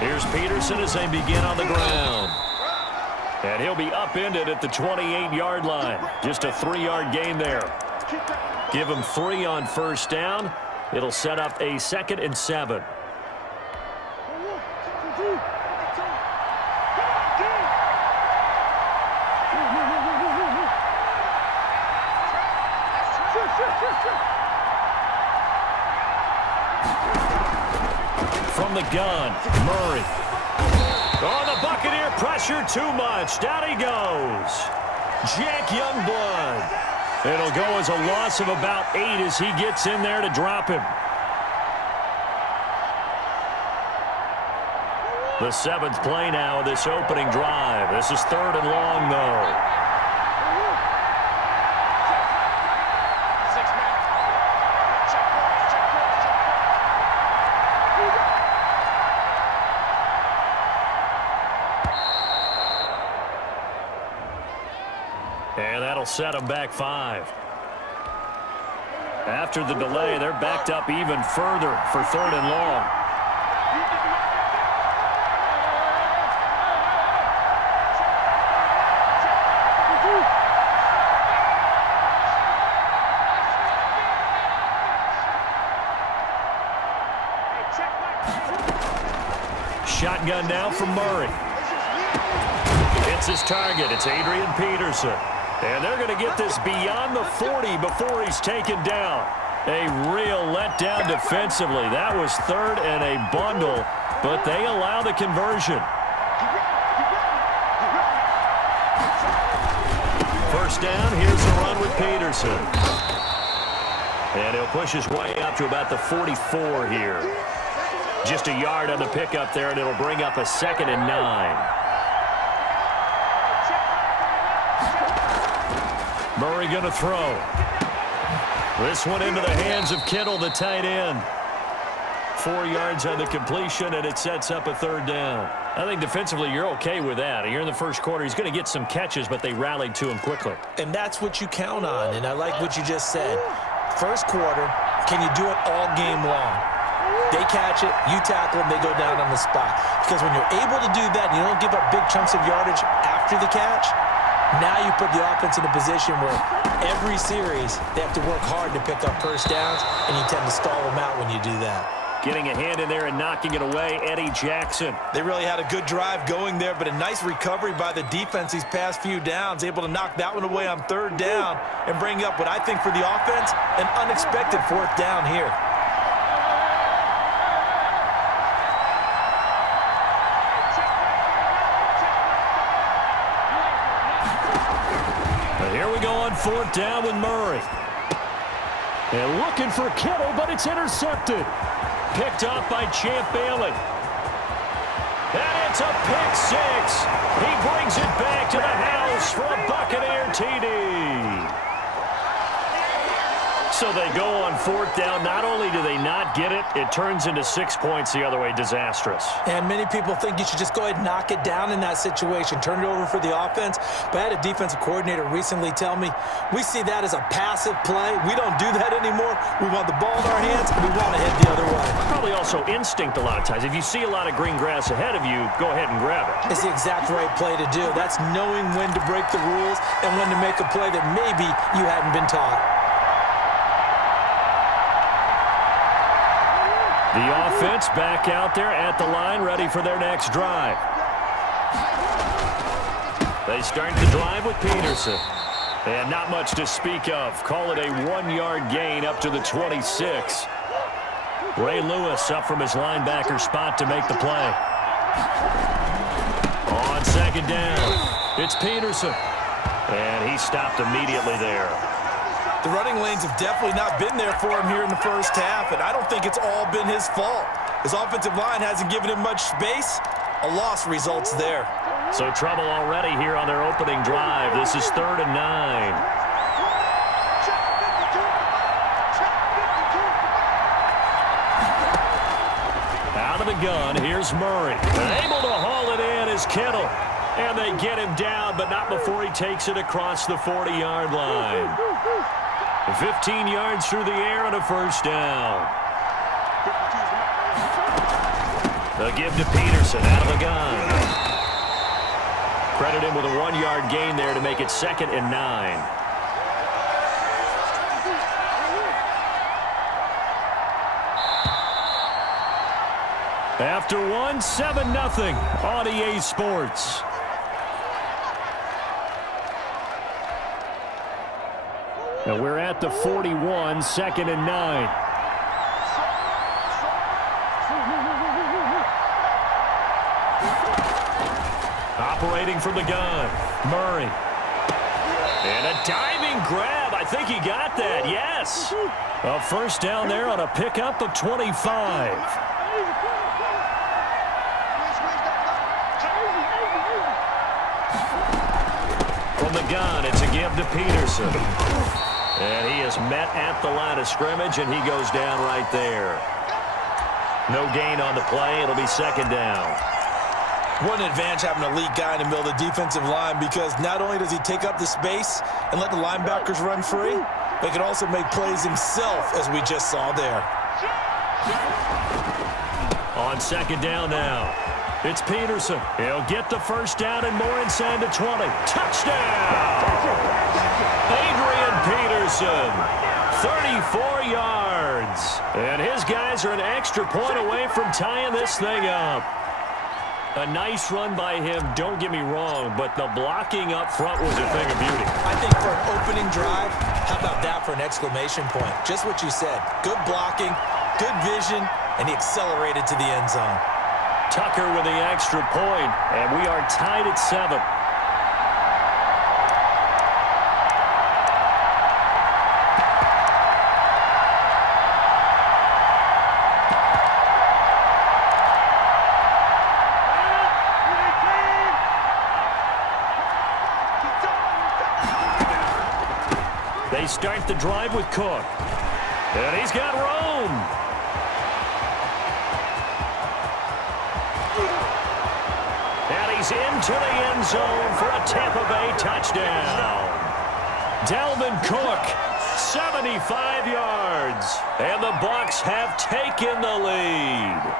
Here's Peterson as they begin on the ground. And he'll be upended at the 28-yard line. Just a 3-yard gain there. Give him 3 on first down. It'll set up a 2nd and 7. From the gun, Murray. Oh, the Buccaneer pressure too much. Down he goes. Jack Youngblood. It'll go as a loss of about 8 as he gets in there to drop him. The 7th play now of this opening drive. This is 3rd and long, though. And that'll set them back 5. After the delay, they're backed up even further for 3rd and long. Shotgun now from Murray. It's his target. It's Adrian Peterson. And they're going to get this beyond the 40 before he's taken down. A real letdown defensively. That was 3rd and a bundle, but they allow the conversion. First down, here's the run with Peterson. And he'll push his way up to about the 44 here. Just a yard on the pickup there, and it'll bring up a 2nd and 9. Murray going to throw. This one into the hands of Kittle, the tight end. 4 yards on the completion, and it sets up a 3rd down. I think defensively you're okay with that. You're in the first quarter. He's going to get some catches, but they rallied to him quickly. And that's what you count on, and I like what you just said. First quarter, can you do it all game long? They catch it, you tackle them, they go down on the spot. Because when you're able to do that and you don't give up big chunks of yardage after the catch, now you put the offense in a position where every series they have to work hard to pick up first downs, and you tend to stall them out when you do that. Getting a hand in there and knocking it away, Eddie Jackson. They really had a good drive going there, but a nice recovery by the defense these past few downs, able to knock that one away on 3rd down and bring up what I think for the offense, an unexpected 4th down here. Here we go on 4th down with Murray. And looking for Kittle, but it's intercepted. Picked off by Champ Bailey. And it's a pick 6. He brings it back to the house for a Buccaneer TD. So they go on 4th down. Not only do they not get it, it turns into 6 points the other way. Disastrous. And many people think you should just go ahead and knock it down in that situation. Turn it over for the offense. But I had a defensive coordinator recently tell me, we see that as a passive play. We don't do that anymore. We want the ball in our hands, and we want to head the other way. Probably also instinct a lot of times. If you see a lot of green grass ahead of you, go ahead and grab it. It's the exact right play to do. That's knowing when to break the rules and when to make a play that maybe you hadn't been taught. The offense back out there at the line, ready for their next drive. They start the drive with Peterson. And not much to speak of. Call it a 1-yard gain up to the 26. Ray Lewis up from his linebacker spot to make the play. On 2nd down, it's Peterson. And he stopped immediately there. The running lanes have definitely not been there for him here in the first half, and I don't think it's all been his fault. His offensive line hasn't given him much space. A loss results there. So trouble already here on their opening drive. This is 3rd and 9. Out of the gun, here's Murray. Able to haul it in is Kittle. And they get him down, but not before he takes it across the 40-yard line. 15 yards through the air and a first down. The give to Peterson out of the gun. Credit him with a 1-yard gain there to make it 2nd and 9. After one, 7-0 on EA Sports. And we're at the 41, 2nd and 9. Operating from the gun, Murray. And a diving grab. I think he got that, yes. A first down there on a pickup of 25. From the gun, it's a give to Peterson. And he is met at the line of scrimmage, and he goes down right there. No gain on the play. It'll be 2nd down. What an advantage having an elite guy in the middle of the defensive line, because not only does he take up the space and let the linebackers run free, but he can also make plays himself, as we just saw there. On 2nd down now, it's Peterson. He'll get the first down and more inside the 20. Touchdown! Adrian Peterson, 34 yards. And his guys are an extra point away from tying this thing up. A nice run by him, don't get me wrong, but the blocking up front was a thing of beauty. I think for an opening drive, how about that for an exclamation point? Just what you said. Good blocking, good vision, and he accelerated to the end zone. Tucker with the extra point, and we are tied at 7. They start the drive with Cook. And he's got Rome. And he's into the end zone for a Tampa Bay touchdown. Dalvin Cook, 75 yards. And the Bucs have taken the lead.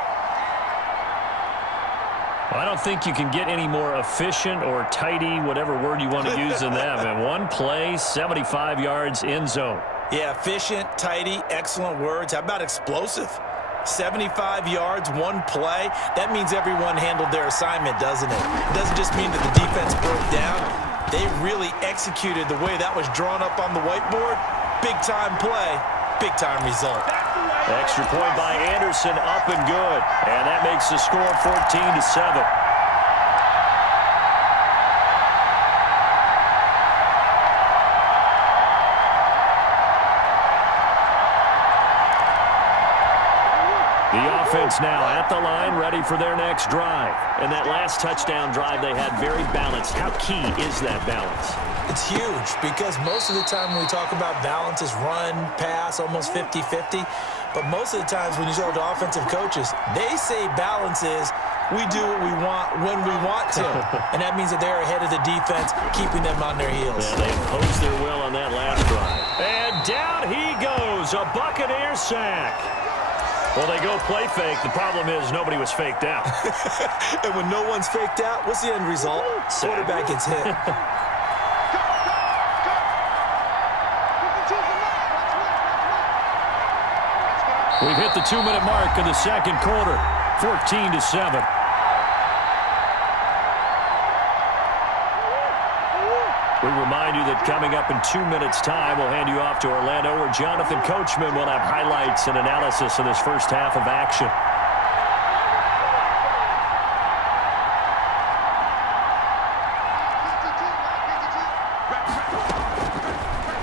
I don't think you can get any more efficient or tidy, whatever word you want to use in that, man. One play, 75 yards, end zone. Yeah, efficient, tidy, excellent words. How about explosive? 75 yards, one play. That means everyone handled their assignment, doesn't it? It doesn't just mean that the defense broke down. They really executed the way that was drawn up on the whiteboard. Big-time play, big-time result. Extra point by Anderson, up and good. And that makes the score 14-7. The offense now at the line, ready for their next drive. And that last touchdown drive they had very balanced. How key is that balance? It's huge, because most of the time when we talk about balance is run, pass, almost 50-50. But most of the times when you talk to offensive coaches, they say balance is we do what we want when we want to. And that means that they're ahead of the defense, keeping them on their heels. Yeah, they imposed their will on that last drive. And down he goes, a Buccaneer sack. Well, they go play fake. The problem is nobody was faked out. And when no one's faked out, what's the end result? Quarterback gets hit. We've hit the 2-minute mark in the second quarter, 14-7. We remind you that coming up in 2 minutes' time, we'll hand you off to Orlando, where Jonathan Coachman will have highlights and analysis of this first half of action.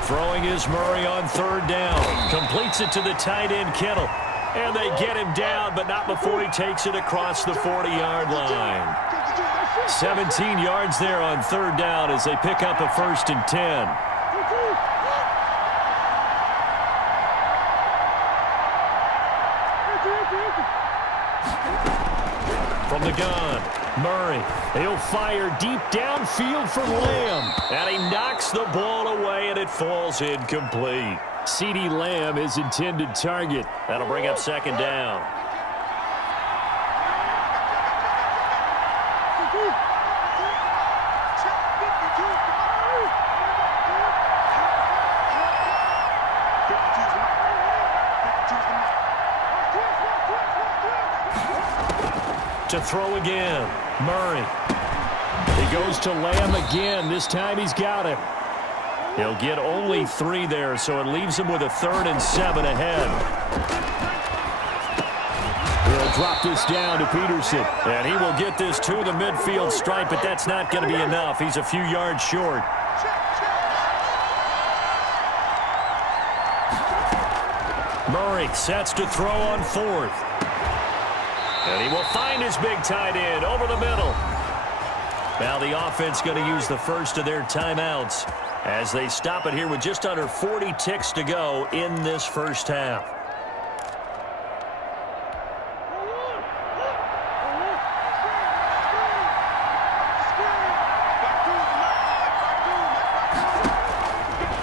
Throwing is Murray on 3rd down. Completes it to the tight end, Kittle. And they get him down, but not before he takes it across the 40-yard line. 17 yards there on 3rd down as they pick up a 1st and 10. From the gun, Murray. He'll fire deep downfield for Lamb. And he knocks the ball away, and it falls incomplete. CeeDee Lamb, his intended target. That'll bring up second down. To throw again, Murray. He goes to Lamb again. This time he's got it. He'll get only 3 there, so it leaves him with a 3rd and 7 ahead. He'll drop this down to Peterson, and he will get this to the midfield stripe, but that's not going to be enough. He's a few yards short. Murray sets to throw on 4th. And he will find his big tight end over the middle. Now the offense going to use the first of their timeouts as they stop it here with just under 40 ticks to go in this first half.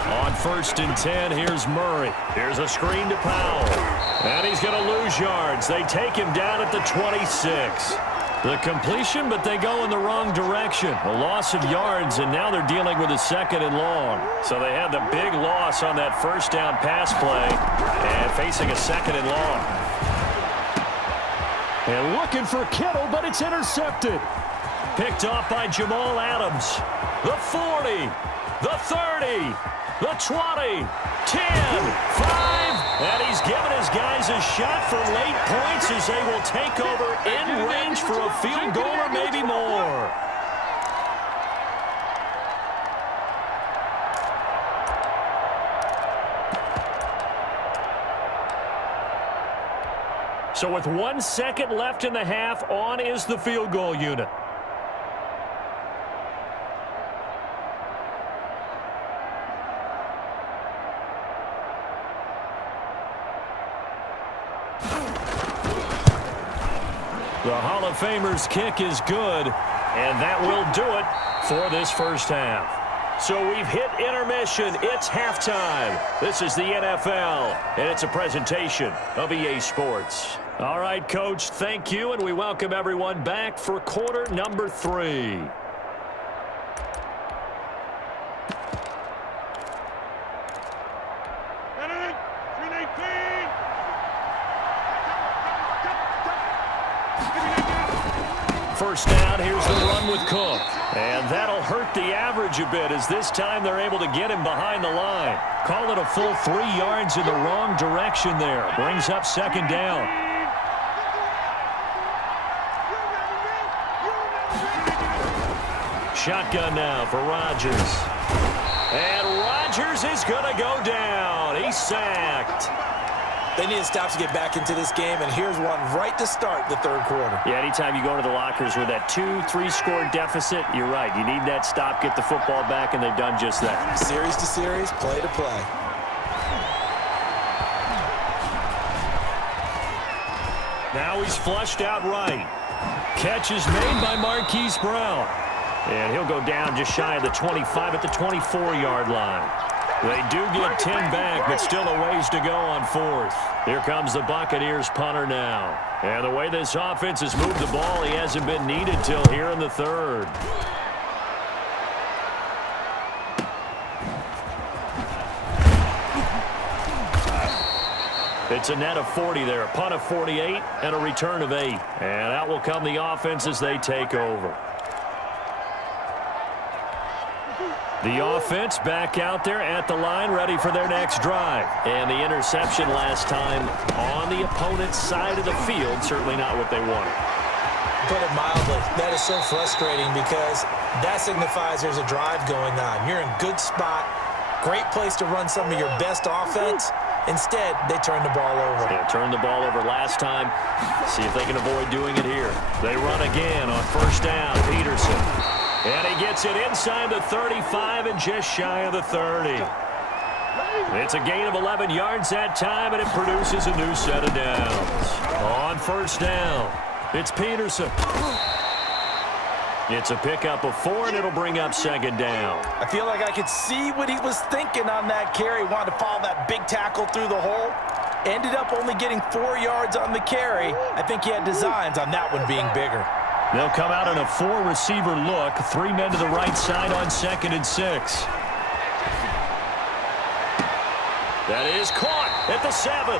On 1st and 10, here's Murray. Here's a screen to Powell. And he's going to lose yards. They take him down at the 26. The completion, but they go in the wrong direction. A loss of yards, and now they're dealing with a 2nd and long. So they had the big loss on that first down pass play and facing a 2nd and long. And looking for Kittle, but it's intercepted. Picked off by Jamal Adams. The 40, the 30, the 20, 10, 5, and he's given his guys a shot for late points as they will take over in range for a field goal or maybe more. So with 1 second left in the half, on is the field goal unit. The Hall of Famer's kick is good, and that will do it for this first half. So we've hit intermission. It's halftime. This is the NFL, and it's a presentation of EA Sports. All right, Coach, thank you, and we welcome everyone back for quarter number 3. First down, here's the run with Cook. And that'll hurt the average a bit as this time they're able to get him behind the line. Call it a full 3 yards in the wrong direction there. Brings up second down. Shotgun now for Rodgers. And Rodgers is going to go down. He's sacked. They need to stop to get back into this game, and here's one right to start the 3rd quarter. Yeah, anytime you go to the lockers with that 2-3 score deficit, you're right. You need that stop, get the football back, and they've done just that. Series to series, play to play. Now he's flushed out right. Catch is made by Marquise Brown. And he'll go down just shy of the 25 at the 24-yard line. They do get 10 back, but still a ways to go on 4th. Here comes the Buccaneers punter now. And the way this offense has moved the ball, he hasn't been needed till here in the 3rd. It's a net of 40 there, a punt of 48, and a return of 8. And out will come the offense as they take over. The offense back out there at the line, ready for their next drive. And the interception last time on the opponent's side of the field, certainly not what they wanted. Put it mildly, that is so frustrating because that signifies there's a drive going on. You're in good spot, great place to run some of your best offense. Instead, they turn the ball over. Yeah, turned the ball over last time. See if they can avoid doing it here. They run again on first down. Peterson. And he gets it inside the 35 and just shy of the 30. It's a gain of 11 yards that time, and it produces a new set of downs. On first down, it's Peterson. It's a pickup of 4, and it'll bring up second down. I feel like I could see what he was thinking on that carry. Wanted to follow that big tackle through the hole. Ended up only getting 4 yards on the carry. I think he had designs on that one being bigger. They'll come out in a 4-receiver look. 3 men to the right side on 2nd and 6. That is caught at the 7.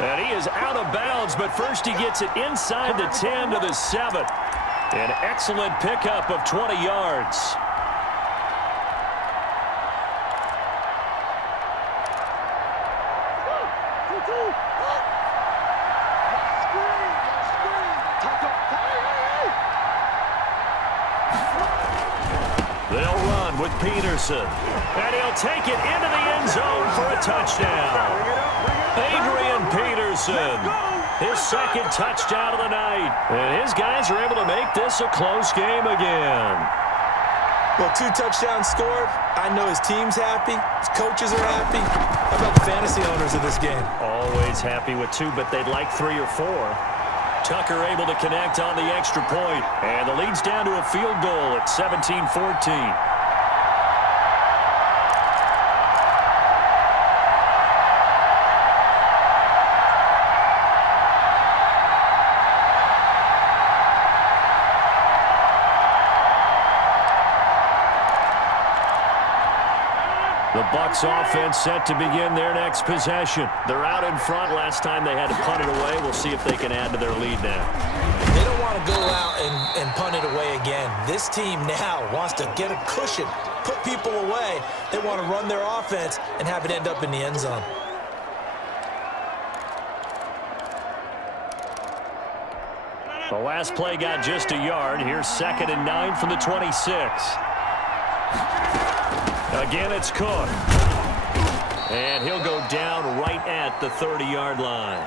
And he is out of bounds, but first he gets it inside the 10 to the 7. An excellent pickup of 20 yards. They'll run with Peterson. And he'll take it into the end zone for a touchdown. Adrian Peterson, his 2nd touchdown of the night. And his guys are able to make this a close game again. Well, 2 touchdowns scored. I know his team's happy. His coaches are happy. How about the fantasy owners of this game? Always happy with 2, but they'd like 3 or 4. Tucker able to connect on the extra point, and the lead's down to a field goal at 17-14. The Bucs offense set to begin their next possession. They're out in front. Last time they had to punt it away. We'll see if they can add to their lead now. They don't want to go out and punt it away again. This team now wants to get a cushion, put people away. They want to run their offense and have it end up in the end zone. The last play got just a yard. Here's 2nd and 9 from the 26. Again, it's Cook. And he'll go down right at the 30-yard line.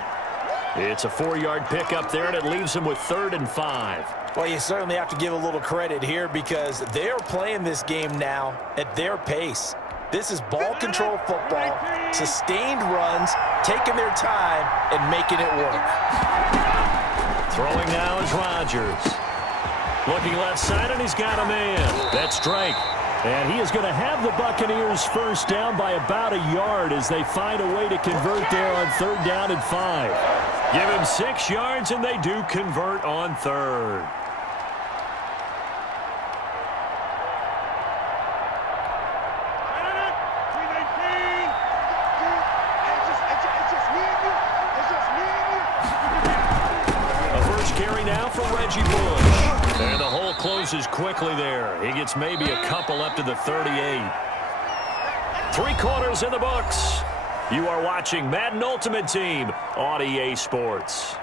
It's a 4-yard pickup there, and it leaves him with 3rd and 5. Well, you certainly have to give a little credit here because they're playing this game now at their pace. This is ball control football, sustained runs, taking their time, and making it work. Throwing now is Rodgers. Looking left side, and he's got a man. That's Drake. And he is going to have the Buccaneers first down by about a yard as they find a way to convert there on 3rd down and 5. Give him 6 yards, and they do convert on 3rd. A first carry now for Reggie Bush. And the hole closes quickly there. He gets maybe a couple up to the 38. 3 quarters in the books. You are watching Madden Ultimate Team on EA Sports.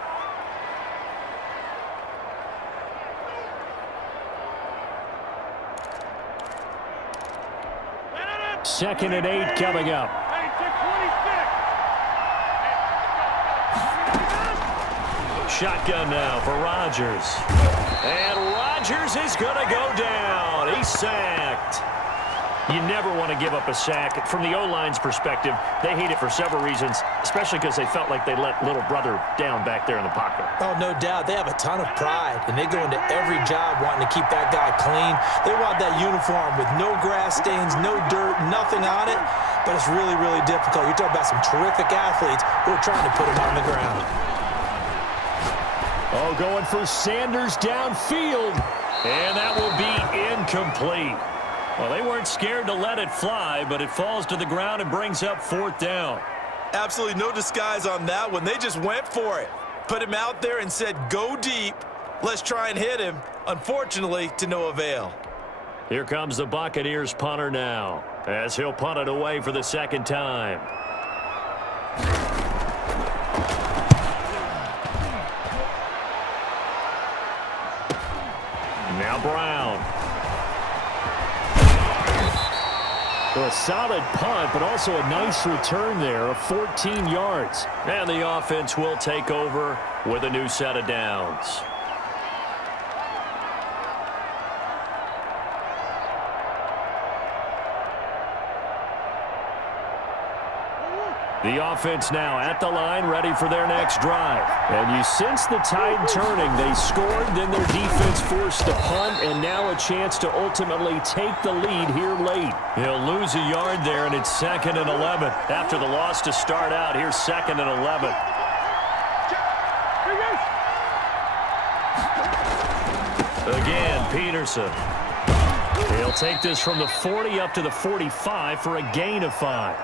Second and 8 coming up. Shotgun now for Rodgers. And Rodgers is going to go down. He's sacked. You never want to give up a sack. From the O-line's perspective, they hate it for several reasons, especially because they felt like they let little brother down back there in the pocket. Oh, no doubt. They have a ton of pride, and they go into every job wanting to keep that guy clean. They want that uniform with no grass stains, no dirt, nothing on it, but it's really, really difficult. You're talking about some terrific athletes who are trying to put him on the ground. Oh, going for Sanders downfield, and that will be incomplete. Well, they weren't scared to let it fly, but it falls to the ground and brings up 4th down. Absolutely no disguise on that one. They just went for it. Put him out there and said, go deep. Let's try and hit him. Unfortunately, to no avail. Here comes the Buccaneers punter now, as he'll punt it away for the 2nd time. Now Brown. So a solid punt, but also a nice return there of 14 yards. And the offense will take over with a new set of downs. The offense now at the line, ready for their next drive. And you sense the tide turning. They scored, then their defense forced the punt, and now a chance to ultimately take the lead here late. He'll lose a yard there, and it's 2nd and 11. After the loss to start out, here's 2nd and 11. Again, Peterson. He'll take this from the 40 up to the 45 for a gain of 5.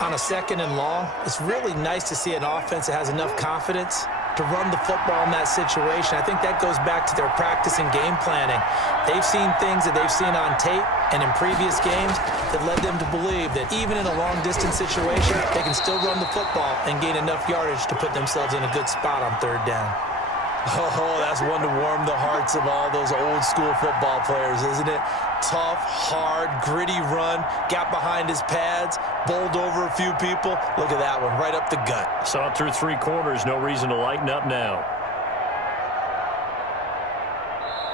On a 2nd and long, it's really nice to see an offense that has enough confidence to run the football in that situation. I think that goes back to their practice and game planning. They've seen things that they've seen on tape and in previous games that led them to believe that even in a long-distance situation, they can still run the football and gain enough yardage to put themselves in a good spot on 3rd down. Oh, that's one to warm the hearts of all those old-school football players, isn't it? Tough, hard, gritty run, got behind his pads, bowled over a few people. Look at that one, right up the gut. Saw it through 3 quarters, no reason to lighten up now.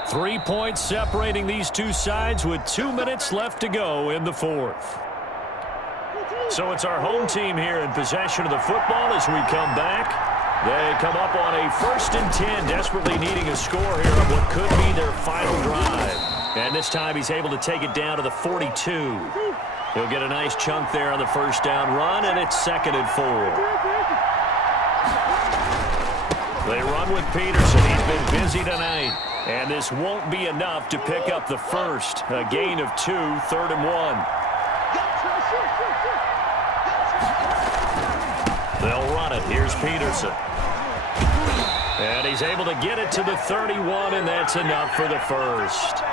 3 points separating these two sides with 2 minutes left to go in the 4th. So it's our home team here in possession of the football as we come back. They come up on a 1st and 10, desperately needing a score here on what could be their final drive. And this time he's able to take it down to the 42. He'll get a nice chunk there on the 1st down run, and it's 2nd and 4. They run with Peterson. He's been busy tonight. And this won't be enough to pick up the 1st. A gain of 2, 3rd and 1. They'll run it. Here's Peterson. And he's able to get it to the 31, and that's enough for the 1st.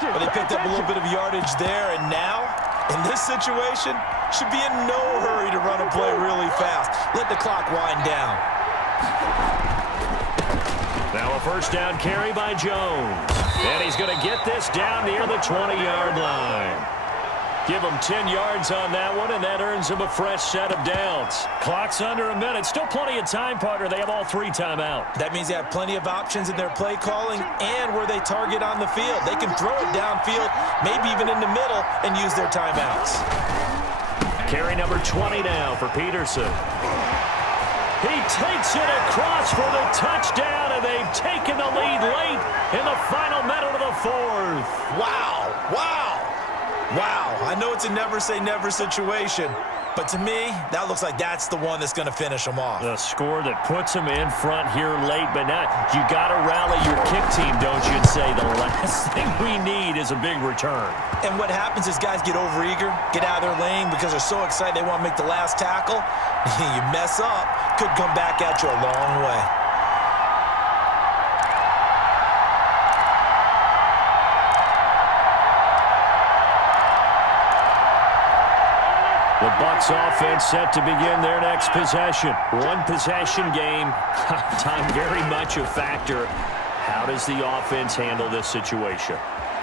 But they picked up a little bit of yardage there, and now, in this situation, should be in no hurry to run a play really fast. Let the clock wind down. Now a 1st down carry by Jones. And he's going to get this down near the 20-yard line. Give him 10 yards on that one, and that earns him a fresh set of downs. Clock's under a minute. Still plenty of time, partner. They have all 3 timeouts. That means they have plenty of options in their play calling and where they target on the field. They can throw it downfield, maybe even in the middle, and use their timeouts. Carry number 20 now for Peterson. He takes it across for the touchdown, and they've taken the lead late in the final minute of the 4th. Wow, wow. Wow, I know it's a never-say-never situation, but to me, that looks like that's the one that's going to finish them off. A score that puts them in front here late, but not. You got to rally your kick team, don't you, and say the last thing we need is a big return. And what happens is guys get overeager, get out of their lane because they're so excited they want to make the last tackle. You mess up, could come back at you a long way. The Bucs offense set to begin their next possession. 1 possession game. Time very much a factor. How does the offense handle this situation?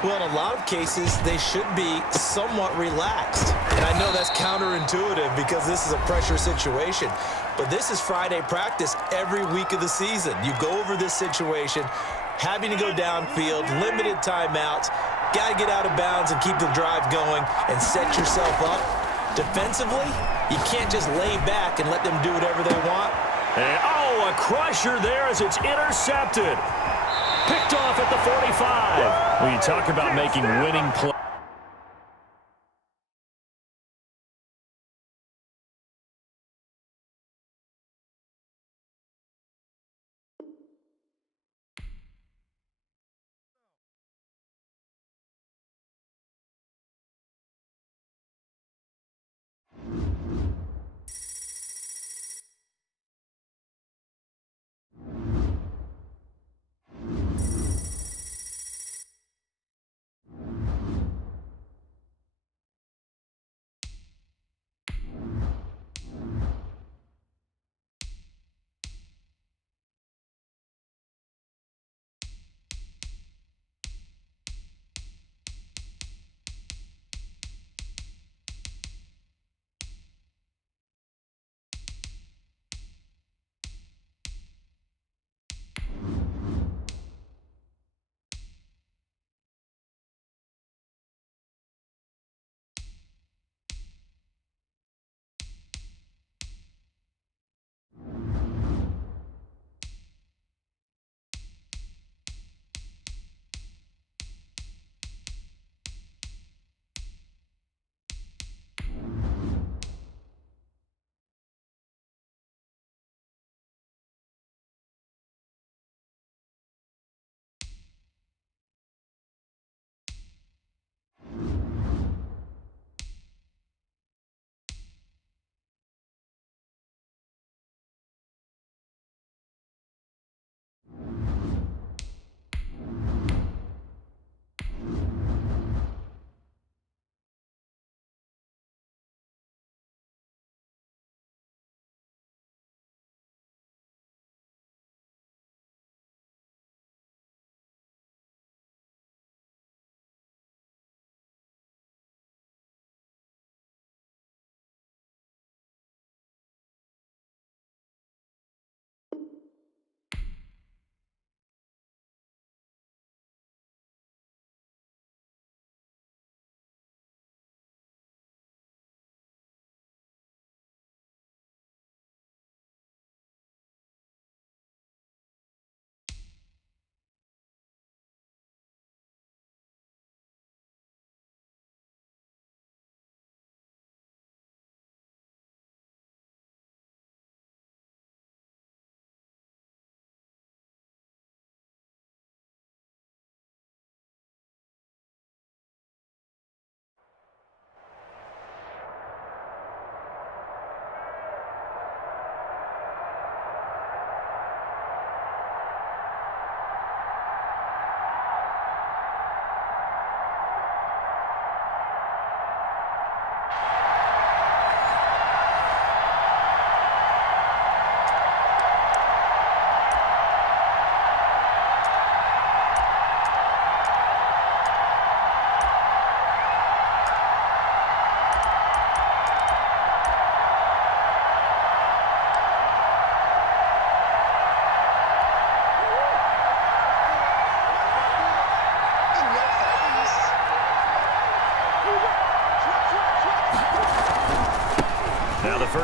Well, in a lot of cases, they should be somewhat relaxed. And I know that's counterintuitive because this is a pressure situation. But this is Friday practice every week of the season. You go over this situation, having to go downfield, limited timeouts, got to get out of bounds and keep the drive going and set yourself up. Defensively, you can't just lay back and let them do whatever they want. And, oh, a crusher there as it's intercepted. Picked off at the 45. When you talk about making winning plays.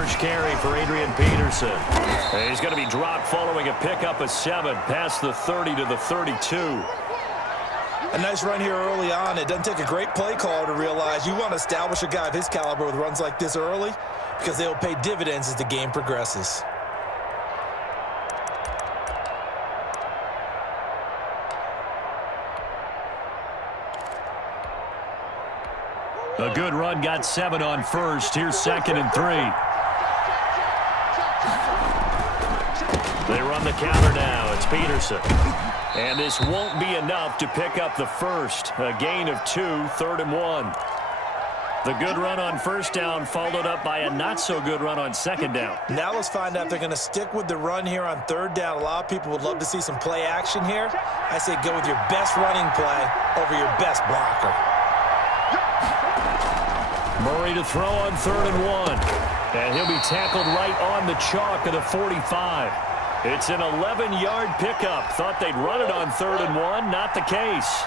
first carry for Adrian Peterson. And he's going to be dropped following a pickup of 7 past the 30 to the 32. A nice run here early on. It doesn't take a great play caller to realize you want to establish a guy of his caliber with runs like this early because they'll pay dividends as the game progresses. A good run, got 7 on first. Here's 2nd and 3. They run the counter now. It's Peterson. And this won't be enough to pick up the first. A gain of 2, 3rd and 1. The good run on first down followed up by a not-so-good run on 2nd down. Now let's find out if they're going to stick with the run here on 3rd down. A lot of people would love to see some play action here. I say go with your best running play over your best blocker. Murray to throw on 3rd and 1. And he'll be tackled right on the chalk of the 45. It's an 11-yard pickup. Thought they'd run it on 3rd and 1. Not the case.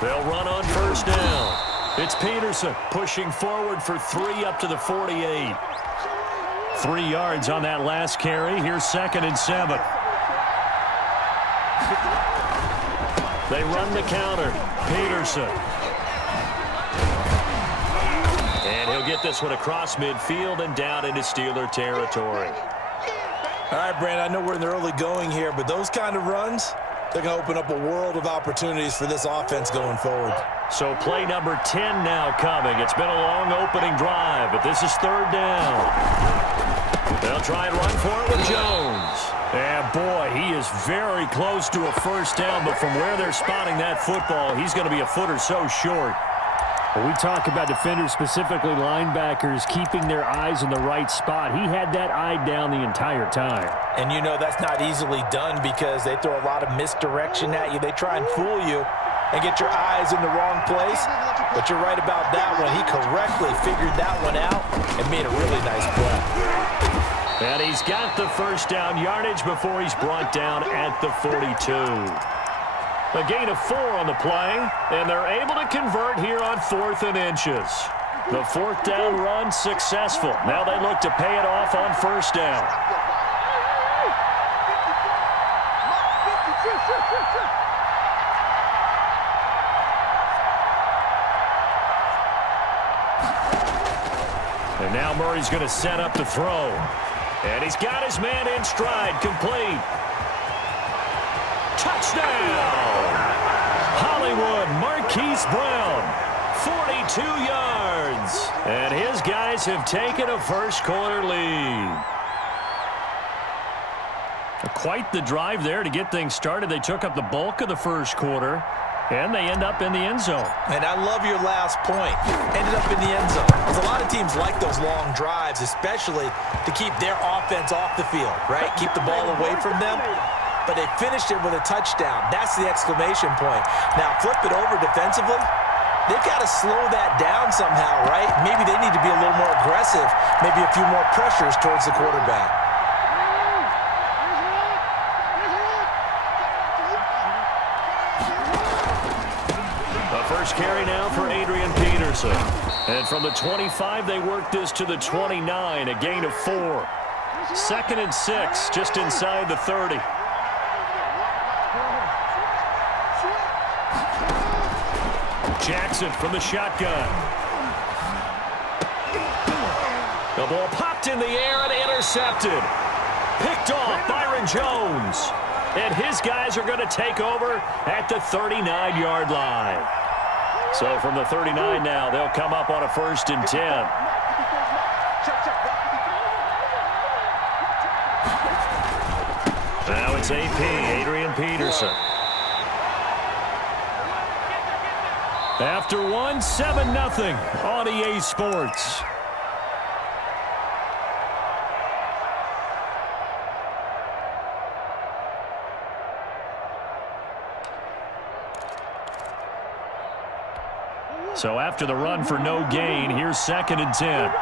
They'll run on first down. It's Peterson pushing forward for 3 up to the 48. 3 yards on that last carry. Here's 2nd and 7. They run the counter. Peterson. And he'll get this one across midfield and down into Steeler territory. All right, Brandon, I know we're in the early going here, but those kind of runs, they're going to open up a world of opportunities for this offense going forward. So play number 10 now coming. It's been a long opening drive, but this is 3rd down. They'll try and run for it with Jones. And boy, he is very close to a first down, but from where they're spotting that football, he's going to be a foot or so short. When we talk about defenders, specifically linebackers, keeping their eyes in the right spot, he had that eye down the entire time. And you know that's not easily done because they throw a lot of misdirection at you. They try and fool you and get your eyes in the wrong place. But you're right about that one. He correctly figured that one out and made a really nice play. And he's got the first down yardage before he's brought down at the 42. A gain of 4 on the play, and they're able to convert here on 4th and inches. The 4th down run successful. Now they look to pay it off on first down. And now Murray's going to set up the throw. And he's got his man in stride, complete. Touchdown! Hollywood Marquise Brown, 42 yards. And his guys have taken a first-quarter lead. Quite the drive there to get things started. They took up the bulk of the first quarter, and they end up in the end zone. And I love your last point. Ended up in the end zone. Because a lot of teams like those long drives, especially to keep their offense off the field, right? Keep the ball away from them. But they finished it with a touchdown. That's the exclamation point. Now, flip it over defensively. They've got to slow that down somehow, right? Maybe they need to be a little more aggressive. Maybe a few more pressures towards the quarterback. First carry now for Adrian Peterson. And from the 25, they work this to the 29, a gain of 4. 2nd and 6, just inside the 30. Jackson from the shotgun. The ball popped in the air and intercepted. Picked off Byron Jones. And his guys are going to take over at the 39-yard line. So from the 39 now, they'll come up on a 1st and 10. Now it's AP, Adrian Peterson. After one, 7-0 on EA Sports. So after the run for no gain, here's 2nd and 10. Right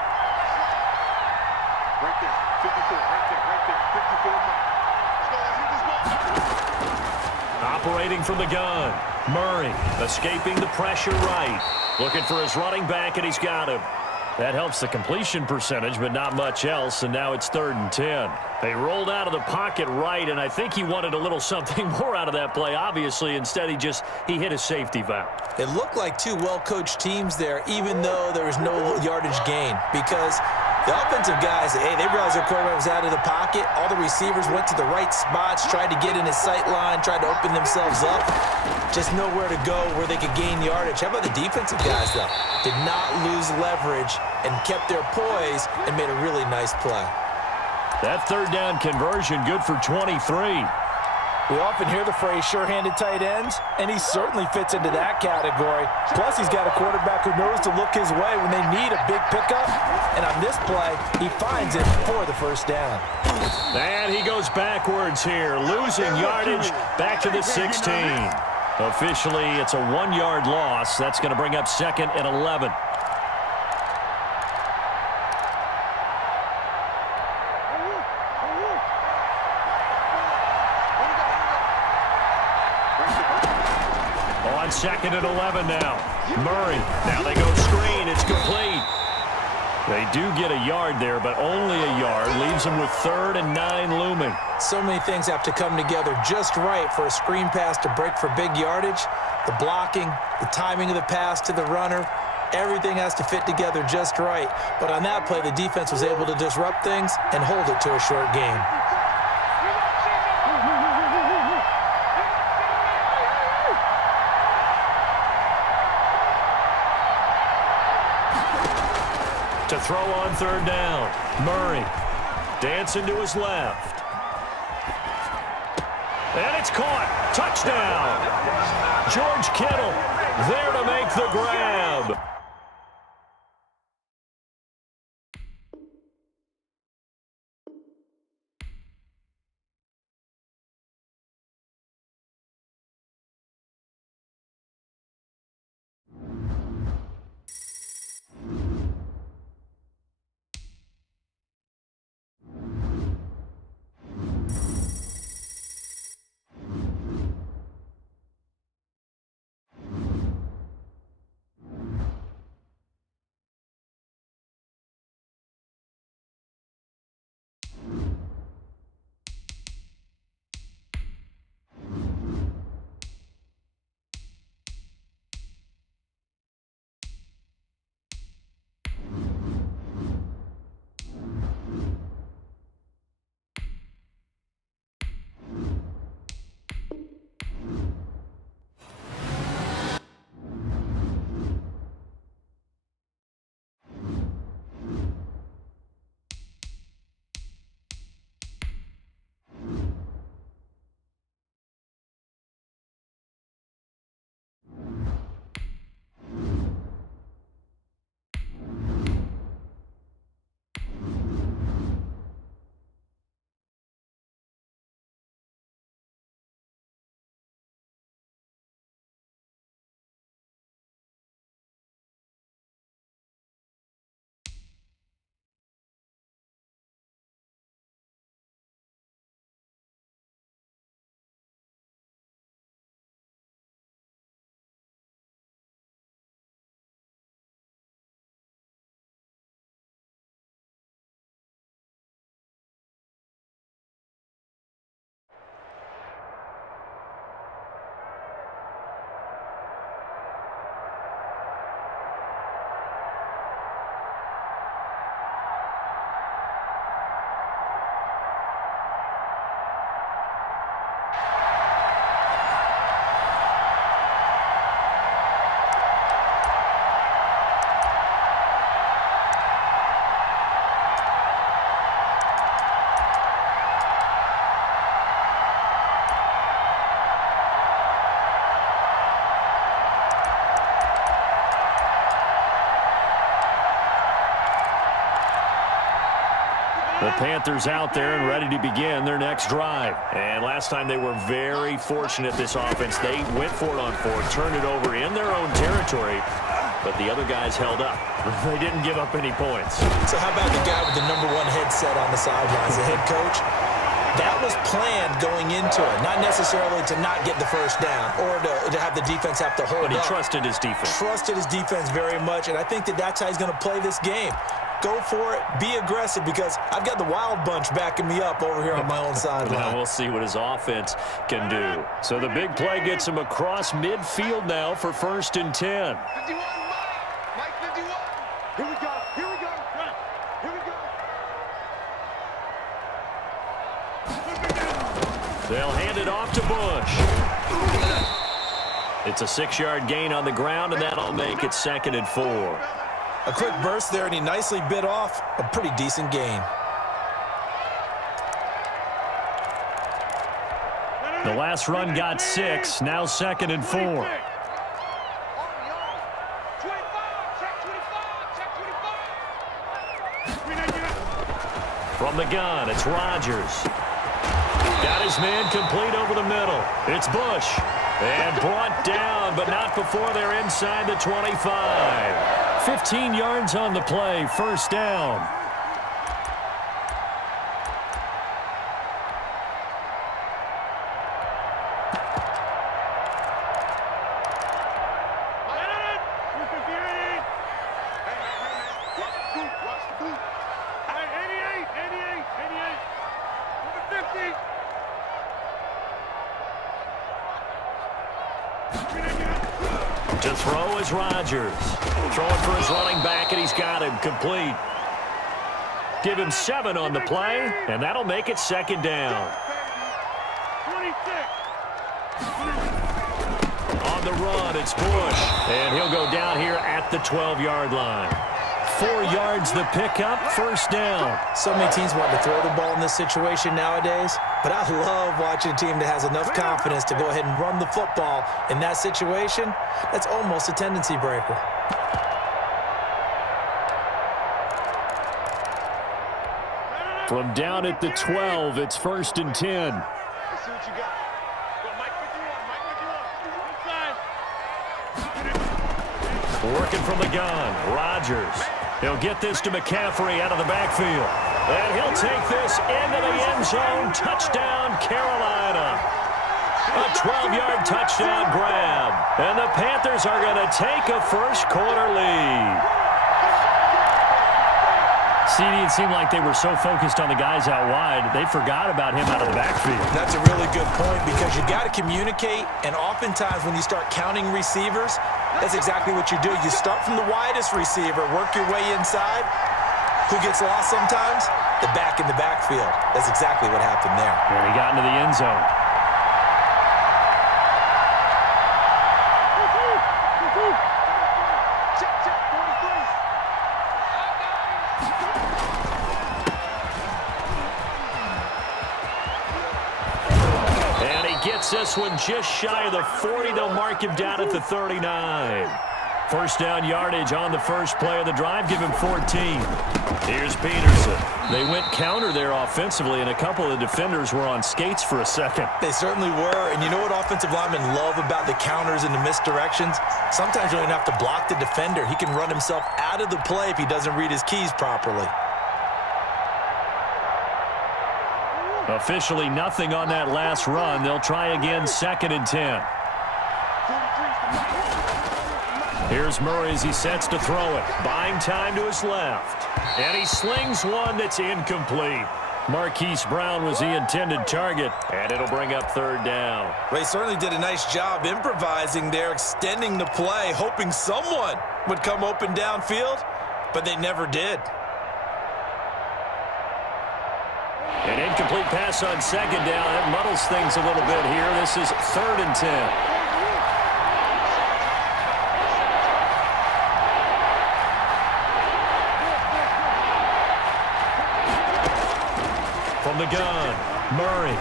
there, 54, right there, 54. Operating from the gun. Murray escaping the pressure right. Looking for his running back, and he's got him. That helps the completion percentage, but not much else, and now it's 3rd and 10. They rolled out of the pocket right, and I think he wanted a little something more out of that play, obviously. Instead, he hit a safety valve. It looked like two well-coached teams there, even though there was no yardage gain, because the offensive guys, hey, they realized their quarterback was out of the pocket. All the receivers went to the right spots, tried to get in his sight line, tried to open themselves up. Just nowhere to go where they could gain yardage. How about the defensive guys, though? Did not lose leverage and kept their poise and made a really nice play. That 3rd down conversion good for 23. We often hear the phrase sure-handed tight ends, and he certainly fits into that category. Plus, he's got a quarterback who knows to look his way when they need a big pickup. And on this play, he finds it for the 1st down. And he goes backwards here, losing yardage back to the 16. Officially, it's a 1-yard loss. That's going to bring up 2nd and 11. On 2nd and 11 now. Murray. Now they go screen. It's complete. They do get a yard there, but only a yard. Leaves them with 3rd and 9 looming. So many things have to come together just right for a screen pass to break for big yardage. The blocking, the timing of the pass to the runner, everything has to fit together just right. But on that play, the defense was able to disrupt things and hold it to a short game. To throw on 3rd down. Murray dancing to his left. And it's caught. Touchdown. George Kittle there to make the grab. The Panthers out there and ready to begin their next drive. And last time they were very fortunate, this offense. They went for it on 4th, turned it over in their own territory, but the other guys held up. They didn't give up any points. So how about the guy with the #1 headset on the sidelines, the head coach? That was planned going into it, not necessarily to not get the first down or to have the defense have to hold up. But he trusted his defense. Trusted his defense very much, and I think that's how he's going to play this game. Go for it. Be aggressive, because I've got the wild bunch backing me up over here on my own sideline. Now we'll see what his offense can do. So the big play gets him across midfield now for 1st and 10. 51, Mike 51. Here we go. Here we go. Here we go. They'll hand it off to Bush. It's a 6-yard gain on the ground, and that'll make it 2nd and 4. A quick burst there, and he nicely bit off a pretty decent gain. The last run got 6. Now 2nd and 4. From the gun, it's Rodgers. Got his man complete over the middle. It's Bush. And brought down, but not before they're inside the 25. 15 yards on the play. 1st down. To throw is Rodgers. Throwing for his running back, and he's got him complete. Give him 7 on the play, and that'll make it 2nd down. 26. On the run, it's Bush. And he'll go down here at the 12-yard line. 4 yards the pickup, 1st down. So many teams want to throw the ball in this situation nowadays, but I love watching a team that has enough confidence to go ahead and run the football in that situation. That's almost a tendency breaker. From down at the 12, it's 1st and 10. Let's see what you got. Go, Mike 51. Mike 51. Working from the gun, Rodgers. He'll get this to McCaffrey out of the backfield. And he'll take this into the end zone. Touchdown, Carolina. A 12-yard touchdown grab. And the Panthers are going to take a first-quarter lead. CD, it seemed like they were so focused on the guys out wide, they forgot about him out of the backfield. That's a really good point, because you got to communicate, and oftentimes when you start counting receivers, that's exactly what you do. You start from the widest receiver, work your way inside. Who gets lost sometimes? The back in the backfield. That's exactly what happened there. And he got into the end zone. Gets this one just shy of the 40. They'll mark him down at the 39. 1st down yardage on the first play of the drive. Give him 14. Here's Peterson. They went counter there offensively, and a couple of the defenders were on skates for a second. They certainly were. And you know what offensive linemen love about the counters and the misdirections? Sometimes you don't even have to block the defender. He can run himself out of the play if he doesn't read his keys properly. Officially nothing on that last run. They'll try again, 2nd and 10. Here's Murray as he sets to throw it. Buying time to his left. And he slings one that's incomplete. Marquise Brown was the intended target, and it'll bring up 3rd down. They certainly did a nice job improvising there, extending the play, hoping someone would come open downfield, but they never did. An incomplete pass on 2nd down. That muddles things a little bit here. This is 3rd and 10. From the gun, Murray.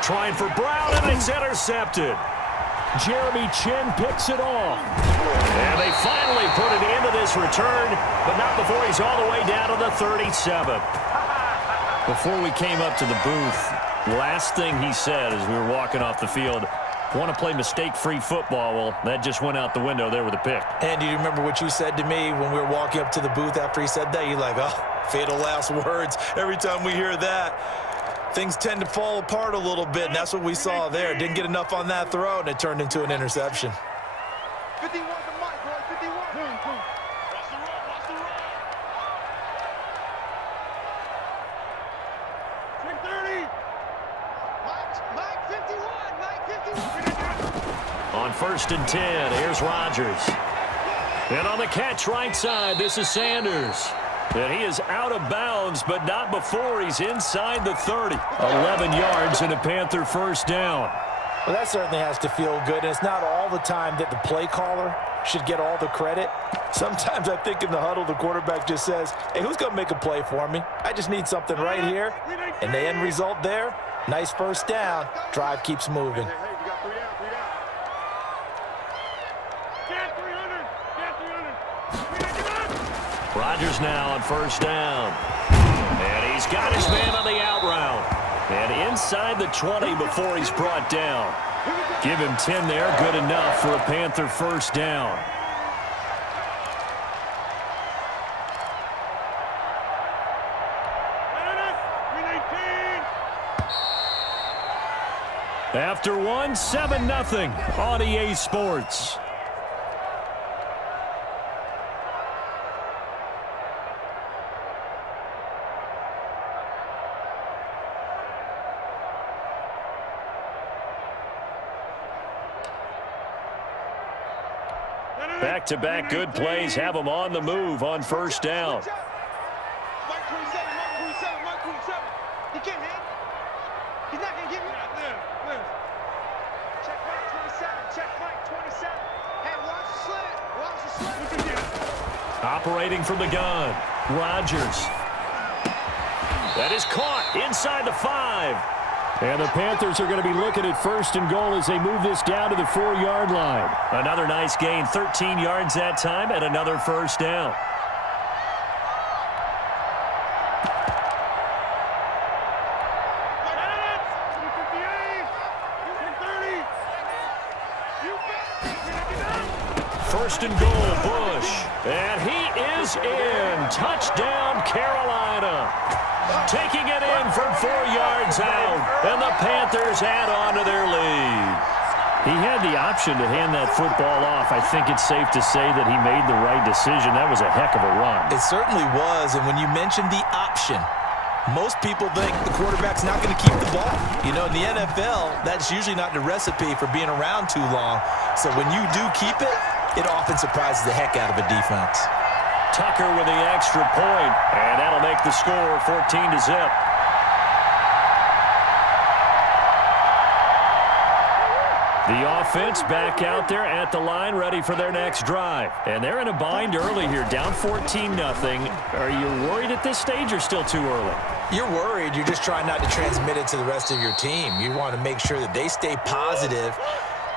Trying for Brown, and it's intercepted. Jeremy Chin picks it off. And they finally put it into this return, but not before he's all the way down to the 37. Before we came up to the booth, last thing he said as we were walking off the field, Want to play mistake-free football. Well, that just went out the window there with a pick. And do you remember what you said to me when we were walking up to the booth after he said that? You're like, oh, fatal last words. Every time we hear that, things tend to fall apart a little bit, and that's what we saw there. Didn't get enough on that throw, and it turned into an interception. 51 to Mike, boy. 51. Watch the run. Watch the run. 330. Mike 51. Mike 51. On 1st and 10, here's Rodgers. And on the catch right side, this is Sanders. And he is out of bounds, but not before he's inside the 30. 11 yards and a Panther first down. Well, that certainly has to feel good, and it's not all the time that the play caller should get all the credit. Sometimes I think in the huddle, the quarterback just says, hey, who's going to make a play for me? I just need something right here. And the end result there, nice first down. Drive keeps moving. Hey, we got 3 down. 3 down. Get 300. Get 300. Rodgers now on first down. And he's got his man on the out route. And inside the 20 before he's brought down. Give him 10 there, good enough for a Panther first down. After one, 7-0 on EA Sports. Back-to-back good plays have him on the move on first down. Mike 27. He can't hit. He's not going to get me. Check Mike 27. Hey, watch the slant. Operating from the gun, Rodgers. That is caught inside the 5. And the Panthers are going to be looking at 1st and goal as they move this down to the 4-yard line. Another nice gain, 13 yards that time, and another first down. First and goal, Bush. And he is in. Touchdown, Carolina. Taking it in from 4 yards out. And the Panthers add on to their lead. He had the option to hand that football off. I think it's safe to say that he made the right decision. That was a heck of a run. It certainly was, and when you mentioned the option, most people think the quarterback's not going to keep the ball. You know, in the NFL, that's usually not the recipe for being around too long. So when you do keep it, it often surprises the heck out of a defense. Tucker with the extra point, and that'll make the score 14-0. The offense back out there at the line, ready for their next drive. And they're in a bind early here, down 14-0. Are you worried at this stage or still too early? You're worried. You're just trying not to transmit it to the rest of your team. You want to make sure that they stay positive.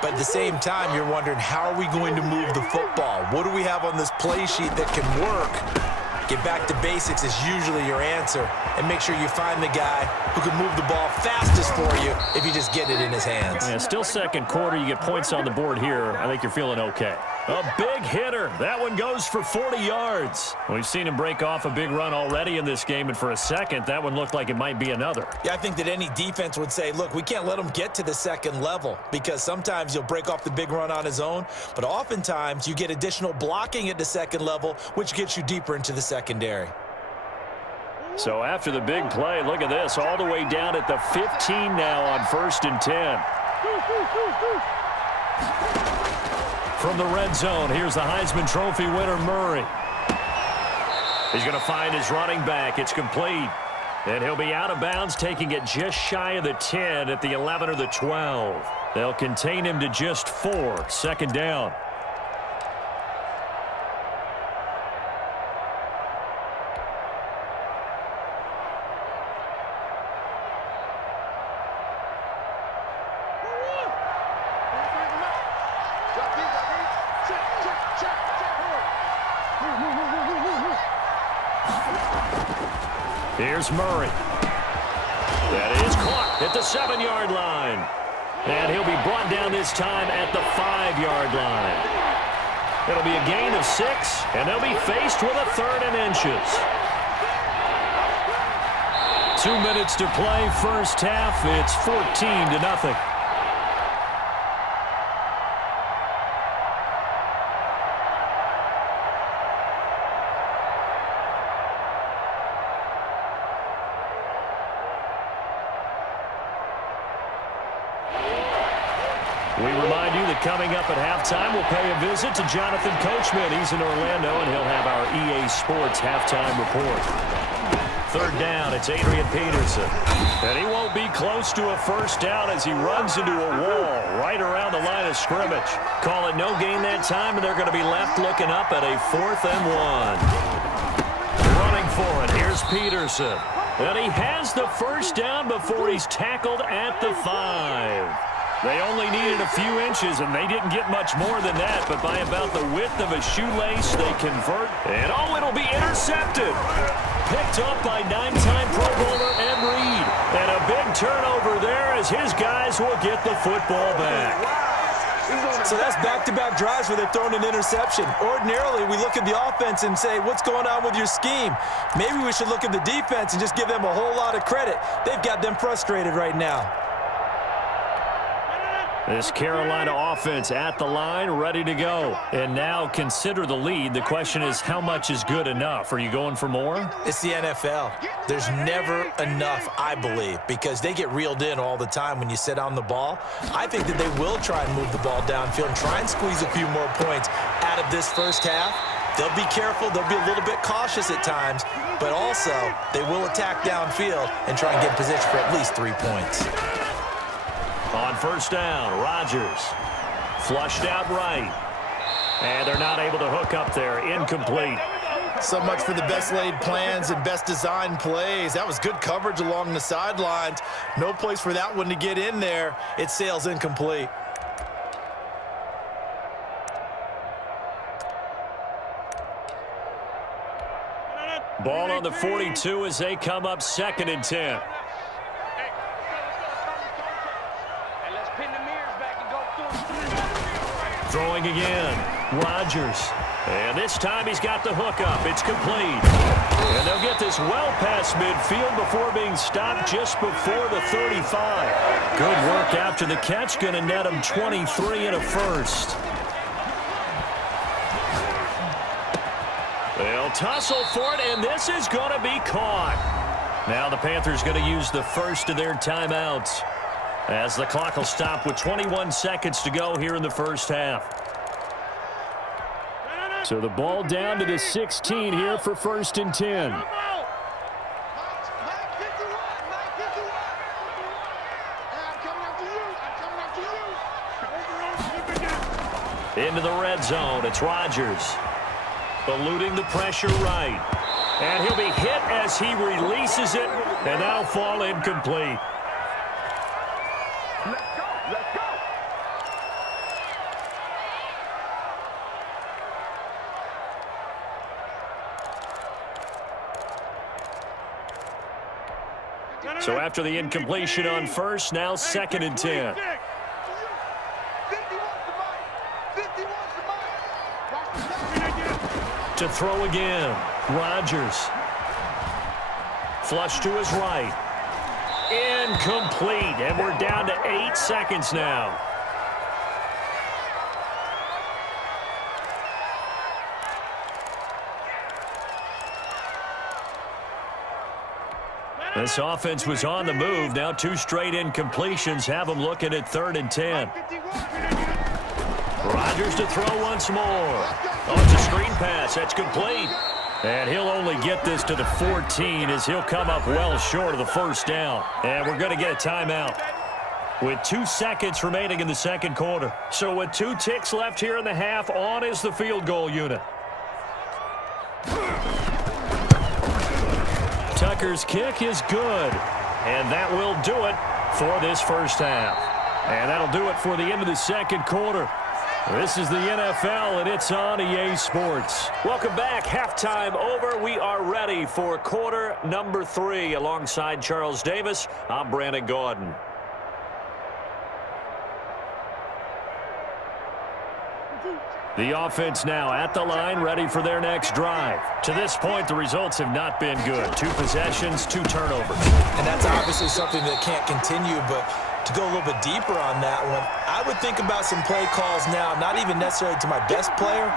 But at the same time, you're wondering, how are we going to move the football? What do we have on this play sheet that can work? Get back to basics is usually your answer. And make sure you find the guy who can move the ball fastest for you if you just get it in his hands. Yeah, still second quarter. You get points on the board here. I think you're feeling okay. A big hitter. That one goes for 40 yards. We've seen him break off a big run already in this game, and for a second, that one looked like it might be another. Yeah, I think that any defense would say, look, we can't let him get to the second level because sometimes he'll break off the big run on his own, but oftentimes you get additional blocking at the second level, which gets you deeper into the secondary. So after the big play, look at this, all the way down at the 15 now on 1st and 10. From the red zone, here's the Heisman Trophy winner, Murray. He's going to find his running back. It's complete. And he'll be out of bounds, taking it just shy of the 10 at the 11 or the 12. They'll contain him to just 4. Second down. Here's Murray. That is caught at the 7-yard line. And he'll be brought down this time at the 5-yard line. It'll be a gain of 6, and they'll be faced with a 3rd and inches. 2 minutes to play, first half. It's 14-0. We remind you that coming up at halftime, we'll pay a visit to Jonathan Coachman. He's in Orlando, and he'll have our EA Sports halftime report. 3rd down, it's Adrian Peterson. And he won't be close to a first down as he runs into a wall right around the line of scrimmage. Call it no gain that time, and they're going to be left looking up at a 4th and 1. Running for it, here's Peterson. And he has the first down before he's tackled at the 5. They only needed a few inches, and they didn't get much more than that, but by about the width of a shoelace, they convert. And, it'll be intercepted. Picked up by 9-time Pro Bowler Ed Reed. And a big turnover there as his guys will get the football back. So that's back-to-back drives where they're throwing an interception. Ordinarily, we look at the offense and say, what's going on with your scheme? Maybe we should look at the defense and just give them a whole lot of credit. They've got them frustrated right now. This Carolina offense at the line, ready to go. And now consider the lead. The question is, how much is good enough? Are you going for more? It's the NFL. There's never enough, I believe, because they get reeled in all the time when you sit on the ball. I think that they will try and move the ball downfield and try and squeeze a few more points out of this first half. They'll be careful. They'll be a little bit cautious at times, but also they will attack downfield and try and get in position for at least 3 points. On first down, Rodgers flushed out right. And they're not able to hook up there. Incomplete. So much for the best laid plans and best designed plays. That was good coverage along the sidelines. No place for that one to get in there. It sails incomplete. Ball on the 42 as they come up 2nd and 10. Throwing again, Rodgers. And this time he's got the hook up. It's complete. And they'll get this well past midfield before being stopped just before the 35. Good work after the catch. Going to net him 23 and a first. They'll tussle for it, and this is going to be caught. Now the Panthers going to use the first of their timeouts, as the clock will stop with 21 seconds to go here in the first half. So the ball down to the 16 here for 1st and 10. Into the red zone, it's Rodgers. Eluding the pressure right. And he'll be hit as he releases it, and that'll fall incomplete. So after the incompletion on first, now 2nd and 10. To throw again, Rodgers. Flush to his right. Incomplete, and we're down to 8 seconds now. This offense was on the move. Now 2 straight incompletions have them looking at 3rd and 10. Rodgers to throw once more. Oh, it's a screen pass. That's complete. And he'll only get this to the 14 as he'll come up well short of the first down. And we're going to get a timeout with 2 seconds remaining in the second quarter. So with 2 ticks left here in the half, on is the field goal unit. Tucker's kick is good. And that will do it for this first half. And that'll do it for the end of the second quarter. This is the NFL, and it's on EA Sports. Welcome back. Halftime over. We are ready for quarter number 3. Alongside Charles Davis, I'm Brandon Gordon. The offense now at the line, ready for their next drive. To this point, the results have not been good. 2 possessions, 2 turnovers. And that's obviously something that can't continue, but to go a little bit deeper on that one, I would think about some play calls now, not even necessarily to my best player,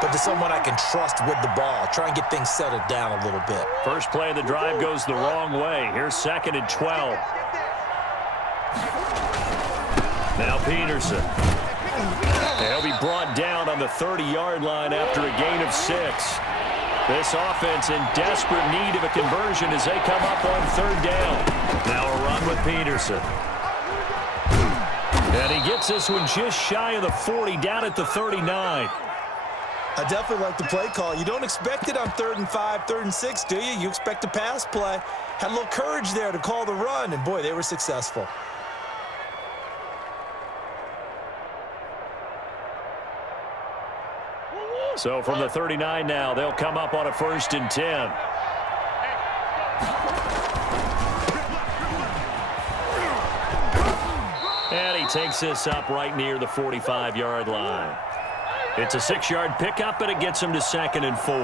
but to someone I can trust with the ball. Try and get things settled down a little bit. First play of the drive goes the wrong way. Here's 2nd and 12. Now Peterson. He'll be brought down on the 30-yard line after a gain of 6. This offense in desperate need of a conversion as they come up on 3rd down. Now a run with Peterson. And he gets this one just shy of the 40, down at the 39. I definitely like the play call. You don't expect it on 3rd and 5, 3rd and 6, do you? You expect a pass play. Had a little courage there to call the run, and boy, they were successful. So from the 39 now, they'll come up on a 1st and 10. And he takes this up right near the 45-yard line. It's a 6-yard pickup, and it gets him to 2nd and 4.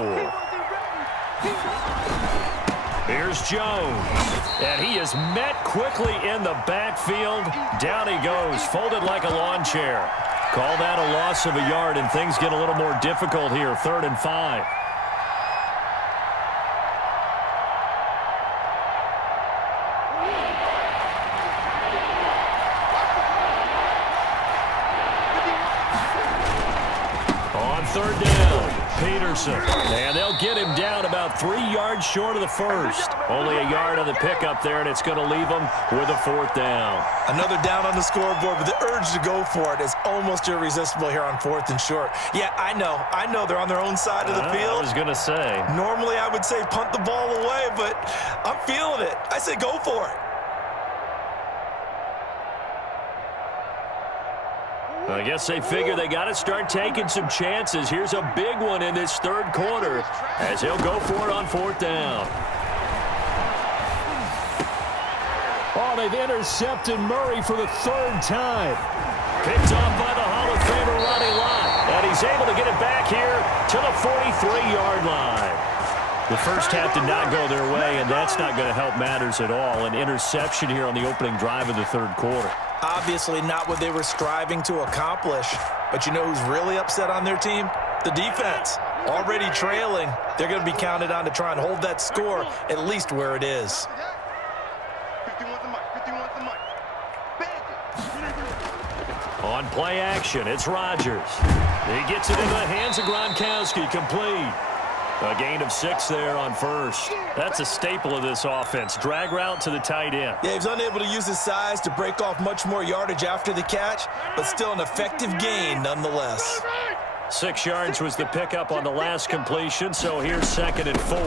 Here's Jones. And he is met quickly in the backfield. Down he goes, folded like a lawn chair. Call that a loss of a yard, and things get a little more difficult here. 3rd and 5. On 3rd down, Peterson. And they'll get him down about 3 yards short of the 1st. Only a yard on the pickup there, and it's going to leave them with a 4th down. Another down on the scoreboard, but the urge to go for it is almost irresistible here on 4th and short. Yeah, I know they're on their own side of the field. I was going to say. Normally I would say punt the ball away, but I'm feeling it. I say go for it. I guess they figure they got to start taking some chances. Here's a big one in this 3rd quarter as he'll go for it on 4th down. Oh, they've intercepted Murray for the 3rd time. Picked off by the Hall of Famer Ronnie Lott. And he's able to get it back here to the 43-yard line. The first half did not go their way, and that's not going to help matters at all. An interception here on the opening drive of the 3rd quarter. Obviously not what they were striving to accomplish. But you know who's really upset on their team? The defense. Already trailing. They're going to be counted on to try and hold that score at least where it is. On play action, it's Rodgers. He gets it into the hands of Gronkowski, complete. A gain of 6 there on 1st. That's a staple of this offense. Drag route to the tight end. Yeah, he was unable to use his size to break off much more yardage after the catch, but still an effective gain nonetheless. 6 yards was the pickup on the last completion, so here's 2nd and 4.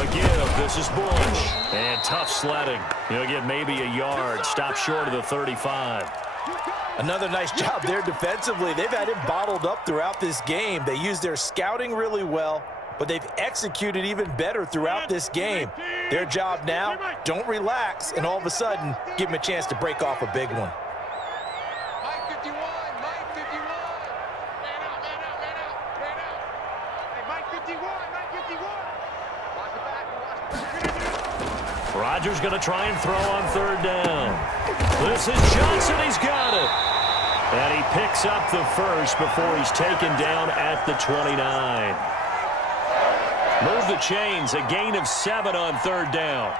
Again, this is Bush. And tough sledding. He'll get maybe a yard. Stop short of the 35. Another nice job there defensively. They've had him bottled up throughout this game. They used their scouting really well, but they've executed even better throughout this game. Their job now, don't relax, and all of a sudden, give them a chance to break off a big one. Mike 51, Mike 51. Man out, man out, man out, man out. Hey, Mike 51, Mike 51. Watch the back, Rodgers going to try and throw on 3rd down. This is Johnson. He's got it. And he picks up the 1st before he's taken down at the 29. Move the chains, a gain of 7 on 3rd down.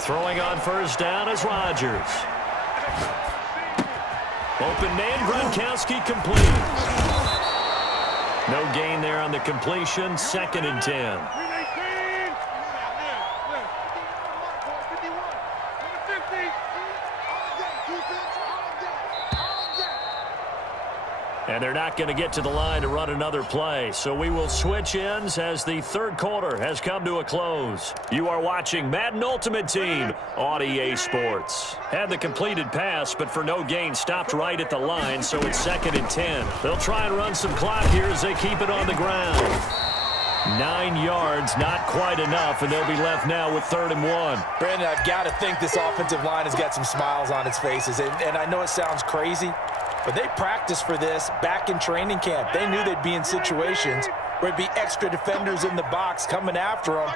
Throwing on 1st down is Rodgers. Open man, Gronkowski complete. No gain there on the completion, 2nd and 10. And they're not going to get to the line to run another play. So we will switch ends as the third quarter has come to a close. You are watching Madden Ultimate Team on EA Sports. Had the completed pass, but for no gain, stopped right at the line, so it's 2nd and 10. They'll try and run some clock here as they keep it on the ground. 9 yards, not quite enough, and they'll be left now with 3rd and 1. Brandon, I've got to think this offensive line has got some smiles on its faces, and I know it sounds crazy, but they practiced for this back in training camp. They knew they'd be in situations where it'd be extra defenders in the box coming after them,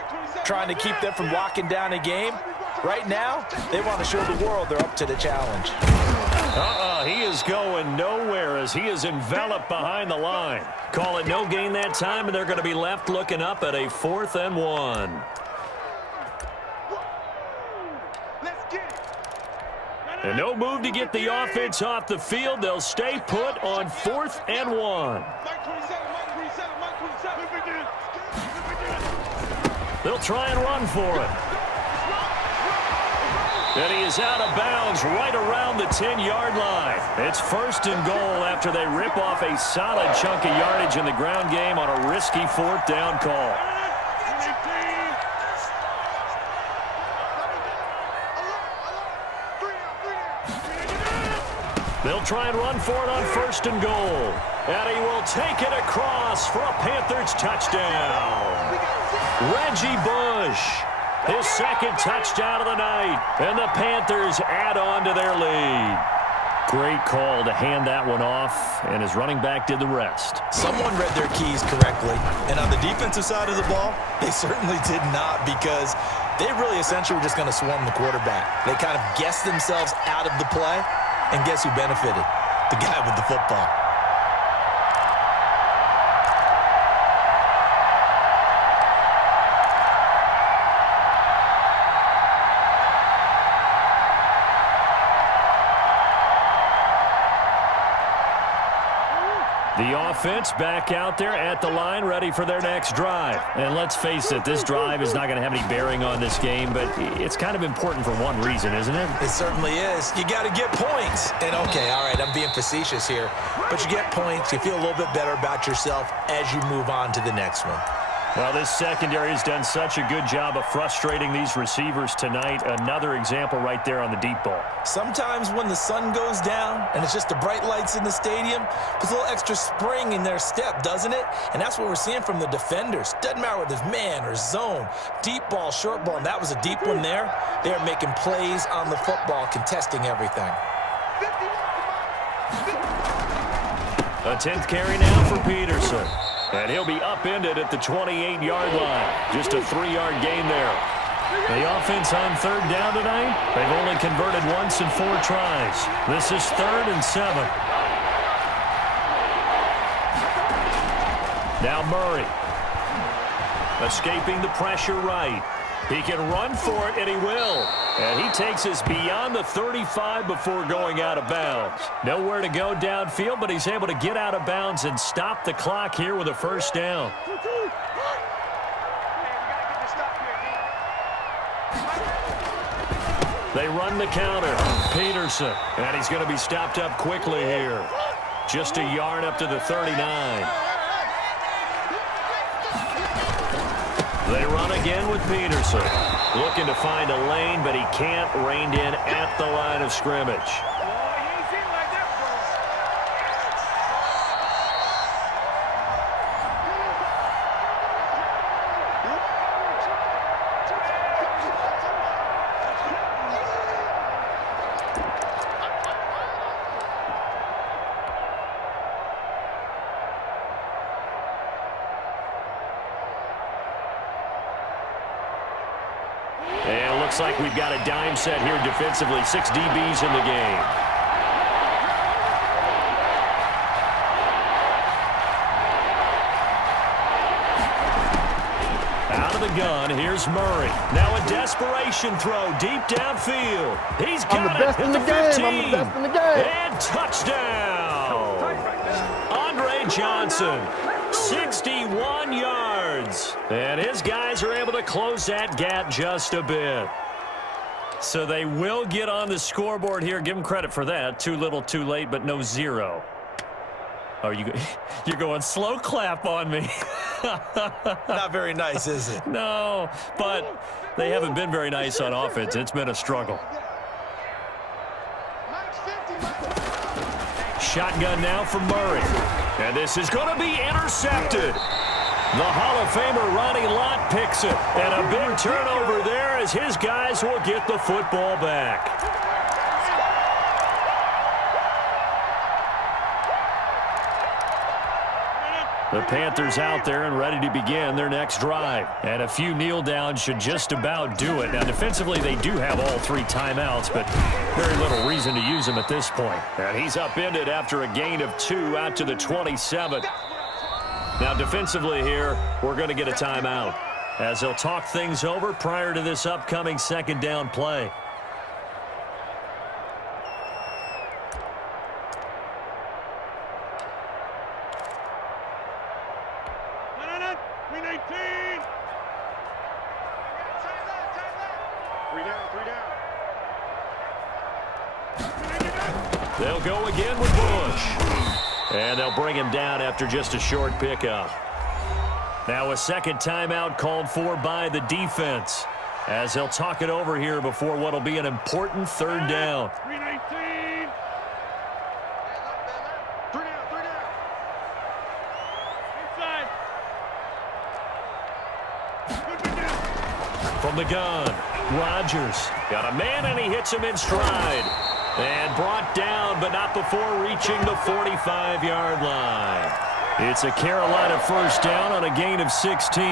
trying to keep them from locking down a game. Right now, they want to show the world they're up to the challenge. He is going nowhere as he is enveloped behind the line. Call it no gain that time, and they're going to be left looking up at a 4th and 1. And no move to get the offense off the field. They'll stay put on 4th and 1. They'll try and run for it. And he is out of bounds right around the 10-yard line. It's 1st and goal after they rip off a solid chunk of yardage in the ground game on a risky 4th down call. They'll try and run for it on 1st and goal. And he will take it across for a Panthers touchdown. Reggie Bush, his 2nd touchdown of the night. And the Panthers add on to their lead. Great call to hand that one off, and his running back did the rest. Someone read their keys correctly, and on the defensive side of the ball, they certainly did not, because they really essentially were just going to swarm the quarterback. They kind of guessed themselves out of the play, and guess who benefited? The guy with the football. The offense back out there at the line, ready for their next drive. And let's face it, this drive is not going to have any bearing on this game, but it's kind of important for one reason, isn't it? It certainly is. You got to get points. And, okay, all right, I'm being facetious here, but you get points, you feel a little bit better about yourself as you move on to the next one. Well, this secondary has done such a good job of frustrating these receivers tonight. Another example right there on the deep ball. Sometimes when the sun goes down and it's just the bright lights in the stadium, there's a little extra spring in their step, doesn't it? And that's what we're seeing from the defenders. Doesn't matter whether it's man or zone, deep ball, short ball, and that was a deep one there. They're making plays on the football, contesting everything. A 10th carry now for Peterson. And he'll be upended at the 28-yard line. Just a 3-yard gain there. The offense on 3rd down tonight, they've only converted once in 4 tries. This is 3rd and 7. Now Murray. Escaping the pressure right. He can run for it, and he will. And he takes us beyond the 35 before going out of bounds. Nowhere to go downfield, but he's able to get out of bounds and stop the clock here with a 1st down. They run the counter. Peterson. And he's going to be stopped up quickly here. Just a yard up to the 39. They run again with Peterson. Looking to find a lane, but he can't. Reined in at the line of scrimmage. Looks like we've got a dime set here defensively. 6 DBs in the game. Out of the gun, here's Murray. Now a desperation throw deep downfield. He's got it at the 15. I'm the best in the game. And touchdown. Andre Johnson. 61 yards. And his guys are able to close that gap just a bit. So they will get on the scoreboard here. Give them credit for that. Too little, too late, but no 0. Are you? You're going slow clap on me. Not very nice, is it? No, but they haven't been very nice on offense. It's been a struggle. Shotgun now for Murray. And this is going to be intercepted. The Hall of Famer Ronnie Lott picks it. And a big turnover there as his guys will get the football back. The Panthers out there and ready to begin their next drive. And a few kneel downs should just about do it. Now, defensively, they do have all 3 timeouts, but very little reason to use them at this point. And he's upended after a gain of 2 out to the 27. Now, defensively here, we're going to get a timeout as they'll talk things over prior to this upcoming second down play. They'll go again with Bush. And they'll bring him down after just a short pickup. Now a second timeout called for by the defense as they'll talk it over here before what will be an important third down. 319. 3 down. Inside. From the gun, Rodgers got a man and he hits him in stride. And brought down, but not before reaching the 45-yard line. It's a Carolina first down on a gain of 16.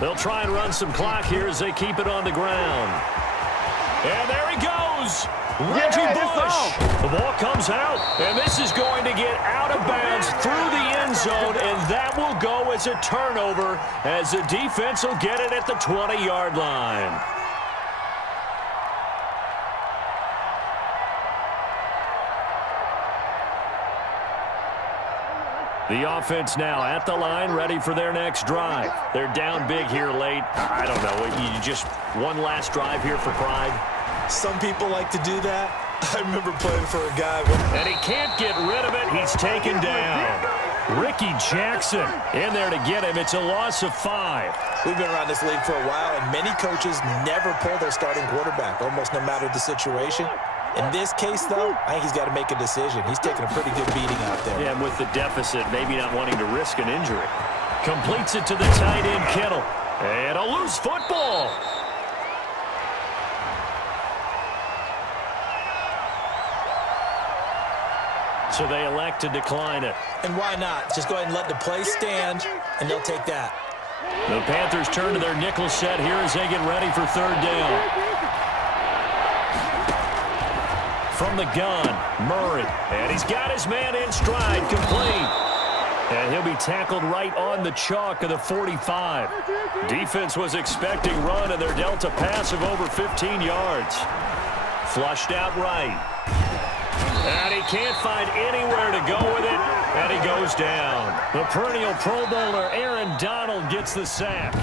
They'll try and run some clock here as they keep it on the ground. And there he goes. Reggie Bush. The ball comes out, and this is going to get out of bounds through the end zone, and that will go as a turnover as the defense will get it at the 20-yard line. The offense now at the line, ready for their next drive. They're down big here late. I don't know. You just one last drive here for pride. Some people like to do that. I remember playing for a guy. And he can't get rid of it. He's taken down. Ricky Jackson in there to get him. It's a loss of 5. We've been around this league for a while, and many coaches never pull their starting quarterback, almost no matter the situation. In this case, though, I think he's got to make a decision. He's taking a pretty good beating out there. Yeah, and with the deficit, maybe not wanting to risk an injury. Completes it to the tight end, Kittle. And a loose football. So they elect to decline it. And why not? Just go ahead and let the play stand, and they'll take that. The Panthers turn to their nickel set here as they get ready for third down. From the gun, Murray. And he's got his man in stride, complete. And he'll be tackled right on the chalk of the 45. Defense was expecting run, and they're dealt a pass of over 15 yards. Flushed out right. And he can't find anywhere to go with it, and he goes down. The perennial Pro Bowler Aaron Donald gets the sack.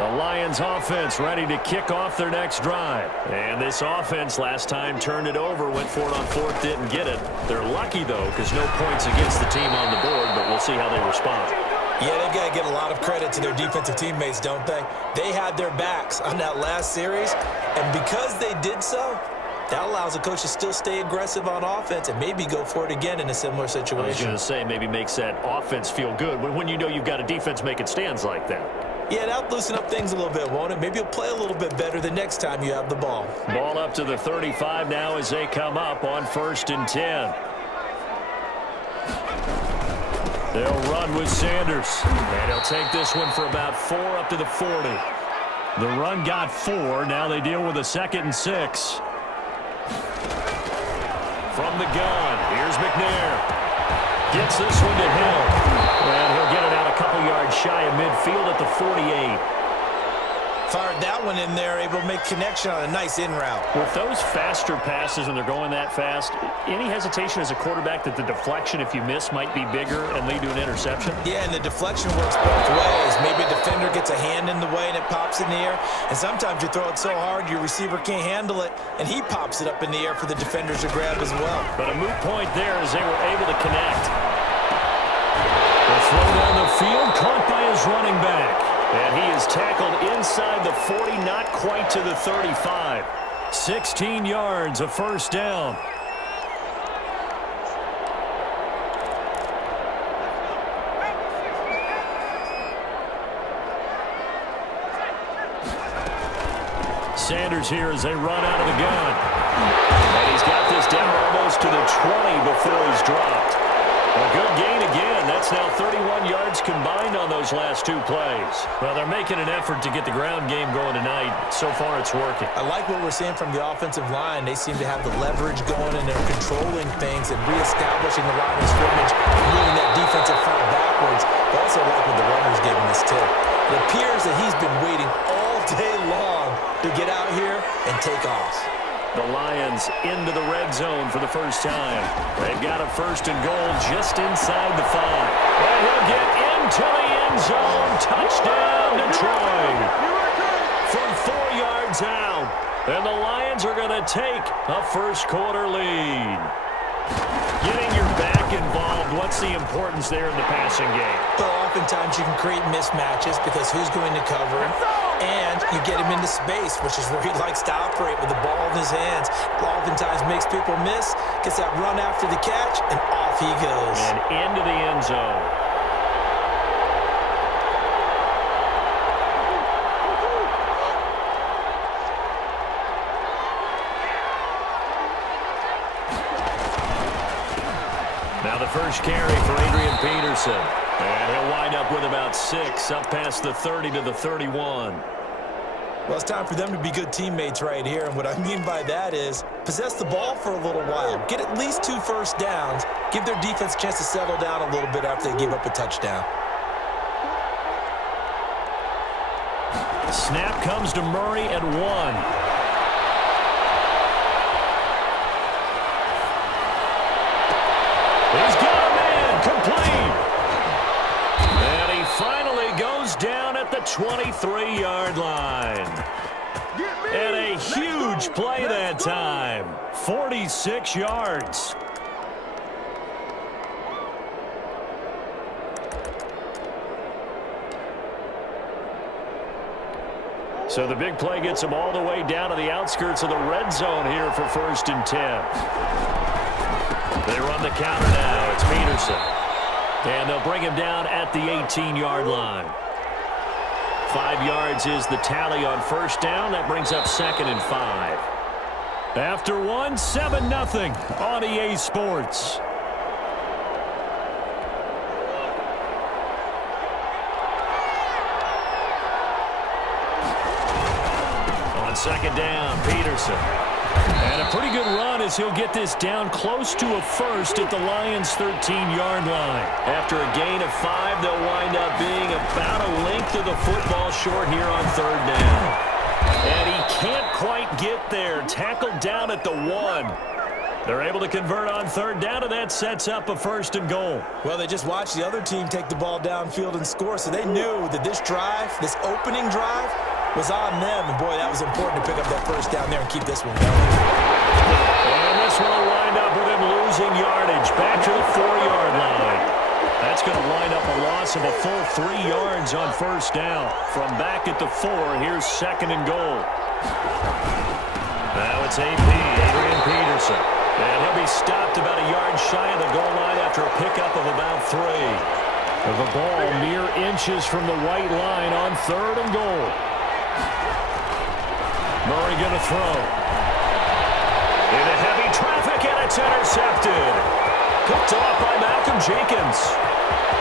The Lions offense ready to kick off their next drive. And this offense last time turned it over, went for it on fourth, didn't get it. They're lucky, though, because no points against the team on the board, but we'll see how they respond. Yeah, they've got to give a lot of credit to their defensive teammates, don't they? They had their backs on that last series, and because they did so, that allows the coach to still stay aggressive on offense and maybe go for it again in a similar situation. I was going to say, maybe makes that offense feel good when you know you've got a defense making stands like that. Yeah, that'll loosen up things a little bit, won't it? Maybe you'll play a little bit better the next time you have the ball. Ball up to the 35 now as they come up on 1st and 10. They'll run with Sanders. And he'll take this one for about 4 up to the 40. The run got 4. Now they deal with a 2nd and 6. From the gun, here's McNair. Gets this one to Hill. And he'll get it out a couple yards shy of midfield at the 48. Fired that one in there, able to make connection on a nice in route. With those faster passes when they're going that fast, any hesitation as a quarterback that the deflection, if you miss, might be bigger and lead to an interception? Yeah, and the deflection works both ways. Maybe a defender gets a hand in the way and it pops in the air. And sometimes you throw it so hard your receiver can't handle it, and he pops it up in the air for the defenders to grab as well. But a moot point there as they were able to connect. The throw down the field, caught by his running back. And he is tackled inside the 40, not quite to the 35. 16 yards, a first down. Sanders here as they run out of the gun. And he's got this down almost to the 20 before he's dropped. A good gain again. That's now 31 yards combined on those last 2 plays. Well, they're making an effort to get the ground game going tonight. So far, it's working. I like what we're seeing from the offensive line. They seem to have the leverage going, and they're controlling things and reestablishing the line of scrimmage, moving that defensive front backwards. I also like what the runner's giving us, too. It appears that he's been waiting all day long to get out here and take off. The Lions into the red zone for the first time. They've got a 1st and goal just inside the 5. And he'll get into the end zone. Touchdown, Detroit. From 4 yards out. And the Lions are going to take a first-quarter lead. Getting your back involved, what's the importance there in the passing game? Well, oftentimes you can create mismatches because who's going to cover him, and you get him into space, which is where he likes to operate with the ball in his hands. Oftentimes makes people miss, gets that run after the catch, and off he goes. And into the end zone. Now the first carry for Adrian Peterson. And he'll wind up with about 6 up past the 30 to the 31. Well, it's time for them to be good teammates right here. And what I mean by that is possess the ball for a little while. Get at least 2 first downs. Give their defense a chance to settle down a little bit after they give up a touchdown. Snap comes to Murray at 1. He's got a man complete. And he finally goes down at the 23-yard line. And a huge play that time. 46 yards. So the big play gets him all the way down to the outskirts of the red zone here for 1st and 10. They run the counter now. It's Peterson. And they'll bring him down at the 18-yard line. 5 yards is the tally on 1st down. That brings up 2nd and 5. After 1, 7-0 on EA Sports. On 2nd down, Peterson. And a pretty good run as he'll get this down close to a first at the Lions' 13-yard line. After a gain of 5, they'll wind up being about a length of the football short here on 3rd down. And he can't quite get there. Tackled down at the 1. They're able to convert on third down, and that sets up a 1st and goal. Well, they just watched the other team take the ball downfield and score, so they knew that this drive, this opening drive, was on them. And, boy, that was important to pick up that 1st down there and keep this one going. And this one will wind up with him losing yardage back to the 4-yard line. That's going to wind up a loss of a full 3 yards on 1st down. From back at the 4, here's 2nd and goal. Now it's Adrian Peterson. And he'll be stopped about a yard shy of the goal line after a pickup of about 3. The ball mere inches from the white line on 3rd and goal. Murray going to throw. Into heavy traffic, and it's intercepted. Picked off by Malcolm Jenkins.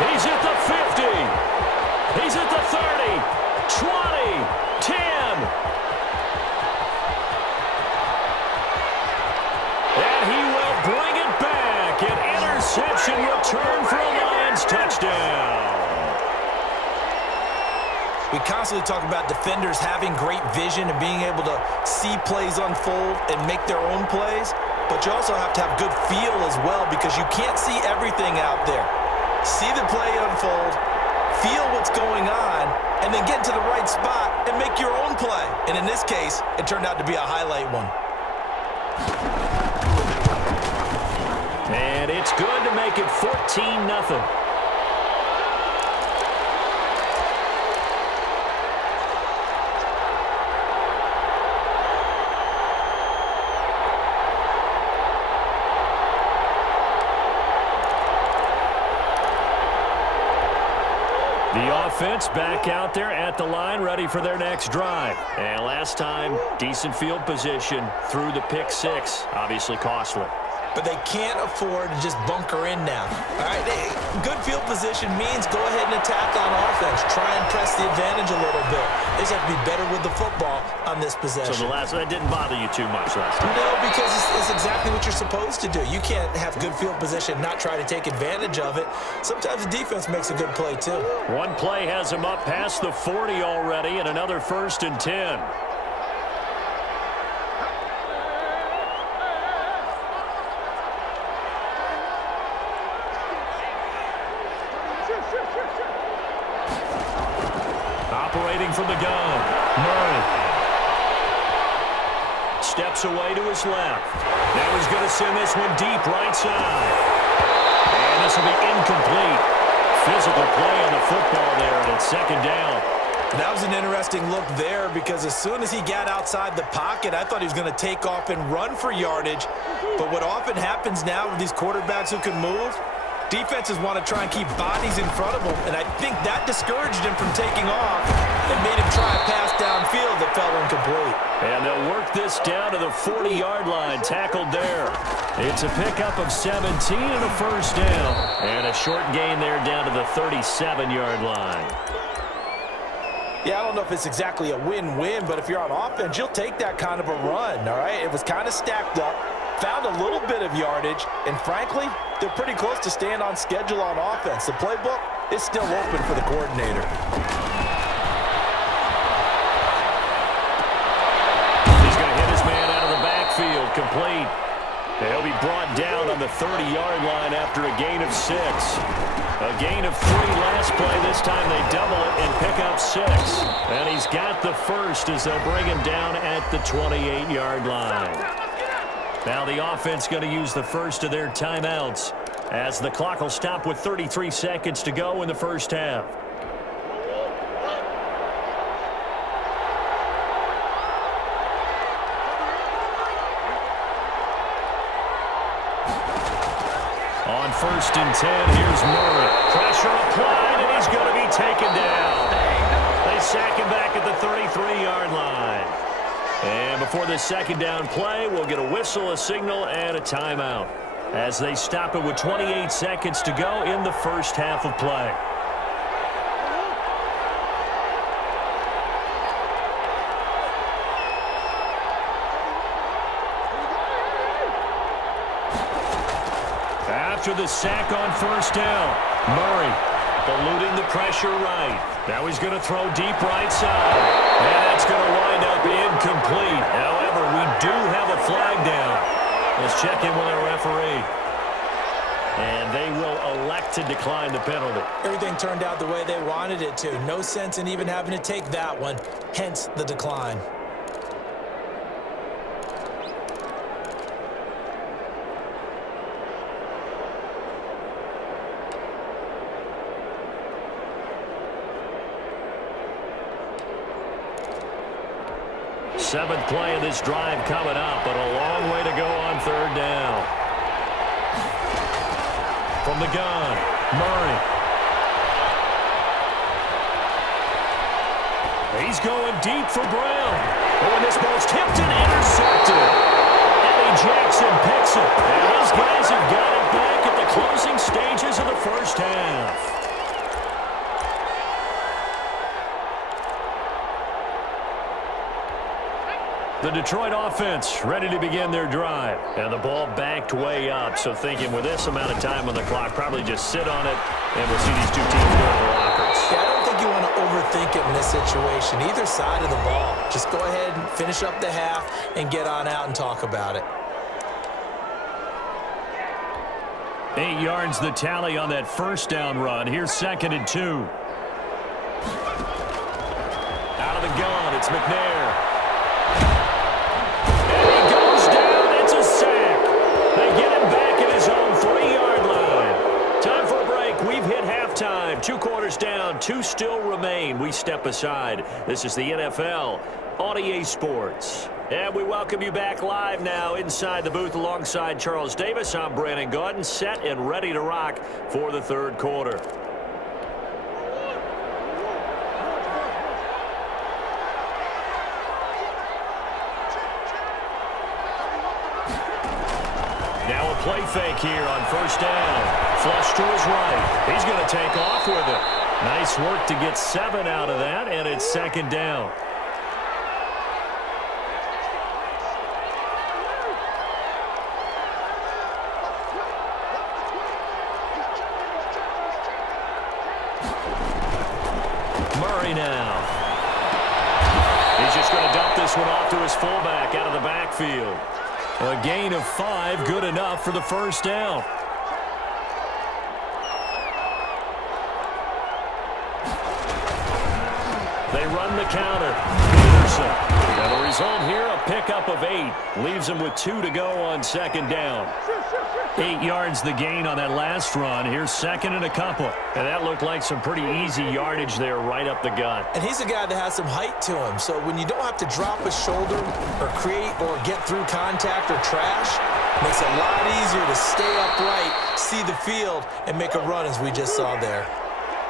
He's at the 50. He's at the 30. 20. 10. And he will bring it back. An interception return for a Lions touchdown. We constantly talk about defenders having great vision and being able to see plays unfold and make their own plays, but you also have to have good feel as well because you can't see everything out there. See the play unfold, feel what's going on, and then get to the right spot and make your own play. And in this case, it turned out to be a highlight one. And it's good to make it 14-0. The offense back out there at the line, ready for their next drive. And last time, decent field position through the pick 6. Obviously costly. But they can't afford to just bunker in now. All right, good field position means go ahead and attack on offense. Try and press the advantage a little bit. They just have to be better with the football on this possession. So that didn't bother you too much last time? No, because it's exactly what you're supposed to do. You can't have good field position and not try to take advantage of it. Sometimes the defense makes a good play, too. One play has him up past the 40 already, and another 1st and 10. Operating from the gun, Murray. Steps away to his left. Now he's going to send this one deep right side. And this will be incomplete. Physical play on the football there, and it's 2nd down. That was an interesting look there because as soon as he got outside the pocket, I thought he was going to take off and run for yardage. But what often happens now with these quarterbacks who can move, defenses want to try and keep bodies in front of them, and I think that discouraged him from taking off and made him try a pass downfield that fell incomplete. And they'll work this down to the 40-yard line, tackled there. It's a pickup of 17 and a 1st down, and a short gain there down to the 37-yard line. Yeah, I don't know if it's exactly a win-win, but if you're on offense, you'll take that kind of a run, all right? It was kind of stacked up, found a little bit of yardage, and frankly, they're pretty close to staying on schedule on offense. The playbook is still open for the coordinator. He's going to hit his man out of the backfield, complete. He'll be brought down on the 30-yard line after a gain of 6. A gain of 3 last play. This time they double it and pick up 6. And he's got the 1st as they'll bring him down at the 28-yard line. Now the offense going to use the first of their timeouts as the clock will stop with 33 seconds to go in the 1st half. On 1st and 10, here's Murray. Pressure applied, and he's going to be taken down. They sack him back at the 33-yard line. And before this 2nd down play, we'll get a whistle, a signal, and a timeout as they stop it with 28 seconds to go in the 1st half of play. After the sack on 1st down, Murray eluding the pressure right. Now he's going to throw deep right side. And that's going to wind up incomplete. However, we do have a flag down. As Let's check in with our referee. And they will elect to decline the penalty. Everything turned out the way they wanted it to. No sense in even having to take that one, hence the decline. Seventh play of this drive coming up, but a long way to go on third down. From the gun, Murray. He's going deep for Brown. Oh, and this ball's tipped and intercepted. Eddie Jackson picks it. And his guys have got it back at the closing stages of the first half. The Detroit offense ready to begin their drive. And the ball backed way up. So thinking with this amount of time on the clock, probably just sit on it, and we'll see these two teams go to the lockers. Yeah, I don't think you want to overthink it in this situation. Either side of the ball. Just go ahead and finish up the half and get on out and talk about it. 8 yards the tally on that first down run. Here's 2nd and 2. Out of the gun, it's McNair. Time, 2 quarters down, 2 still remain. We step aside. This is the NFL on EA Sports. And we welcome you back live now inside the booth alongside Charles Davis. I'm Brandon Gaudin, set and ready to rock for the third quarter. Now a play fake here on first down. Flush to his right. He's going to take off with it. Nice work to get 7 out of that, and it's 2nd down. Murray now. He's just going to dump this one off to his fullback out of the backfield. A gain of 5, good enough for the first down. They run the counter. Peterson. And the result here, a pickup of 8. Leaves him with 2 to go on 2nd down. 8 yards the gain on that last run. Here's 2nd and a couple. And that looked like some pretty easy yardage there right up the gut. And he's a guy that has some height to him. So when you don't have to drop a shoulder or create or get through contact or trash, it makes it a lot easier to stay upright, see the field, and make a run as we just saw there.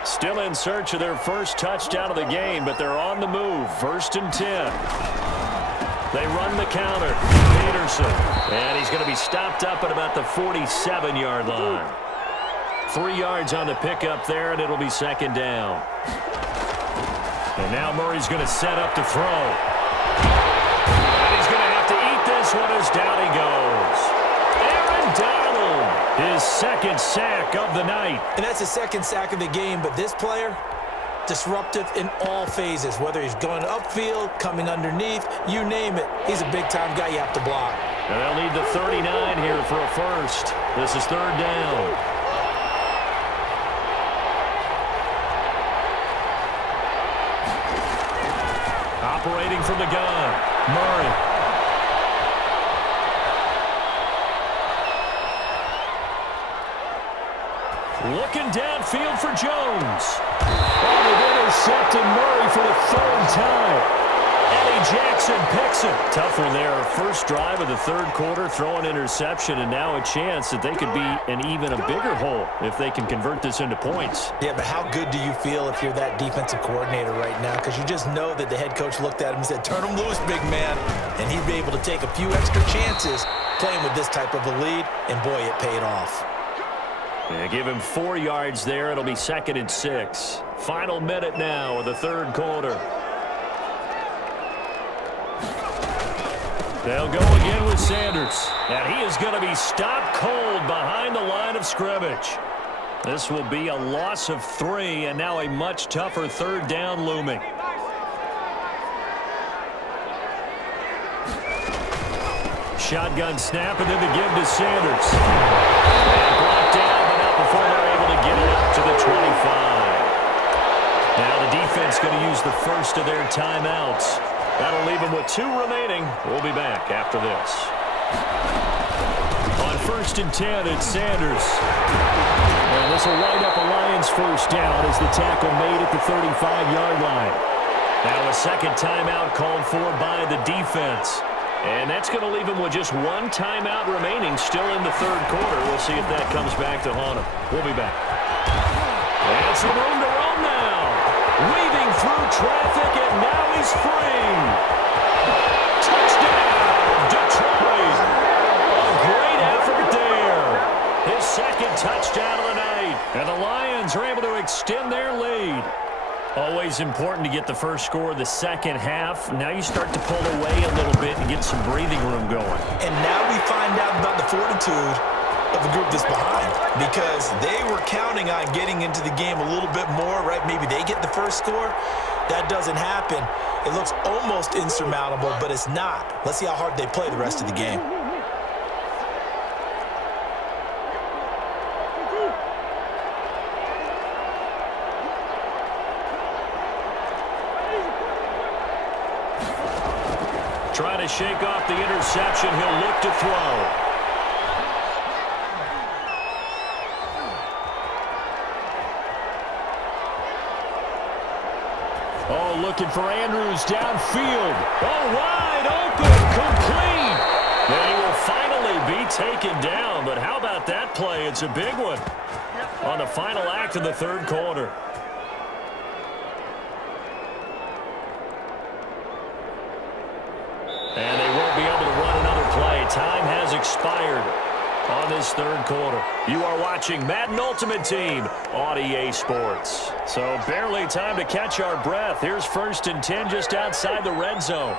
Still in search of their first touchdown of the game, but they're on the move. 1st and 10. They run the counter. Peterson. And he's going to be stopped up at about the 47-yard line. 3 yards on the pickup there, and it'll be 2nd down. And now Murray's going to set up to throw. And he's going to have to eat this one as down he goes. Aaron Donald, his 2nd sack of the night. And that's his 2nd sack of the game, but this player, disruptive in all phases, whether he's going upfield, coming underneath, you name it. He's a big-time guy you have to block. And they'll need the 39 here for a first. This is 3rd down. Operating from the gun, Murray. Looking downfield for Jones. And they've intercepted Murray for the 3rd time. Eddie Jackson picks it. Tough one there. First drive of the 3rd quarter, throw an interception, and now a chance that they could be in even a bigger hole if they can convert this into points. Yeah, but how good do you feel if you're that defensive coordinator right now? Because you just know that the head coach looked at him and said, turn him loose, big man. And he'd be able to take a few extra chances playing with this type of a lead, and boy, it paid off. Yeah, give him 4 yards there. It'll be 2nd and 6. Final minute now of the 3rd quarter. They'll go again with Sanders. And he is going to be stopped cold behind the line of scrimmage. This will be a loss of 3, and now a much tougher 3rd down looming. Shotgun snap, and then the give to Sanders. And blocked down, but not before they're able to get it up to the 25. Now the defense going to use the first of their timeouts. That'll leave them with 2 remaining. We'll be back after this. On 1st and 10, it's Sanders. And this will wind up a Lions first down as the tackle made at the 35-yard line. Now a second timeout called for by the defense. And that's going to leave them with just 1 timeout remaining still in the 3rd quarter. We'll see if that comes back to haunt them. We'll be back. And some room to roam now. Weaving through traffic, and now he's free. Touchdown, Detroit. A great effort there. His 2nd touchdown of the night. And the Lions are able to extend their lead. Always important to get the first score of the second half. Now you start to pull away a little bit and get some breathing room going. And now we find out about the fortitude of the group that's behind, because they were counting on getting into the game a little bit more, right? Maybe they get the first score. That doesn't happen. It looks almost insurmountable, but it's not. Let's see how hard they play the rest of the game. Trying to shake off the interception. He'll look to throw. Oh, looking for Andrews downfield. Oh, wide open, complete. And he will finally be taken down. But how about that play? It's a big one on the final act of the 3rd quarter. And they won't be able to run another play. Time has expired on this 3rd quarter. You are watching Madden Ultimate Team on EA Sports. So barely time to catch our breath. Here's 1st and 10 just outside the red zone.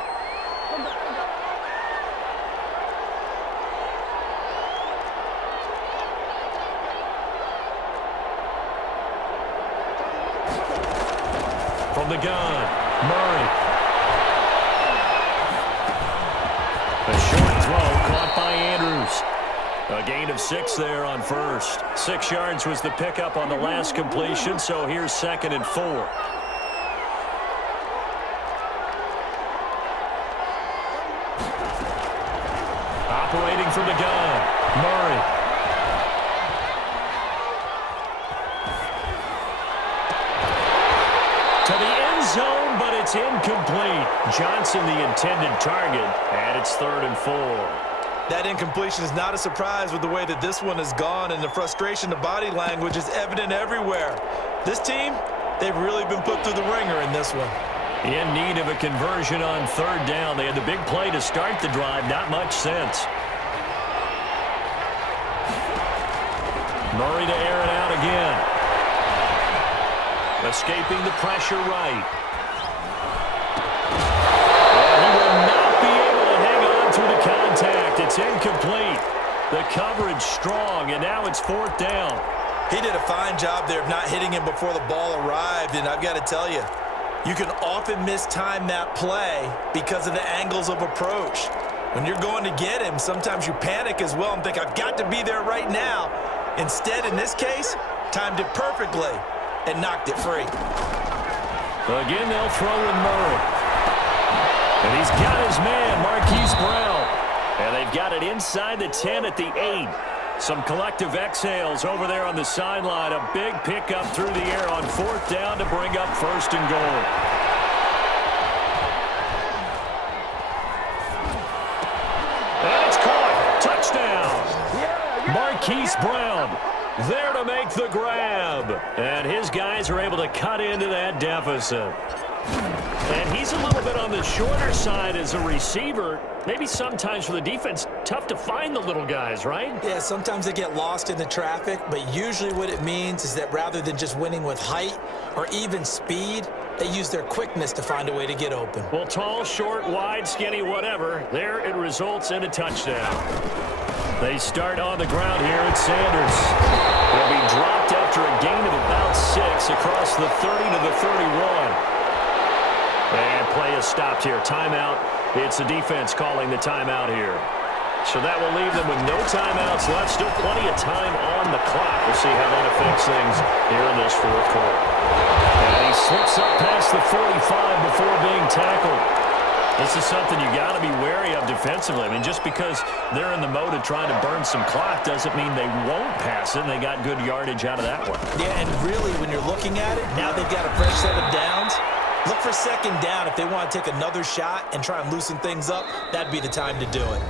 From the gun, Murray. A short throw caught by Andrews. A gain of 6 there on 1st. 6 yards was the pickup on the last completion, so here's 2nd and 4. Operating from the gun, Murray. To the end zone, but it's incomplete. Johnson the intended target, and it's 3rd and 4. That incompletion is not a surprise with the way that this one has gone, and the frustration, the body language is evident everywhere. This team, they've really been put through the ringer in this one. In need of a conversion on 3rd down. They had the big play to start the drive, not much sense. Murray to air it out again. Escaping the pressure right. And he will not be able to hang on through the contact. It's incomplete. The coverage strong, and now it's 4th down. He did a fine job there of not hitting him before the ball arrived, and I've got to tell you, you can often mistime that play because of the angles of approach. When you're going to get him, sometimes you panic as well and think, I've got to be there right now. Instead, in this case, timed it perfectly and knocked it free. Again, they'll throw in Murray. And he's got his man, Marquise Brown. And they've got it inside the 10 at the 8. Some collective exhales over there on the sideline. A big pickup through the air on 4th down to bring up 1st and goal. And it's caught. Touchdown. Marquise Brown there to make the grab. And his guys are able to cut into that deficit. And he's a little bit on the shorter side as a receiver. Maybe sometimes for the defense, tough to find the little guys, right? Yeah, sometimes they get lost in the traffic, but usually what it means is that rather than just winning with height or even speed, they use their quickness to find a way to get open. Well, tall, short, wide, skinny, whatever, there it results in a touchdown. They start on the ground here at Sanders. They'll be dropped after a gain of about 6 across the 30 to the 31. And play is stopped here. Timeout. It's the defense calling the timeout here. So that will leave them with no timeouts left. Still plenty of time on the clock. We'll see how that affects things here in this fourth quarter. And he slips up past the 45 before being tackled. This is something you got to be wary of defensively. I mean, just because they're in the mode of trying to burn some clock doesn't mean they won't pass it, and they got good yardage out of that one. Yeah, and really, when you're looking at it, now they've got a fresh set of downs. Look for second down. If they want to take another shot and try and loosen things up, that'd be the time to do it.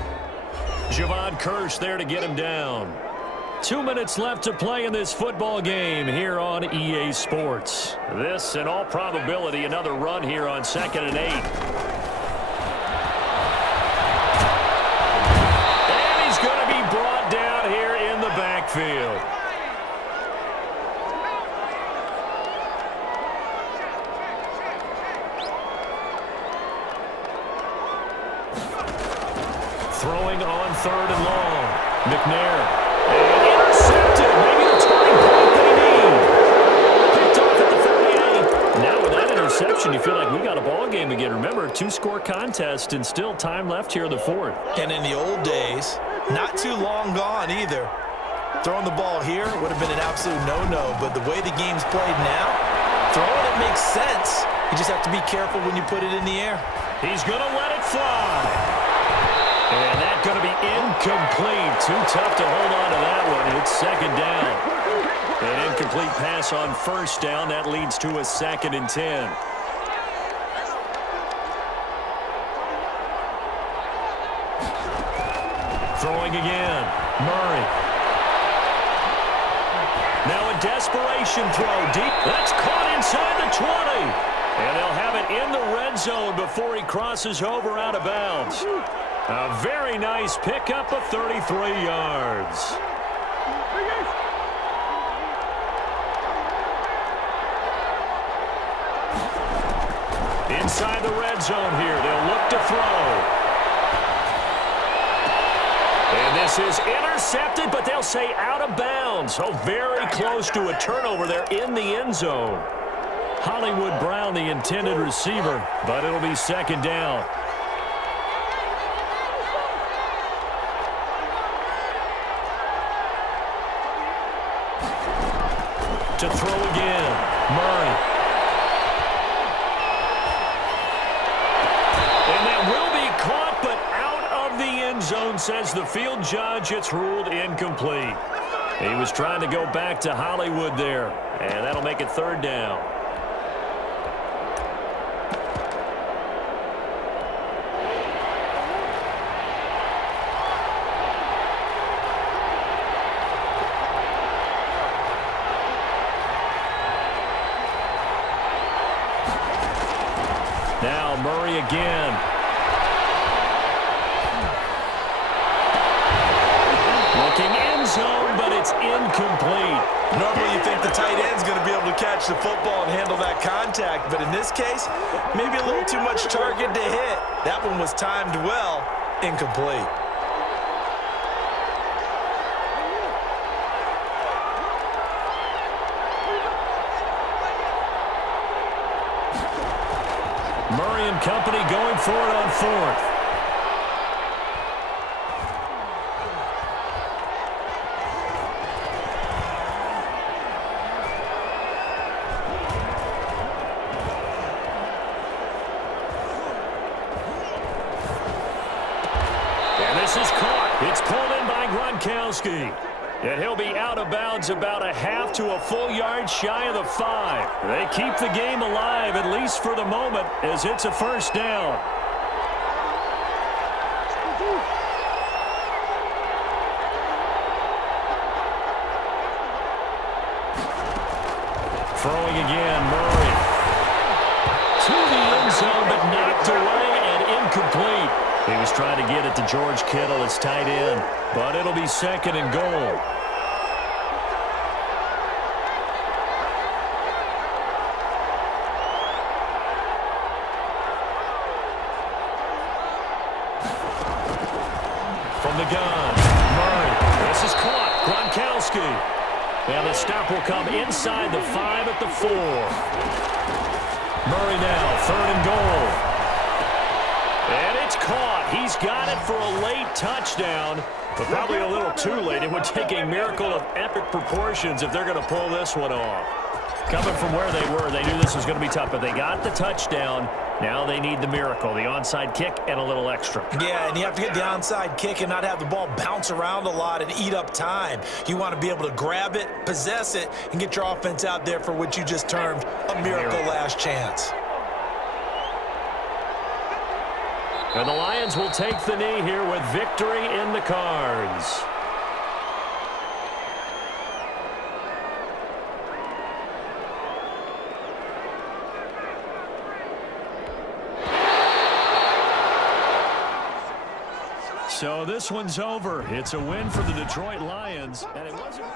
Javon Kirsch there to get him down. 2 minutes left to play in this football game here on EA Sports. This, in all probability, another run here on 2nd and 8. And he's going to be brought down here in the backfield. Throwing on 3rd and long. McNair. And intercepted. Maybe the turning point they need. Picked off at the 38. Now with that interception, you feel like we got a ball game again. Remember, 2-score contest and still time left here in the 4th. And in the old days, not too long gone either. Throwing the ball here would have been an absolute no-no, but the way the game's played now, throwing it makes sense. You just have to be careful when you put it in the air. He's going to let it fly. And that's going to be incomplete. Too tough to hold on to that one. It's 2nd down. An incomplete pass on 1st down. That leads to a 2nd and 10. Throwing again. Murray. Now a desperation throw deep. That's caught inside the 20. And they'll have it in the red zone before he crosses over out of bounds. A very nice pickup of 33 yards. Inside the red zone here. They'll look to throw. And this is intercepted, but they'll say out of bounds. So very close to a turnover there in the end zone. Hollywood Brown, the intended receiver, but it'll be 2nd down. To throw again, Murray. And that will be caught, but out of the end zone, says the field judge. It's ruled incomplete. He was trying to go back to Hollywood there, and that'll make it 3rd down. Now Murray again. Looking end zone, but it's incomplete. Normally you think the tight end's going to be able to catch the football and handle that contact, but in this case, maybe a little too much target to hit. That one was timed well, incomplete. Murray and company going for it on 4th. And this is caught. It's pulled in by Gronkowski. And he'll be out of bounds about a half to a full yard shy of the 5. They keep the game alive, at least for the moment, as it's a 1st down. Throwing again, Murray. To the end zone, but knocked away and incomplete. He was trying to get it to George Kittle, his tight end, but it'll be 2nd and goal. From the gun, Murray. This is caught. Gronkowski. And the stop will come inside the 5 at the 4. Murray now, 3rd and goal. And it's caught. He's got it for a late touchdown, but probably a little too late. It would take a miracle of epic proportions if they're going to pull this one off. Coming from where they were, they knew this was going to be tough, but they got the touchdown. Now they need the miracle, the onside kick and a little extra. Yeah, and you have to get the onside kick and not have the ball bounce around a lot and eat up time. You want to be able to grab it, possess it, and get your offense out there for what you just termed a miracle last chance. And the Lions will take the knee here with victory in the cards. So this one's over. It's a win for the Detroit Lions, and it wasn't...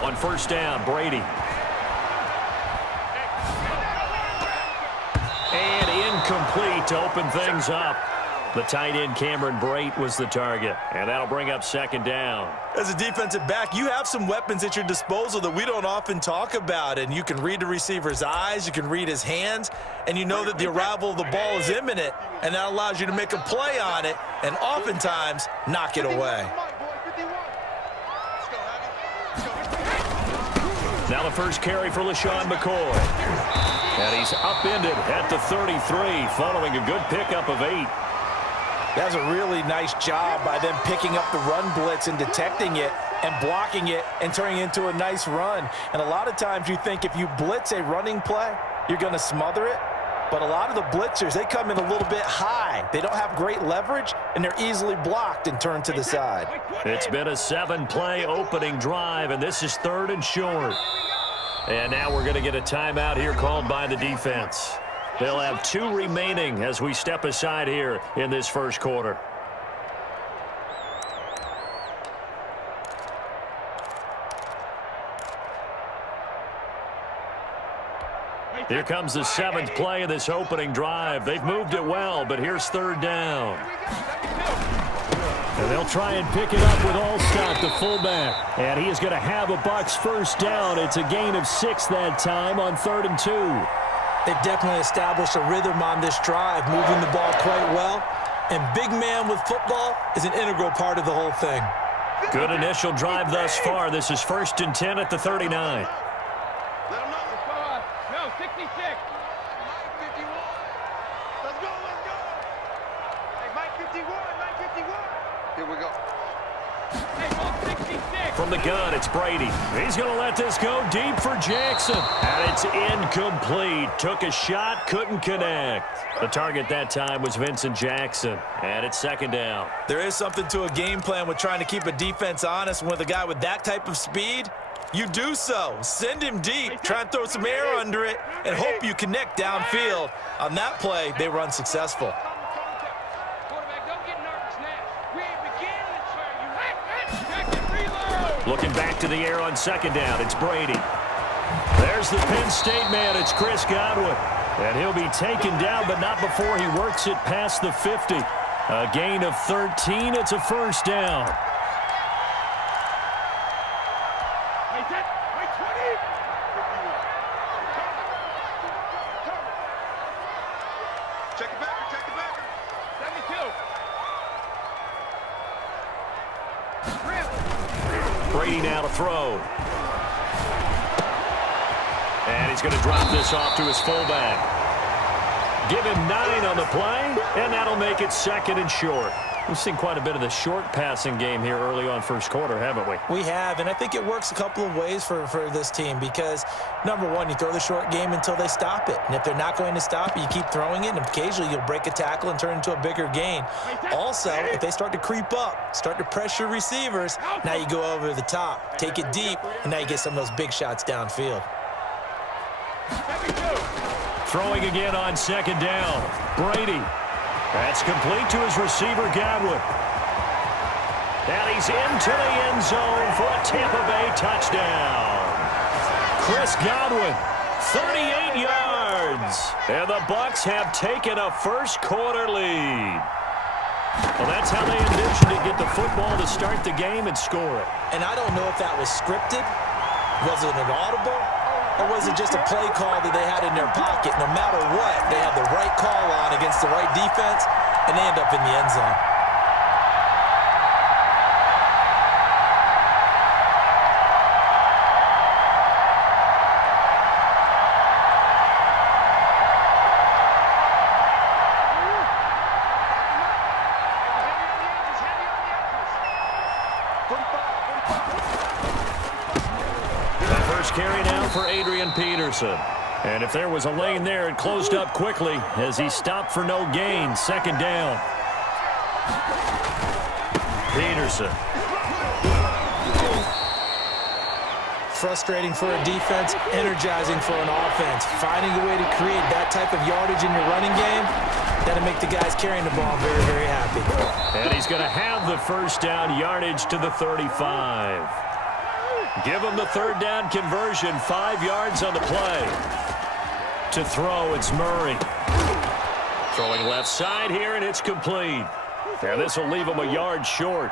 On first down, Brady. And incomplete to open things up. The tight end, Cameron Brate, was the target. And that'll bring up second down. As a defensive back, you have some weapons at your disposal that we don't often talk about. And you can read the receiver's eyes, you can read his hands, and you know that the arrival of the ball is imminent. And that allows you to make a play on it and oftentimes knock it away. Now the first carry for LaShawn McCoy. And he's upended at the 33 following a good pickup of 8. That's a really nice job by them picking up the run blitz and detecting it and blocking it and turning it into a nice run. And a lot of times you think if you blitz a running play, you're going to smother it. But a lot of the blitzers, they come in a little bit high. They don't have great leverage, and they're easily blocked and turned to the side. It's been a 7-play opening drive, and this is 3rd and short. And now we're going to get a timeout here called by the defense. They'll have 2 remaining as we step aside here in this first quarter. Here comes the 7th play of this opening drive. They've moved it well, but here's 3rd down. And they'll try and pick it up with Allstott, the fullback. And he is going to have a Bucs first down. It's a gain of 6 that time on 3rd and 2. They've definitely established a rhythm on this drive, moving the ball quite well. And big man with football is an integral part of the whole thing. Good initial drive thus far. This is 1st and 10 at the 39. Let him know. No, 66. Mike 51. Let's go, let's go. Hey, Mike 51, Mike 51. Here we go. Hey, ball 66. From the gun, it's Brady. He's going to let this go deep for Jackson. And it's incomplete. Took a shot, couldn't connect. The target that time was Vincent Jackson. And it's 2nd down. There is something to a game plan with trying to keep a defense honest. With a guy with that type of speed, You do so. Send him deep. Try and throw some air under it and hope you connect downfield. On that play, they were unsuccessful. Quarterback, don't get nervous now. We ain't beginning to try you. Looking back to the air on second down, it's Brady. There's the Penn State man, it's Chris Godwin. And he'll be taken down, but not before he works it past the 50. A gain of 13, it's a first down. Check it back, check it back. 72. Brady now to throw. And he's going to drop this off to his fullback. Give him 9 on the play, and that'll make it second and short. We've seen quite a bit of the short passing game here early on first quarter, haven't we? We have, and I think it works a couple of ways for this team because, number one, you throw the short game until they stop it. And if they're not going to stop it, you keep throwing it, and occasionally you'll break a tackle and turn into a bigger gain. Also, if they start to creep up, start to pressure receivers, now you go over the top, take it deep, and now you get some of those big shots downfield. Throwing again on second down. Brady. That's complete to his receiver, Godwin. And he's into the end zone for a Tampa Bay touchdown. Chris Godwin, 38 yards. And the Bucs have taken a first quarter lead. Well, that's how they envisioned it, get the football to start the game and score it. And I don't know if that was scripted. Was it an audible? Or was it just a play call that they had in their pocket? No matter what, they had the right call on against the right defense, and they end up in the end zone. Carry now for Adrian Peterson. And if there was a lane there, it closed up quickly as he stopped for no gain. Second down. Peterson. Frustrating for a defense, energizing for an offense. Finding a way to create that type of yardage in your running game, that'll make the guys carrying the ball very, very happy. And he's going to have the first down yardage to the 35. Give him the third down conversion, 5 yards on the play. To throw, it's Murray. Throwing left side here, and it's complete. And this will leave him a yard short.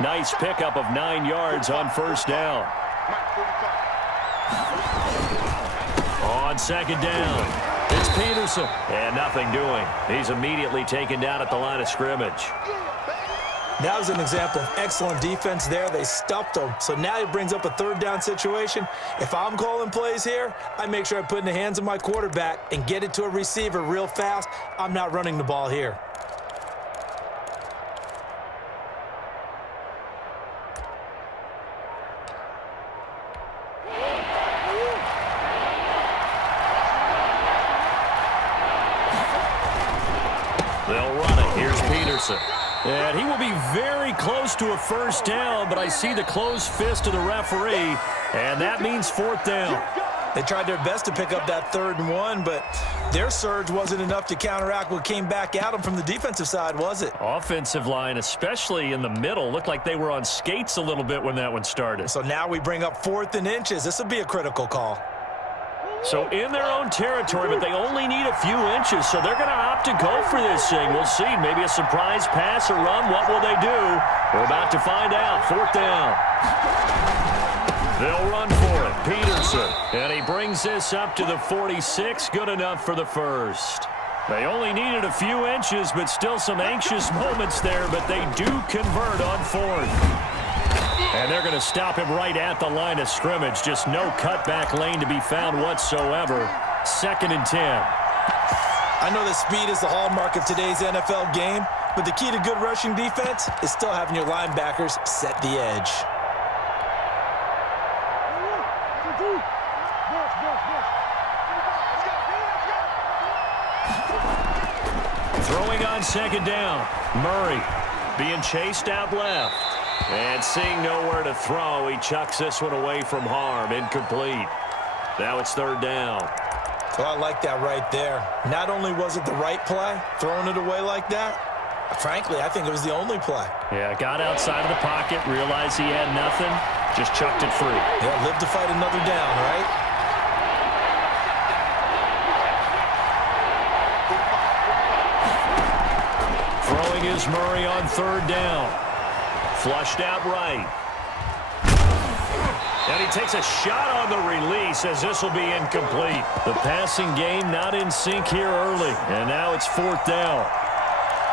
Nice pickup of 9 yards on first down. On second down, it's Peterson. And nothing doing. He's immediately taken down at the line of scrimmage. That was an example of excellent defense there. They stuffed him. So now he brings up a third down situation. If I'm calling plays here, I make sure I put it in the hands of my quarterback and get it to a receiver real fast. I'm not running the ball here. They'll run it. Here's Peterson. And he will be very close to a first down, but I see the closed fist of the referee, and that means fourth down. They tried their best to pick up that 3rd and 1, but their surge wasn't enough to counteract what came back at them from the defensive side, was it? Offensive line, especially in the middle, looked like they were on skates a little bit when that one started. So now we bring up 4th and inches. This will be a critical call. So in their own territory, but they only need a few inches, so they're going to opt to go for this thing. We'll see. Maybe a surprise pass or run. What will they do? We're about to find out. 4th down. They'll run for it. Peterson. And he brings this up to the 46. Good enough for the first. They only needed a few inches, but still some anxious moments there, but they do convert on 4th. And they're going to stop him right at the line of scrimmage. Just no cutback lane to be found whatsoever. 2nd and 10. I know that speed is the hallmark of today's NFL game, but the key to good rushing defense is still having your linebackers set the edge. Throwing on second down. Murray. being chased out left. And seeing nowhere to throw, he chucks this one away from harm. Incomplete. Now it's third down. Well, I like that right there. Not only was it the right play, throwing it away like that, frankly, I think it was the only play. Yeah, got outside of the pocket, realized he had nothing, just chucked it free. Yeah, live to fight another down, right? Throwing is Murray on third down. Flushed out right. And he takes a shot on the release as this will be incomplete. The passing game not in sync here early. And now it's fourth down.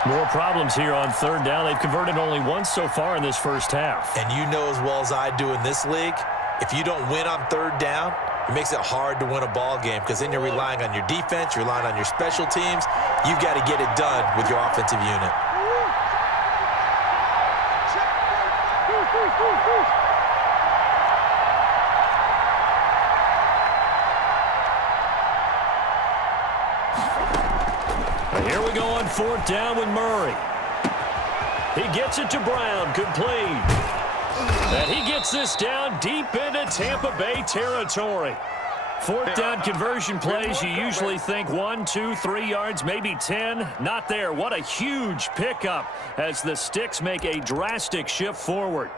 More problems here on third down. They've converted only once so far in this first half. And you know as well as I do in this league, if you don't win on third down, it makes it hard to win a ball game because then you're relying on your defense, you're relying on your special teams. You've got to get it done with your offensive unit. Here we go on fourth down with Murray. He gets it to Brown, complete. And he gets this down deep into Tampa Bay territory. Fourth down conversion plays, you usually think 1, 2, 3 yards, maybe 10. Not there. What a huge pickup as the Sticks make a drastic shift forward.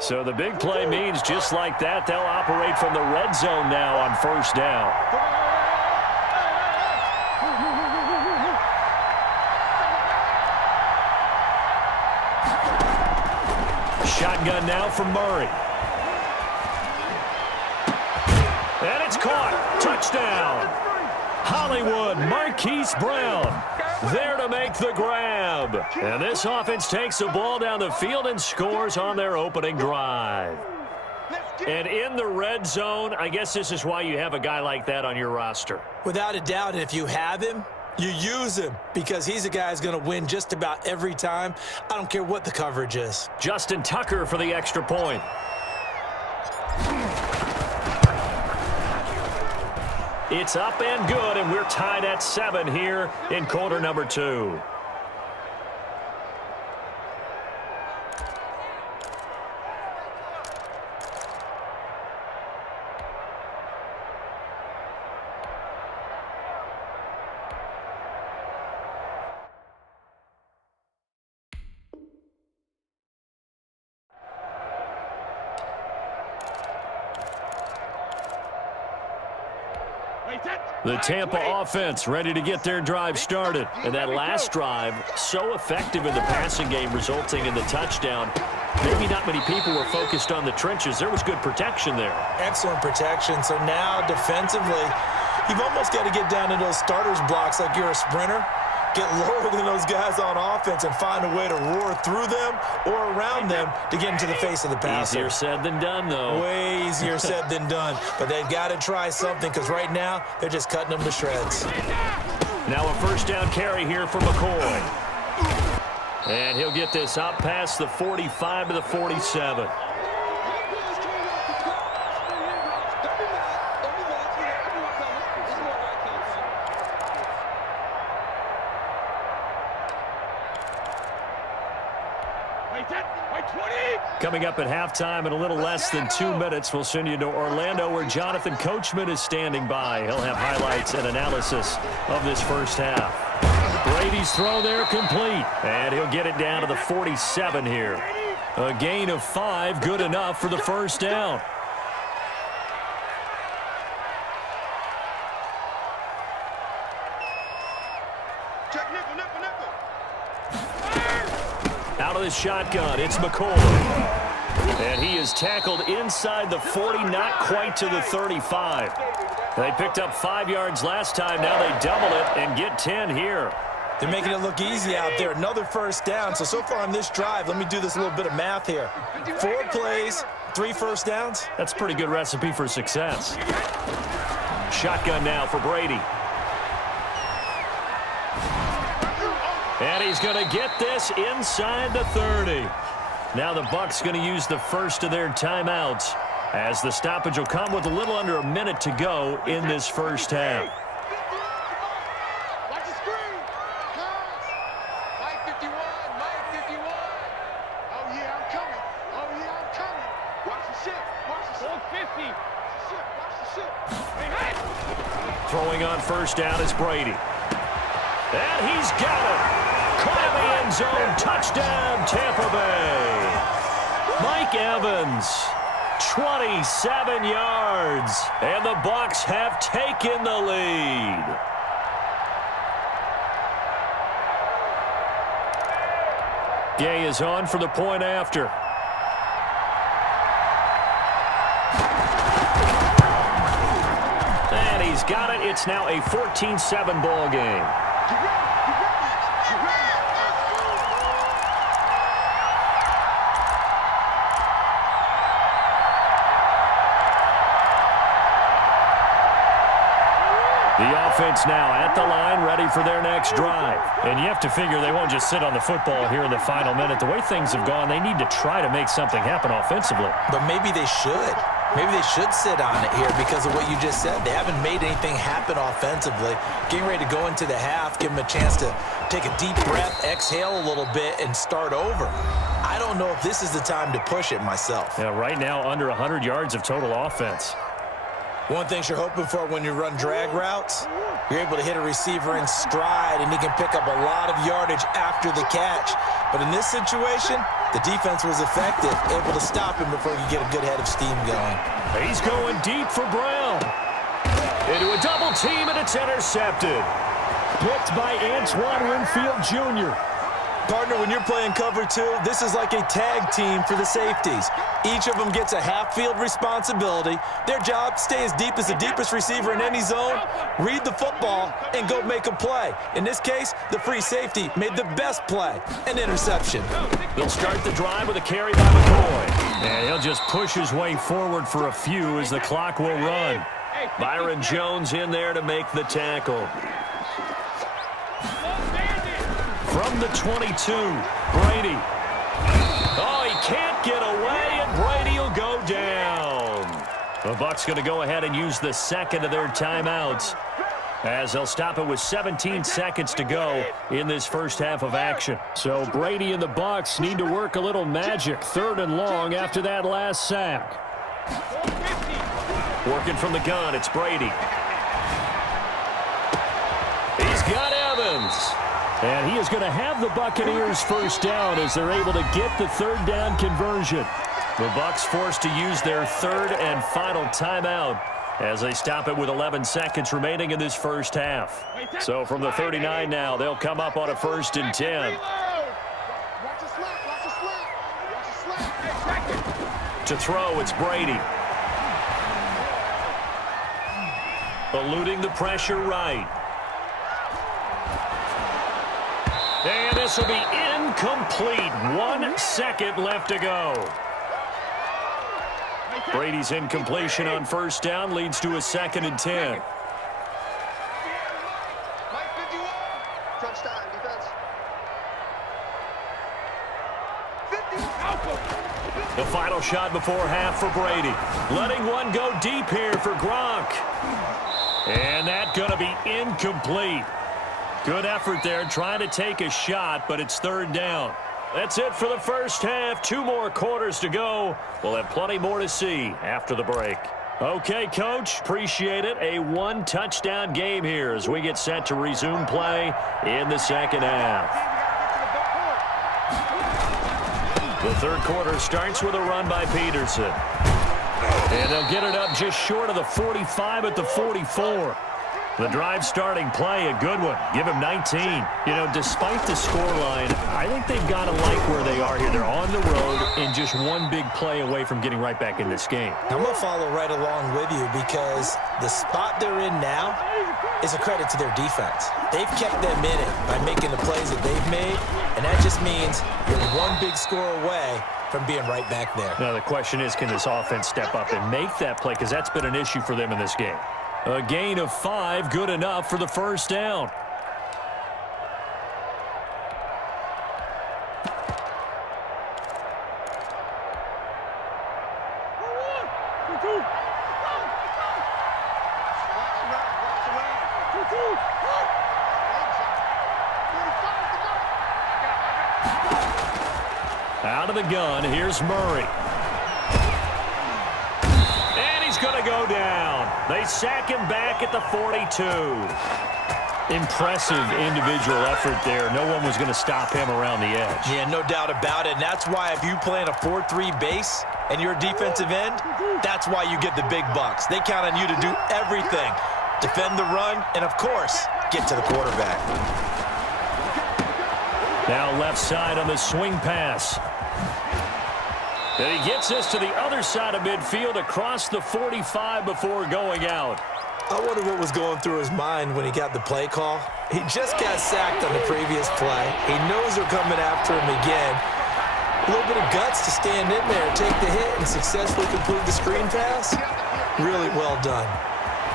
So the big play means just like that, they'll operate from the red zone now on first down. Shotgun now from Murray. And it's caught. Touchdown. Hollywood, Marquise Brown there to make the grab. And this offense takes the ball down the field and scores on their opening drive. And in the red zone, I guess this is why you have a guy like that on your roster. Without a doubt, if you have him, you use him because he's a guy who's going to win just about every time. I don't care what the coverage is. Justin Tucker for the extra point. It's up and good, and we're tied at 7 here in quarter number 2. The Tampa offense ready to get their drive started. And that last drive, so effective in the passing game, resulting in the touchdown. Maybe not many people were focused on the trenches. There was good protection there. Excellent protection. So now defensively, you've almost got to get down to those starters blocks like you're a sprinter. Get lower than those guys on offense and find a way to roar through them or around them to get into the face of the passer. Easier said than done, though. Way easier said than done. But they've got to try something because right now they're just cutting them to shreds. Now a first down carry here for McCoy. And he'll get this out past the 45 to the 47. Coming up at halftime in a little less than 2 minutes, we'll send you to Orlando where Jonathan Coachman is standing by. He'll have highlights and analysis of this first half. Brady's throw there complete, and he'll get it down to the 47 here. A gain of 5, good enough for the first down. Out of the shotgun, it's McCoy. And he is tackled inside the 40, not quite to the 35. They picked up 5 yards last time. Now they double it and get 10 here. They're making it look easy out there. Another first down. So far on this drive, let me do this little bit of math here. 4 plays, 3 first downs. That's a pretty good recipe for success. Shotgun now for Brady. And he's going to get this inside the 30. Now the Bucs going to use the first of their timeouts, as the stoppage will come with a little under a minute to go in this first half. Watch the screen. Guys. Mike 51. Mike 51. Oh, yeah, I'm coming. Oh, yeah, I'm coming. Watch the ship. Watch the ship. 50. Watch the ship. Hey, hey. Throwing on first down is Brady. And he's got it. Caught in the end zone. Touchdown, Tampa Bay. Mike Evans, 27 yards. And the Bucs have taken the lead. Gay is on for the point after. And he's got it. It's now a 14-7 ball game. The offense now at the line, ready for their next drive. And you have to figure they won't just sit on the football here in the final minute. The way things have gone, they need to try to make something happen offensively. But maybe they should. Maybe they should sit on it here because of what you just said. They haven't made anything happen offensively. Getting ready to go into the half, give them a chance to take a deep breath, exhale a little bit, and start over. I don't know if this is the time to push it myself. Yeah, right now under 100 yards of total offense. One thing you're hoping for when you run drag routes, you're able to hit a receiver in stride, and he can pick up a lot of yardage after the catch. But in this situation, the defense was effective, able to stop him before he could get a good head of steam going. He's going deep for Brown. Into a double team, and it's intercepted. Picked by Antoine Winfield Jr. Partner, when you're playing cover two, this is like a tag team for the safeties. Each of them gets a half-field responsibility. Their job, stay as deep as the deepest receiver in any zone, read the football, and go make a play. In this case, the free safety made the best play, an interception. They'll start the drive with a carry by McCoy. And he'll just push his way forward for a few as the clock will run. Byron Jones in there to make the tackle. From the 22, Brady. Oh, he can't get away, and Brady will go down. The Bucs going to go ahead and use the second of their timeouts, as they'll stop it with 17 seconds to go in this first half of action. So Brady and the Bucs need to work a little magic, 3rd and long after that last sack. Working from the gun, it's Brady. He's got Evans. And he is going to have the Buccaneers first down as they're able to get the 3rd down conversion. The Bucs forced to use their 3rd and final timeout as they stop it with 11 seconds remaining in this first half. So from the 39 now, they'll come up on a 1st and 10. To throw, it's Brady. Eluding the pressure right. And this will be incomplete. 1 second left to go. Brady's incompletion on first down leads to a 2nd and 10. Touchdown, defense. The final shot before half for Brady. Letting one go deep here for Gronk. And that's going to be incomplete. Good effort there, trying to take a shot, but it's 3rd down. That's it for the first half. 2 more quarters to go. We'll have plenty more to see after the break. Okay, Coach, appreciate it. A 1-touchdown game here as we get set to resume play in the second half. The 3rd quarter starts with a run by Peterson. And they'll get it up just short of the 45 at the 44. The drive starting play, a good one. Give him 19. You know, despite the scoreline, I think they've got to like where they are here. They're on the road and just one big play away from getting right back in this game. I'm going to follow right along with you because the spot they're in now is a credit to their defense. They've kept them in it by making the plays that they've made, and that just means you're one big score away from being right back there. Now, the question is, can this offense step up and make that play? Because that's been an issue for them in this game. A gain of 5, good enough for the first down. Out of the gun, here's Murray. And he's going to go down. They sack him back at the 42. Impressive individual effort there. No one was going to stop him around the edge. Yeah, no doubt about it. And that's why if you play in a 4-3 base and you're a defensive end, that's why you get the big bucks. They count on you to do everything. Defend the run, and of course, get to the quarterback. Now left side on the swing pass. And he gets this to the other side of midfield across the 45 before going out. I wonder what was going through his mind when he got the play call. He just got sacked on the previous play. He knows they're coming after him again. A little bit of guts to stand in there, take the hit, and successfully complete the screen pass. Really well done.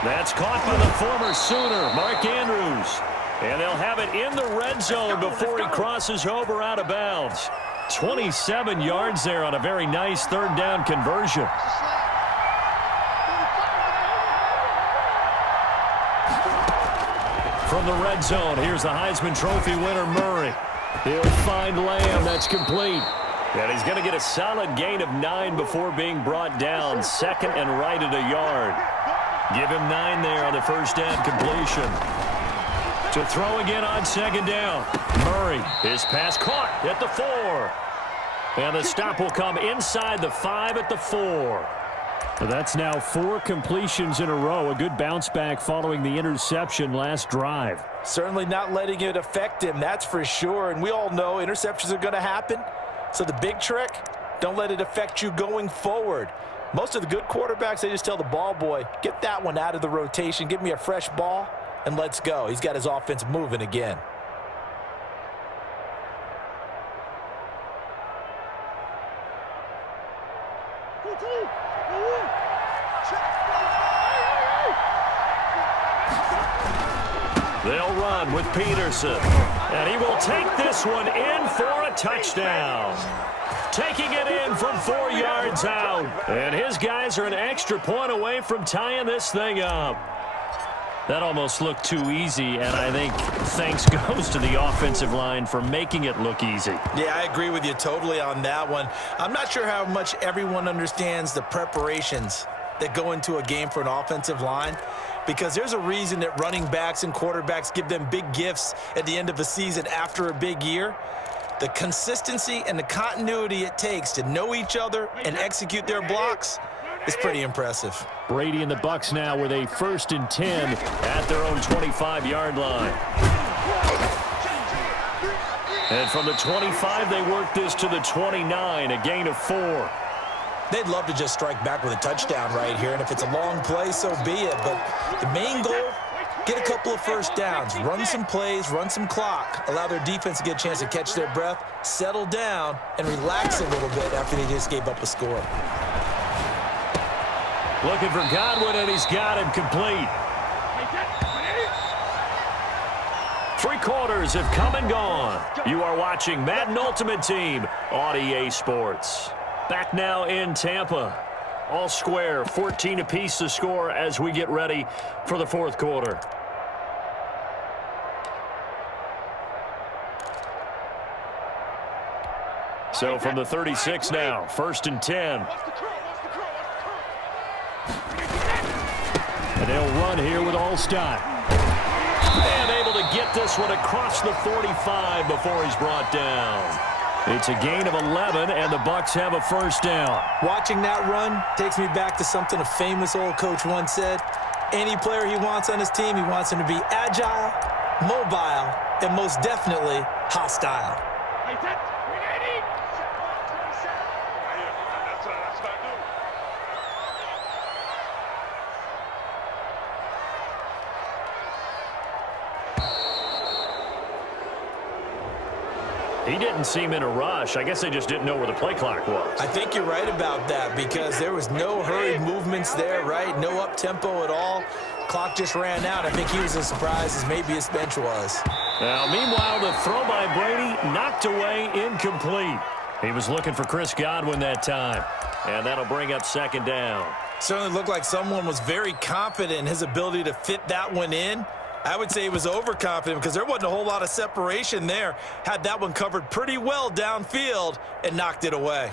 That's caught by the former Sooner, Mark Andrews. And they'll have it in the red zone before he crosses over out of bounds. 27 yards there on a very nice third down conversion. From the red zone, here's the Heisman Trophy winner, Murray. He'll find Lamb. That's complete. And he's going to get a solid gain of 9 before being brought down. Second and right at a yard. Give him 9 there on the first down completion. To throw again on second down. Murray, his pass caught at the 4. And the stop will come inside the 5 at the 4. That's now 4 completions in a row. A good bounce back following the interception last drive. Certainly not letting it affect him, that's for sure. And we all know interceptions are going to happen. So the big trick, don't let it affect you going forward. Most of the good quarterbacks, they just tell the ball boy, get that one out of the rotation, give me a fresh ball, and let's go. He's got his offense moving again. They'll run with Peterson. And he will take this one in for a touchdown. Taking it in from 4 yards out. And his guys are an extra point away from tying this thing up. That almost looked too easy, and I think thanks goes to the offensive line for making it look easy. Yeah, I agree with you totally on that one. I'm not sure how much everyone understands the preparations that go into a game for an offensive line, because there's a reason that running backs and quarterbacks give them big gifts at the end of a season after a big year. The consistency and the continuity it takes to know each other and execute their blocks is pretty impressive. Brady and the Bucs now with a 1st and 10 at their own 25-yard line. And from the 25, they work this to the 29, a gain of 4. They'd love to just strike back with a touchdown right here, and if it's a long play, so be it. But the main goal, get a couple of first downs, run some plays, run some clock, allow their defense to get a chance to catch their breath, settle down, and relax a little bit after they just gave up a score. Looking for Godwin, and he's got him complete. 3 quarters have come and gone. You are watching Madden Ultimate Team on EA Sports. Back now in Tampa. All square, 14 apiece to score as we get ready for the 4th quarter. So from the 36 now, 1st and 10. And they'll run here with Allstott. And able to get this one across the 45 before he's brought down. It's a gain of 11, and the Bucs have a 1st down. Watching that run takes me back to something a famous old coach once said. Any player he wants on his team, he wants him to be agile, mobile, and most definitely hostile. He didn't seem in a rush. I guess they just didn't know where the play clock was. I think you're right about that because there was no hurried movements there, right? No up-tempo at all. Clock just ran out. I think he was as surprised as maybe his bench was. Now, meanwhile, the throw by Brady knocked away, incomplete. He was looking for Chris Godwin that time, and that'll bring up 2nd down. Certainly looked like someone was very confident in his ability to fit that one in. I would say he was overconfident because there wasn't a whole lot of separation there. Had that one covered pretty well downfield and knocked it away.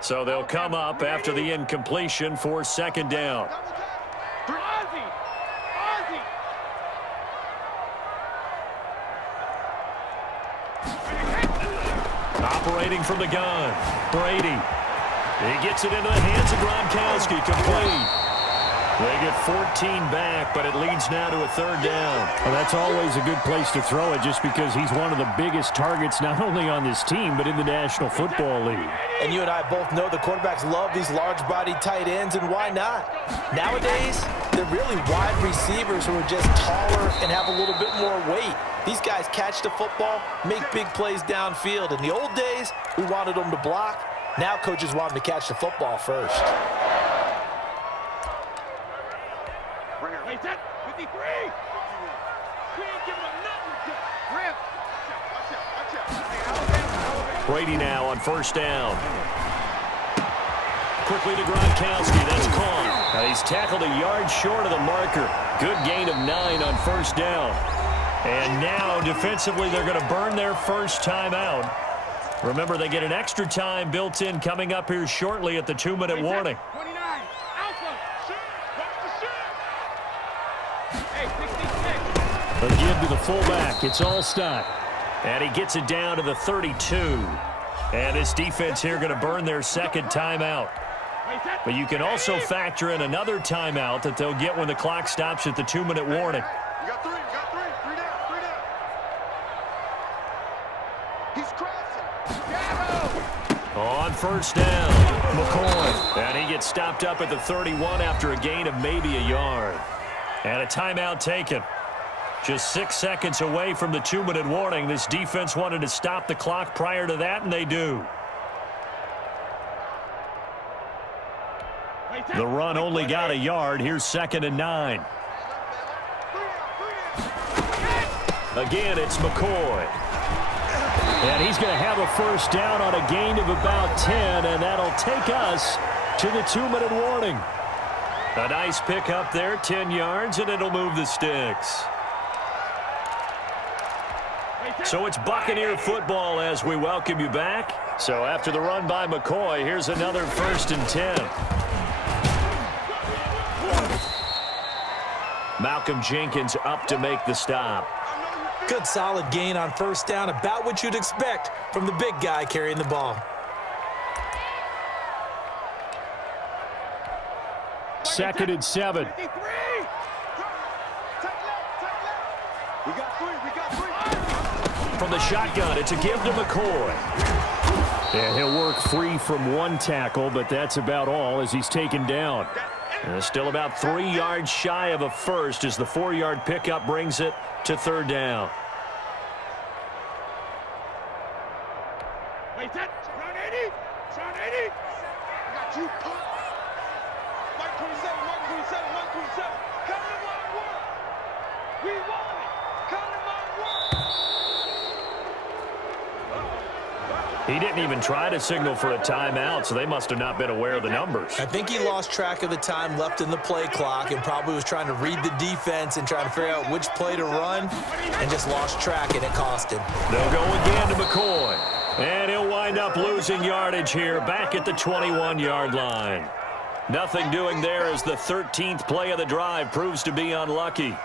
So they'll come up after the incompletion for second down. Operating from the gun, Brady. He gets it into the hands of Gronkowski, complete. They get 14 back, but it leads now to a third down. Well, that's always a good place to throw it just because he's one of the biggest targets not only on this team but in the National Football League. And you and I both know the quarterbacks love these large-bodied tight ends, and why not? Nowadays, they're really wide receivers who are just taller and have a little bit more weight. These guys catch the football, make big plays downfield. In the old days, we wanted them to block. Now coaches want them to catch the football first. Wait, that 53. We ain't giving them nothing. Rip. Watch out. Brady now on first down. Quickly to Gronkowski. That's caught. Now he's tackled a yard short of the marker. Good gain of 9 on first down. And now defensively they're going to burn their first timeout. Remember, they get an extra time built in coming up here shortly at the 2-minute warning. 29. Alpha. Shoot. Watch the shoot. Hey, 66. A give to the fullback. It's all stop. And he gets it down to the 32. And this defense here going to burn their second timeout. But you can also factor in another timeout that they'll get when the clock stops at the 2-minute warning. You got 3. You got 3. 3 down. 3 down. He's crossing. Got him. On first down, McCoy. And he gets stopped up at the 31 after a gain of maybe a yard. And a timeout taken. Just 6 seconds away from the 2-minute warning. This defense wanted to stop the clock prior to that, and they do. The run only got a yard. Here's 2nd and 9. Again, it's McCoy. And he's going to have a first down on a gain of about 10, and that'll take us to the 2-minute warning. A nice pick up there, 10 yards, and it'll move the sticks. So it's Buccaneer football as we welcome you back. So after the run by McCoy, here's another 1st and 10. Malcolm Jenkins up to make the stop. Good solid gain on first down, about what you'd expect from the big guy carrying the ball. 2nd and 7. We got 3. We got 3. From the shotgun, it's a give to McCoy. And he'll work free from one tackle, but that's about all as he's taken down. And still about 3 yards shy of a first as the 4-yard pickup brings it to third down. Wait, that. Round 80. Round 80. I got you. Mike 27. Mike 27. Mike 27. Come to my work. We want it. Come to my work. He didn't even try to signal for a timeout, so they must have not been aware of the numbers. I think he lost track of the time left in the play clock and probably was trying to read the defense and trying to figure out which play to run and just lost track, and it cost him. They'll go again to McCoy. And he'll wind up losing yardage here back at the 21-yard line. Nothing doing there as the 13th play of the drive proves to be unlucky.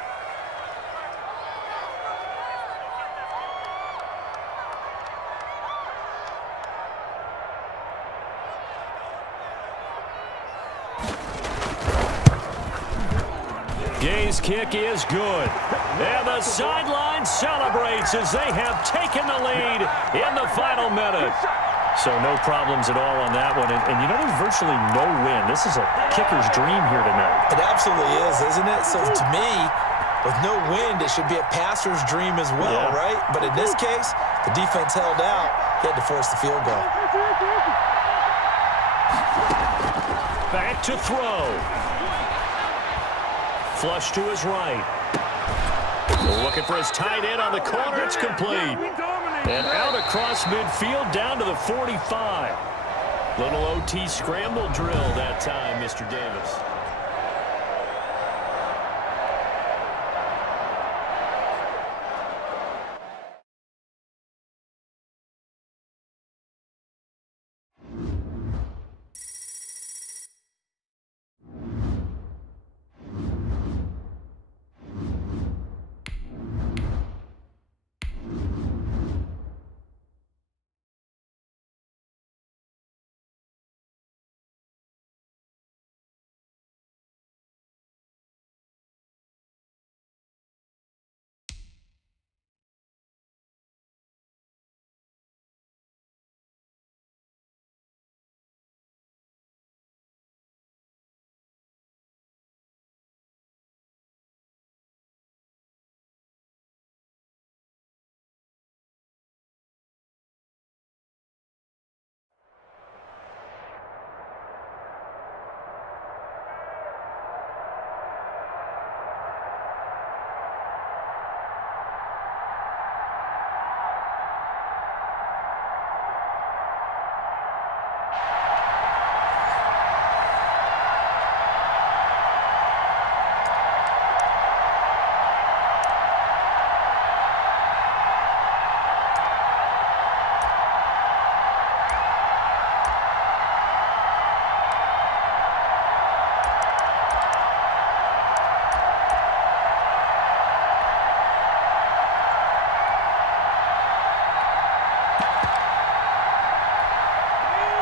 Gay's kick is good. And the sideline celebrates as they have taken the lead in the final minute. So no problems at all on that one. And you know, there's virtually no win. This is a kicker's dream here tonight. It absolutely is, isn't it? So to me, with no wind, it should be a passer's dream as well, right? But in this case, the defense held out. They had to force the field goal. Back to throw. Flush to his right. Looking for his tight end on the corner. It's complete. And out across midfield down to the 45. Little OT scramble drill that time, Mr. Davis.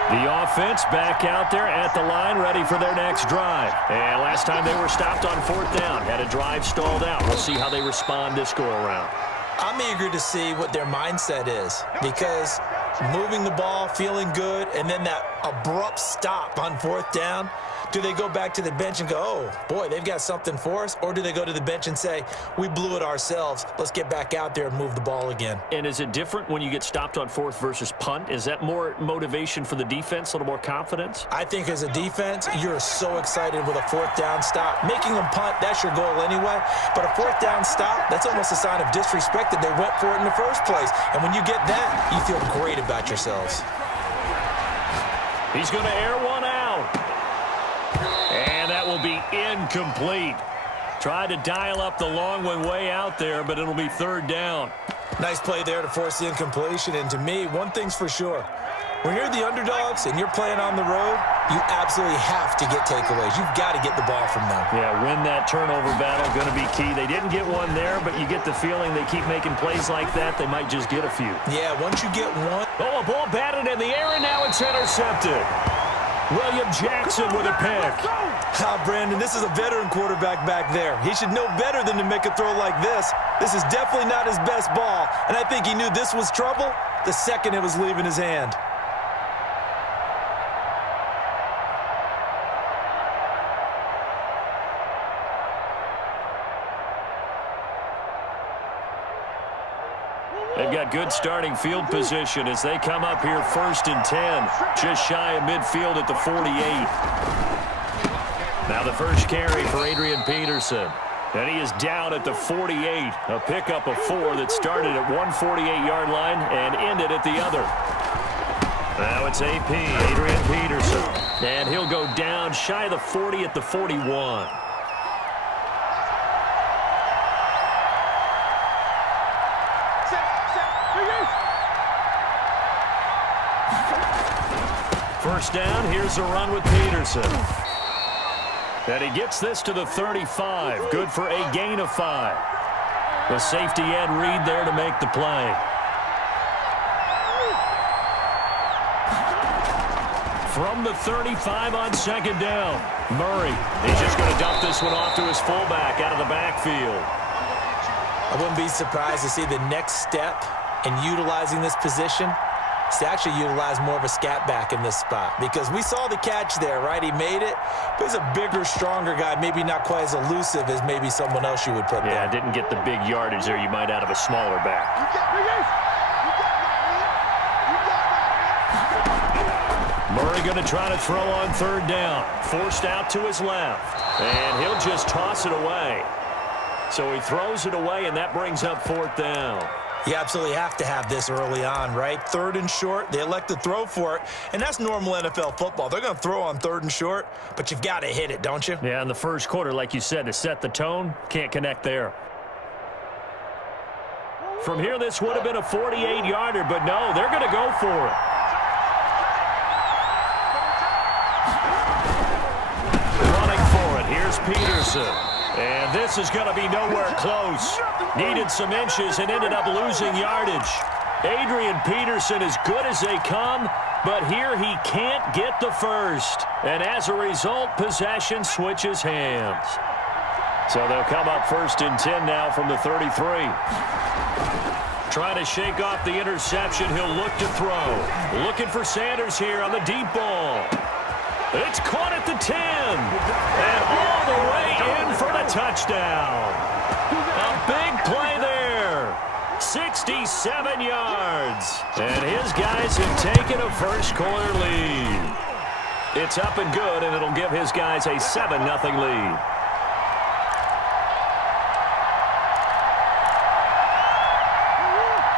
The offense back out there at the line, ready for their next drive. And last time they were stopped on 4th down, had a drive stalled out. We'll see how they respond this go-around. I'm eager to see what their mindset is, because moving the ball, feeling good, and then that abrupt stop on 4th down, do they go back to the bench and go, oh, boy, they've got something for us? Or do they go to the bench and say, we blew it ourselves, let's get back out there and move the ball again? And is it different when you get stopped on 4th versus punt? Is that more motivation for the defense, a little more confidence? I think as a defense, you're so excited with a 4th down stop. Making them punt, that's your goal anyway. But a 4th down stop, that's almost a sign of disrespect that they went for it in the first place. And when you get that, you feel great about yourselves. He's going to air one out. And that will be incomplete. Tried to dial up the long one way out there, but it'll be 3rd down. Nice play there to force the incompletion. And to me, one thing's for sure. When you're the underdogs and you're playing on the road, you absolutely have to get takeaways. You've got to get the ball from them. Yeah, win that turnover battle, going to be key. They didn't get one there, but you get the feeling they keep making plays like that, they might just get a few. Yeah, once you get one. Oh, a ball batted in the air, and now it's intercepted. William Jackson with a pick. Brandon, this is a veteran quarterback back there. He should know better than to make a throw like this. This is definitely not his best ball, and I think he knew this was trouble the second it was leaving his hand. They've got good starting field position as they come up here 1st and 10. Just shy of midfield at the 48. Now the first carry for Adrian Peterson. And he is down at the 48. A pickup of 4 that started at 148-yard line and ended at the other. Now it's AP, Adrian Peterson. And he'll go down shy of the 40 at the 41. First down, here's a run with Peterson. And he gets this to the 35. Good for a gain of 5. The safety Ed Reed there to make the play. From the 35 on 2nd down, Murray. He's just going to dump this one off to his fullback out of the backfield. I wouldn't be surprised to see the next step in utilizing this position is to actually utilize more of a scat back in this spot, because we saw the catch there, right? He made it, but he's a bigger, stronger guy, maybe not quite as elusive as maybe someone else you would put there. Yeah, didn't get the big yardage there you might out of a smaller back. Murray going to try to throw on 3rd down. Forced out to his left. And he'll just toss it away. So he throws it away, and that brings up 4th down. You absolutely have to have this early on, right? 3rd and short, they elect to throw for it, and that's normal NFL football. They're going to throw on 3rd and short, but you've got to hit it, don't you? Yeah, in the first quarter, like you said, to set the tone, can't connect there. From here, this would have been a 48-yarder, but no, they're going to go for it. Running for it, here's Peterson. And this is going to be nowhere close. Needed some inches and ended up losing yardage. Adrian Peterson as good as they come, but here he can't get the first. And as a result, possession switches hands. So they'll come up 1st and 10 now from the 33. Trying to shake off the interception. He'll look to throw. Looking for Sanders here on the deep ball. It's caught at the 10. And all the way in for the touchdown. A big play there. 67 yards. And his guys have taken a first quarter lead. It's up and good, and it'll give his guys a 7-0 lead.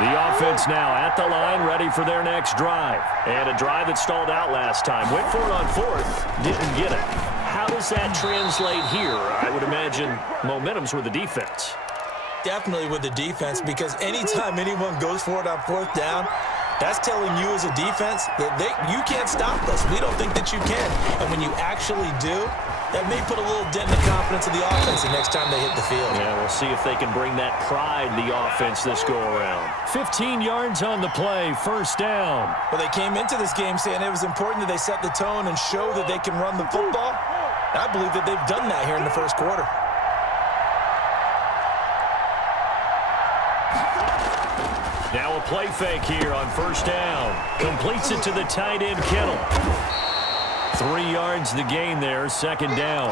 The offense now at the line, ready for their next drive. And a drive that stalled out last time. Went for it on 4th, didn't get it. How does that translate here? I would imagine momentum's with the defense. Definitely with the defense, because anytime anyone goes for it on 4th down, That's telling you as a defense that you can't stop us. We don't think that you can. And when you actually do, that may put a little dent in the confidence of the offense the next time they hit the field. Yeah, we'll see if they can bring that pride in the offense this go-around. 15 yards on the play, first down. Well, they came into this game saying it was important that they set the tone and show that they can run the football. I believe that they've done that here in the first quarter. Now a play fake here on first down. Completes it to the tight end, Kittle. 3 yards the gain there, second down.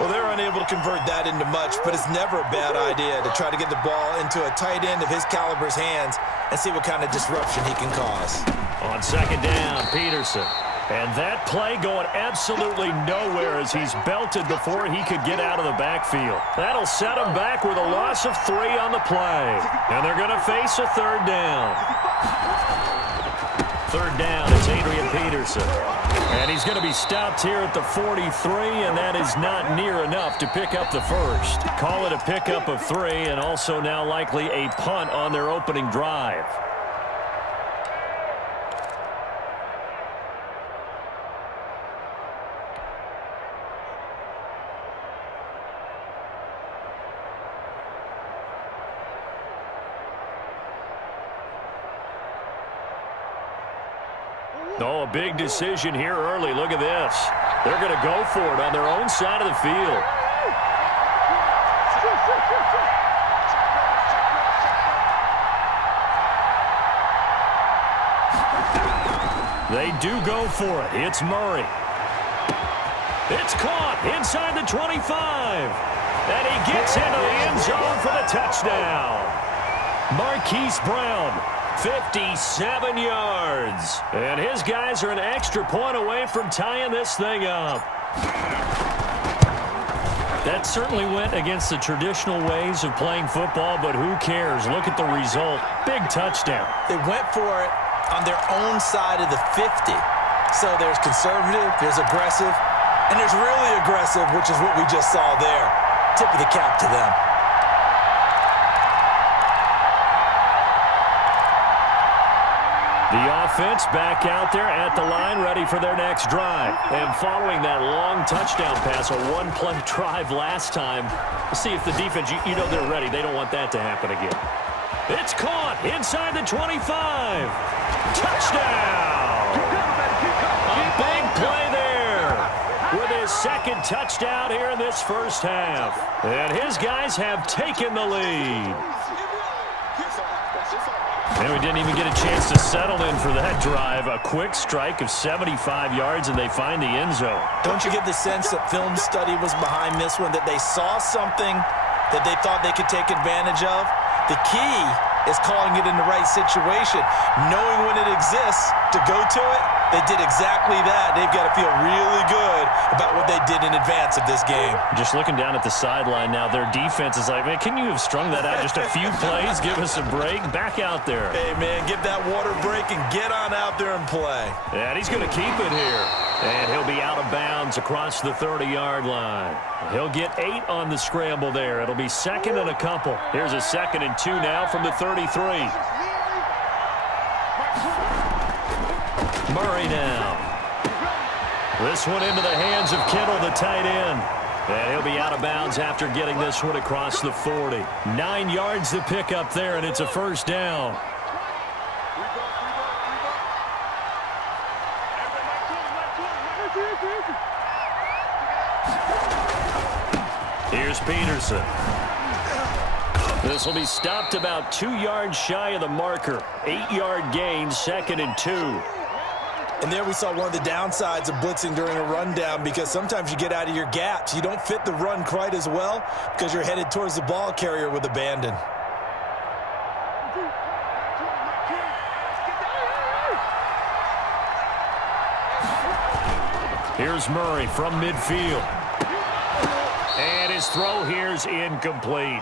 Well, they're unable to convert that into much, but it's never a bad idea to try to get the ball into a tight end of his caliber's hands and see what kind of disruption he can cause. On second down, Peterson. And that play going absolutely nowhere as he's belted before he could get out of the backfield. That'll set him back with a loss of 3 on the play. And they're going to face a third down. Third down, it's Adrian Peterson. And he's going to be stopped here at the 43, and that is not near enough to pick up the first. Call it a pickup of 3, and also now likely a punt on their opening drive. Oh, a big decision here early. Look at this. They're going to go for it on their own side of the field. They do go for it. It's Murray. It's caught inside the 25. And he gets into the end zone for the touchdown. Marquise Brown. 57 yards. And his guys are an extra point away from tying this thing up. That certainly went against the traditional ways of playing football, but who cares? Look at the result. Big touchdown. They went for it on their own side of the 50. So there's conservative, there's aggressive, and there's really aggressive, which is what we just saw there. Tip of the cap to them. The offense back out there at the line, ready for their next drive. And following that long touchdown pass, a one-play drive last time, we'll see if the defense, you know they're ready. They don't want that to happen again. It's caught inside the 25. Touchdown! A big play there with his second touchdown here in this first half. And his guys have taken the lead. And we didn't even get a chance to settle in for that drive. A quick strike of 75 yards, and they find the end zone. Don't you get the sense that film study was behind this one, that they saw something that they thought they could take advantage of? The key is calling it in the right situation, knowing when it exists to go to it. They did exactly that. They've got to feel really good about what they did in advance of this game. Just looking down at the sideline now, their defense is like, man, can you have strung that out just a few plays? Give us a break. Back out there. Hey, man, get that water break and get on out there and play. And he's going to keep it here. And he'll be out of bounds across the 30-yard line. He'll get 8 on the scramble there. It'll be second and a couple. Here's a 2nd and 2 now from the 33. Murray now. This one into the hands of Kittle, the tight end. And he'll be out of bounds after getting this one across the 40. 9 yards to pick up there, and it's a first down. Here's Peterson. This will be stopped about 2 yards shy of the marker. 8-yard gain, 2nd and 2. And there we saw one of the downsides of blitzing during a rundown, because sometimes you get out of your gaps. You don't fit the run quite as well because you're headed towards the ball carrier with abandon. Here's Murray from midfield. And his throw here's incomplete.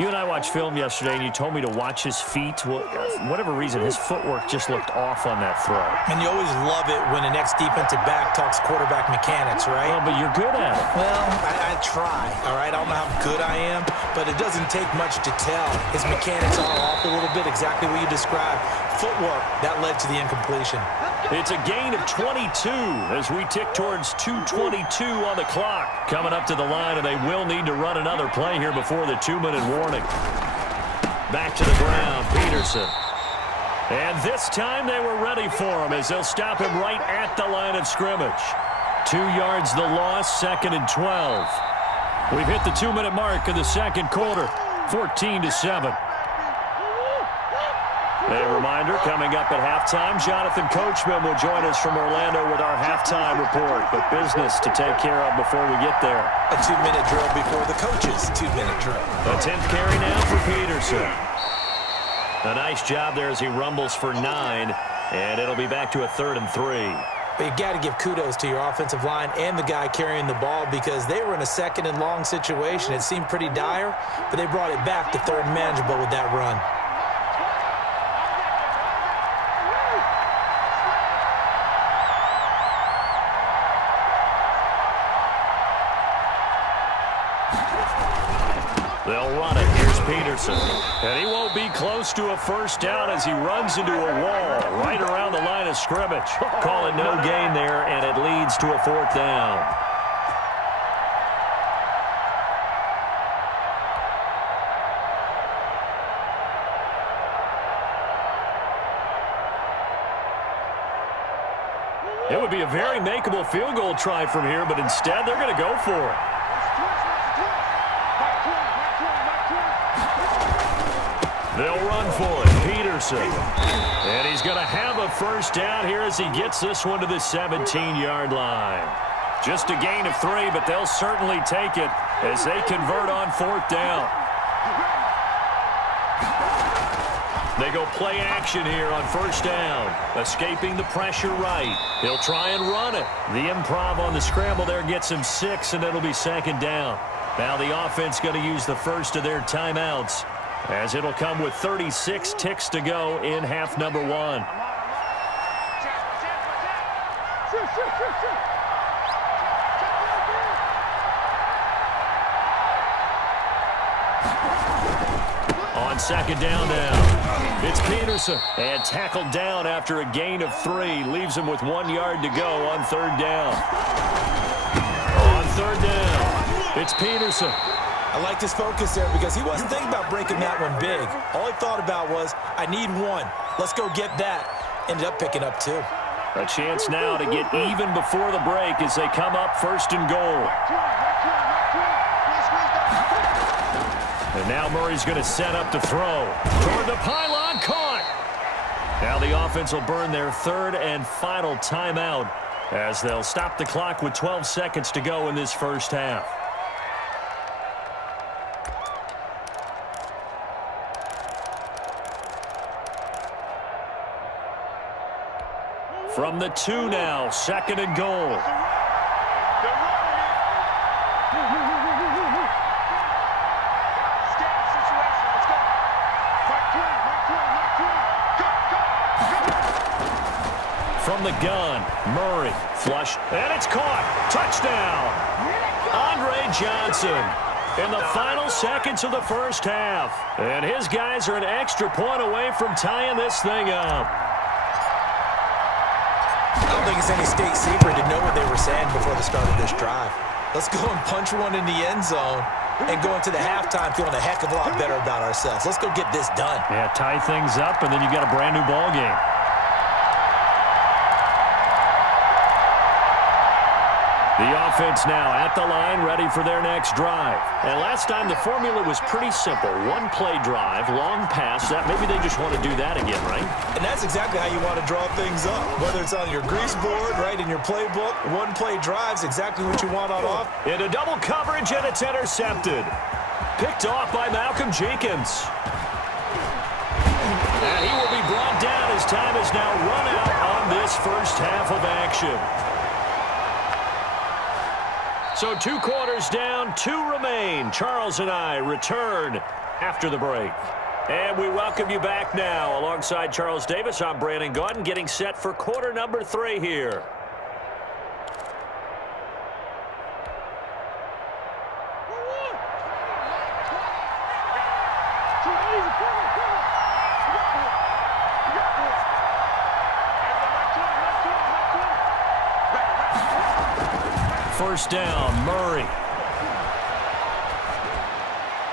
You and I watched film yesterday, and you told me to watch his feet. Well, for whatever reason, his footwork just looked off on that throw. And you always love it when the next defensive back talks quarterback mechanics, right? Well, but you're good at it. Well, I try, all right? I don't know how good I am, but it doesn't take much to tell. His mechanics are off a little bit, exactly what you described. Footwork, that led to the incompletion. It's a gain of 22 as we tick towards 2:22 on the clock. Coming up to the line, and they will need to run another play here before the 2-minute warning. Back to the ground, Peterson. And this time they were ready for him as they'll stop him right at the line of scrimmage. 2 yards the loss, 2nd and 12. We've hit the 2-minute mark of the second quarter, 14-7. A reminder, coming up at halftime, Jonathan Coachman will join us from Orlando with our halftime report. But business to take care of before we get there. A 2-minute drill before the coach's 2-minute drill. A 10th carry now for Peterson. A nice job there as he rumbles for 9, and it'll be back to a 3rd and 3. But you got to give kudos to your offensive line and the guy carrying the ball because they were in a 2nd and long situation. It seemed pretty dire, but they brought it back to 3rd and manageable with that run. They'll run it. Here's Peterson. And he won't be close to a first down as he runs into a wall right around the line of scrimmage. Call it no gain there, and it leads to a 4th down. It would be a very makeable field goal try from here, but instead they're going to go for it. They'll run for it. Peterson. And he's going to have a first down here as he gets this one to the 17-yard line. Just a gain of 3, but they'll certainly take it as they convert on 4th down. They go play action here on first down. Escaping the pressure right. He'll try and run it. The improv on the scramble there gets him 6, and it'll be 2nd down. Now the offense going to use the first of their timeouts, as it'll come with 36 ticks to go in half number 1. On 2nd down now, it's Peterson. And tackled down after a gain of 3. Leaves him with 1 yard to go on 3rd down. On 3rd down, it's Peterson. I liked his focus there because he wasn't thinking about breaking that one big. All he thought about was, I need 1. Let's go get that. Ended up picking up 2. A chance now to get even before the break as they come up 1st and goal. And now Murray's going to set up to throw. Toward the pylon, caught. Now the offense will burn their 3rd and final timeout as they'll stop the clock with 12 seconds to go in this first half. From the 2 now, 2nd and goal. From the gun, Murray, flush, and it's caught. Touchdown. Andre Johnson in the final seconds of the first half. And his guys are an extra point away from tying this thing up. I don't think it's any state secret to know what they were saying before the start of this drive. Let's go and punch one in the end zone and go into the halftime feeling a heck of a lot better about ourselves. Let's go get this done. Yeah, tie things up, and then you've got a brand new ball game. The offense now at the line, ready for their next drive. And last time the formula was pretty simple. 1-play drive, long pass. That maybe they just want to do that again, right? And that's exactly how you want to draw things up. Whether it's on your grease board, right, in your playbook, 1-play drive's exactly what you want on off. Into double coverage, and it's intercepted. Picked off by Malcolm Jenkins. And he will be brought down as time is now run out on this first half of action. So 2 quarters down, 2 remain. Charles and I return after the break. And we welcome you back now. Alongside Charles Davis, I'm Brandon Gaudin, getting set for quarter number 3 here. First down, Murray.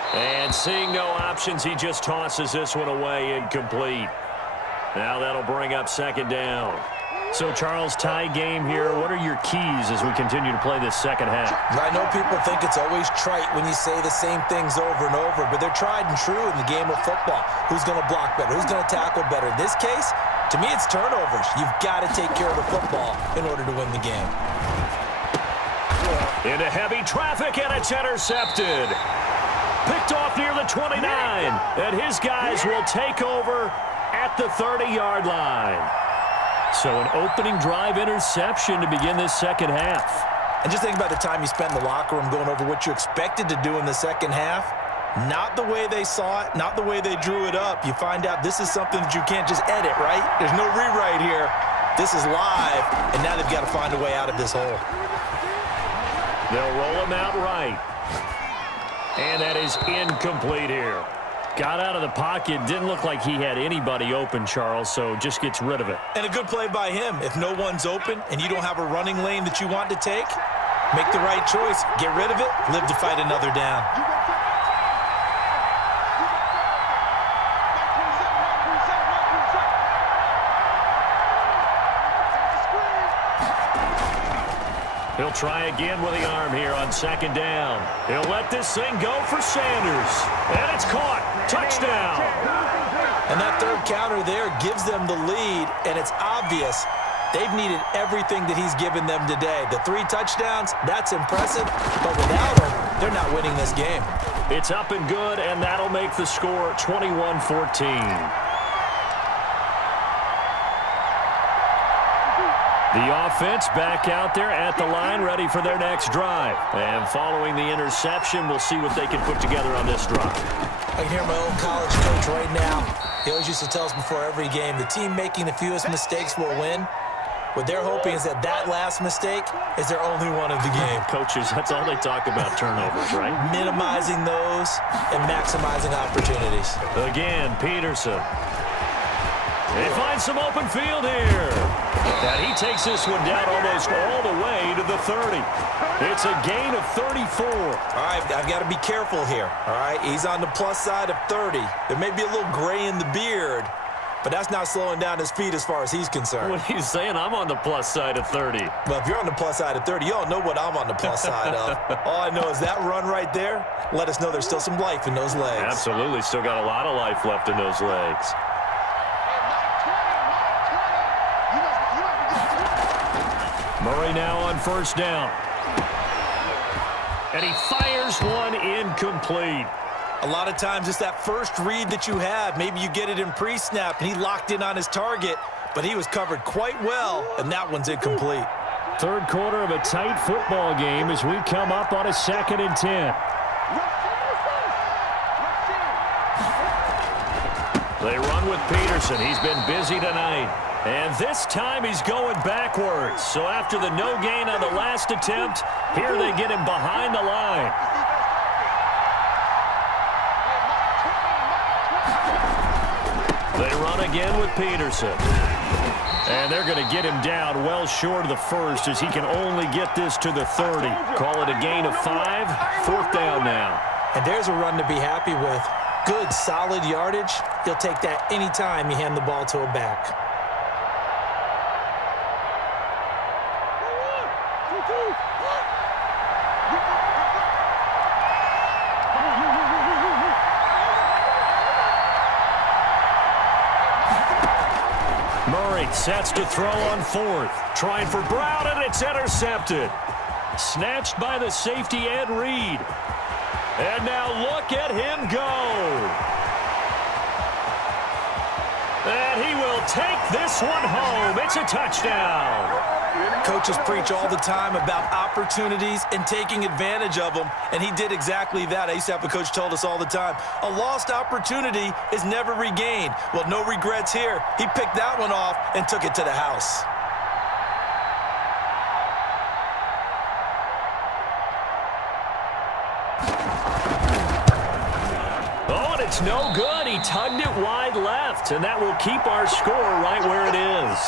And seeing no options, he just tosses this one away, incomplete. Now that'll bring up second down. So, Charles, tie game here. What are your keys as we continue to play this second half? I know people think it's always trite when you say the same things over and over, but they're tried and true in the game of football. Who's going to block better? Who's going to tackle better? In this case, to me, it's turnovers. You've got to take care of the football in order to win the game. Into heavy traffic, and it's intercepted. Picked off near the 29, and his guys will take over at the 30-yard line. So an opening drive interception to begin this second half. And just think about the time you spend in the locker room going over what you expected to do in the second half. Not the way they saw it, not the way they drew it up. You find out this is something that you can't just edit, right? There's no rewrite here. This is live, and now they've got to find a way out of this hole. They'll roll him out right. And that is incomplete here. Got out of the pocket. Didn't look like he had anybody open, Charles, so just gets rid of it. And a good play by him. If no one's open and you don't have a running lane that you want to take, make the right choice. Get rid of it. Live to fight another down. He'll try again with the arm here on second down. He'll let this thing go for Sanders. And it's caught. Touchdown. And that third counter there gives them the lead, and it's obvious they've needed everything that he's given them today. The 3 touchdowns, that's impressive, but without him, they're not winning this game. It's up and good, and that'll make the score 21-14. The offense back out there at the line, ready for their next drive. And following the interception, we'll see what they can put together on this drive. I can hear my old college coach right now. He always used to tell us before every game, the team making the fewest mistakes will win. What they're hoping is that that last mistake is their only one of the game. Coaches, that's all they talk about, turnovers, right? Minimizing those and maximizing opportunities. Again, Peterson. They find some open field here. And he takes this one down almost all the way to the 30. It's a gain of 34. All right, I've got to be careful here. All right, he's on the plus side of 30. There may be a little gray in the beard, but that's not slowing down his feet as far as he's concerned. What are you saying? I'm on the plus side of 30. Well, if you're on the plus side of 30, you all know what I'm on the plus side of. All I know is that run right there, let us know there's still some life in those legs. Absolutely, still got a lot of life left in those legs. Murray now on first down. And he fires one incomplete. A lot of times it's that first read that you have. Maybe you get it in pre-snap, and he locked in on his target, but he was covered quite well, and that one's incomplete. Third quarter of a tight football game as we come up on a 2nd and 10. They run with Peterson. He's been busy tonight. And this time he's going backwards. So after the no gain on the last attempt, here they get him behind the line. They run again with Peterson. And they're going to get him down well short of the first as he can only get this to the 30. Call it a gain of 5. 4th down now. And there's a run to be happy with. Good, solid yardage. You'll take that anytime you hand the ball to a back. Murray sets to throw on 4th. Trying for Brown, and it's intercepted. Snatched by the safety, Ed Reed. And now look at him go. And he will take this one home. It's a touchdown. Coaches preach all the time about opportunities and taking advantage of them, and he did exactly that. I used to have a coach told us all the time, a lost opportunity is never regained. Well, no regrets here. He picked that one off and took it to the house. Oh, and it's no good. He tugged it wide left, and that will keep our score right where it is.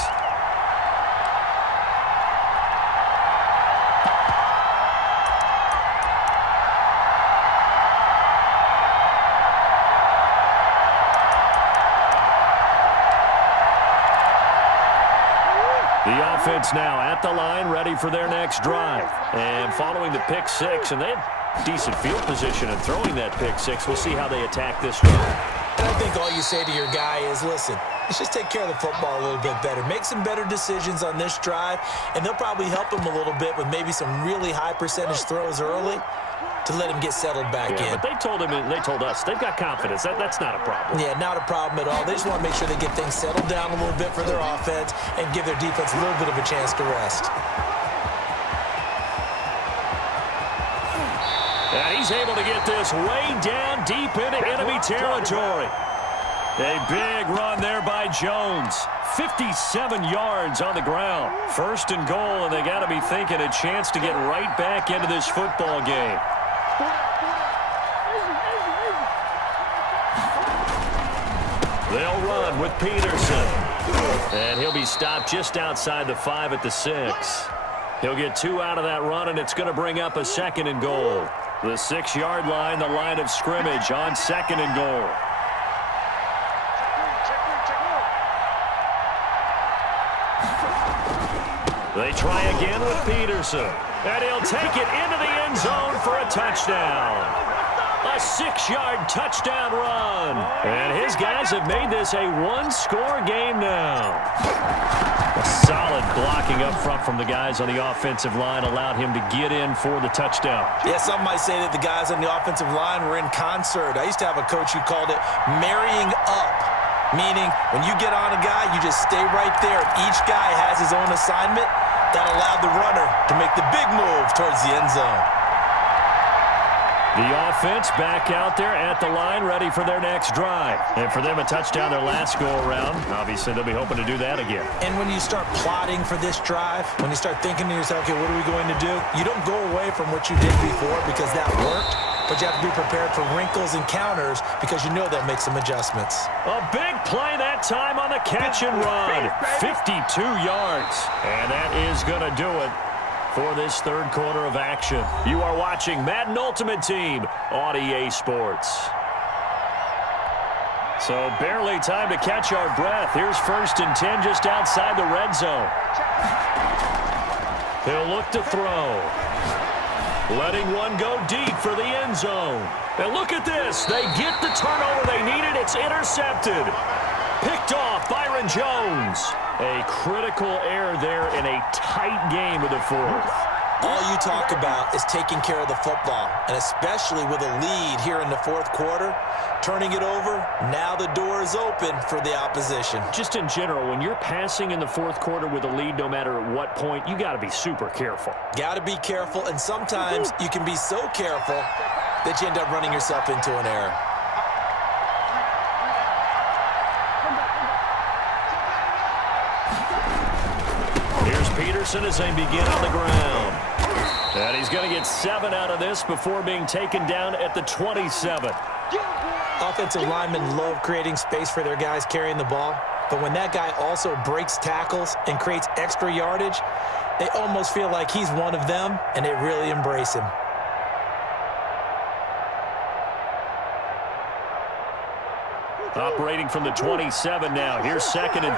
The offense now at the line, ready for their next drive. And following the pick six, and they had decent field position in throwing that pick six. We'll see how they attack this drive. And I think all you say to your guy is, listen, let's just take care of the football a little bit better. Make some better decisions on this drive, and they'll probably help him a little bit with maybe some really high percentage throws early to let him get settled back in. But they told him, and they told us, they've got confidence. That's not a problem. Yeah, not a problem at all. They just want to make sure they get things settled down a little bit for their offense and give their defense a little bit of a chance to rest. And he's able to get this way down deep into enemy territory. A big run there by Jones. 57 yards on the ground. First and goal, and they got to be thinking a chance to get right back into this football game. They'll run with Peterson. And he'll be stopped just outside the 5 at the 6. He'll get 2 out of that run, and it's going to bring up a second and goal. The 6-yard line, the line of scrimmage on second and goal. They try again with Peterson. And he'll take it into the end zone for a touchdown. A 6-yard touchdown run. And his guys have made this a one-score game now. A solid blocking up front from the guys on the offensive line allowed him to get in for the touchdown. Yeah, some might say that the guys on the offensive line were in concert. I used to have a coach who called it marrying up, meaning when you get on a guy, you just stay right there. Each guy has his own assignment that allowed the runner to make the big move towards the end zone. The offense back out there at the line, ready for their next drive. And for them, a touchdown their last go-around. Obviously, they'll be hoping to do that again. And when you start plotting for this drive, when you start thinking to yourself, okay, what are we going to do? You don't go away from what you did before because that worked, but you have to be prepared for wrinkles and counters because you know they'll make some adjustments. A big play that time on the catch and run. 52 yards. And that is going to do it for this third quarter of action. You are watching Madden Ultimate Team on EA Sports. So barely time to catch our breath. Here's 1st and 10 just outside the red zone. He'll look to throw. Letting one go deep for the end zone. And look at this. They get the turnover they needed. It's intercepted. Picked off Byron Jones. A critical error there in a tight game of the fourth. All you talk about is taking care of the football, and especially with a lead here in the fourth quarter, turning it over, now the door is open for the opposition. Just in general, when you're passing in the fourth quarter with a lead, no matter at what point, you got to be super careful. Got to be careful, and sometimes you can be so careful that you end up running yourself into an error. Here's Peterson as they begin on the ground. And he's going to get 7 out of this before being taken down at the 27. Offensive linemen love creating space for their guys carrying the ball, but when that guy also breaks tackles and creates extra yardage, they almost feel like he's one of them, and they really embrace him. Operating from the 27 now. Here's 2nd and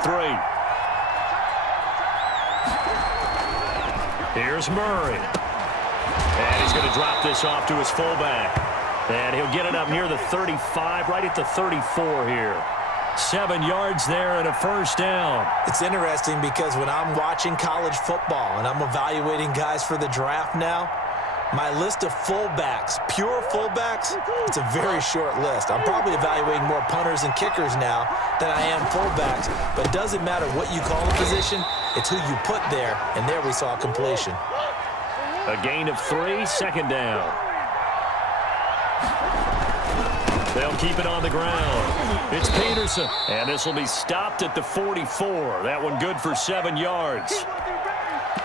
3. Here's Murray. And he's going to drop this off to his fullback. And he'll get it up near the 35, right at the 34 here. 7 yards there and a first down. It's interesting because when I'm watching college football and I'm evaluating guys for the draft now, my list of fullbacks, pure fullbacks, it's a very short list. I'm probably evaluating more punters and kickers now than I am fullbacks, but it doesn't matter what you call a position. It's who you put there, and there we saw a completion. A gain of 3, second down. They'll keep it on the ground. It's Peterson, and this will be stopped at the 44. That one good for 7 yards.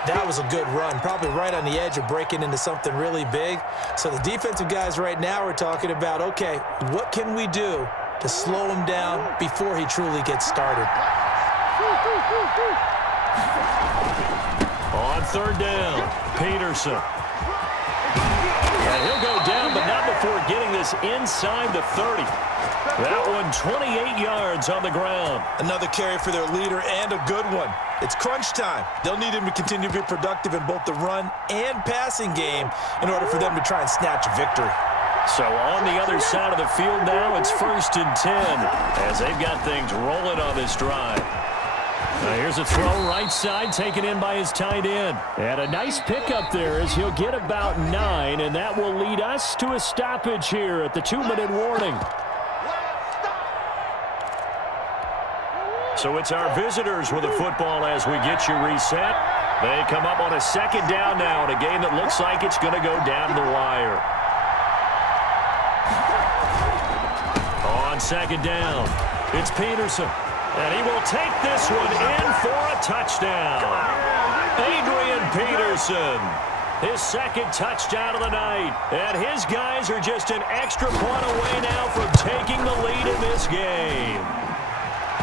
That was a good run, probably right on the edge of breaking into something really big. So the defensive guys right now are talking about, okay, what can we do to slow him down before he truly gets started? On third down, Peterson. And he'll go down, but not before getting this inside the 30. That one 28 yards on the ground. Another carry for their leader and a good one. It's crunch time. They'll need him to continue to be productive in both the run and passing game in order for them to try and snatch a victory. So on the other side of the field now, it's 1st and 10 as they've got things rolling on this drive. Now here's a throw right side taken in by his tight end. And a nice pickup there as he'll get about 9, and that will lead us to a stoppage here at the 2-minute warning. So it's our visitors with the football as we get you reset. They come up on a second down now in a game that looks like it's going to go down to the wire. On second down, it's Peterson. And he will take this one in for a touchdown. Adrian Peterson, his second touchdown of the night. And his guys are just an extra point away now from taking the lead in this game.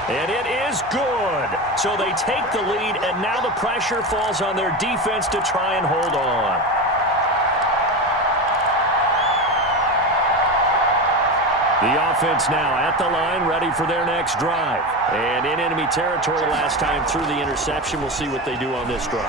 And it is good. So they take the lead, and now the pressure falls on their defense to try and hold on. The offense now at the line, ready for their next drive. And in enemy territory last time through the interception. We'll see what they do on this drive.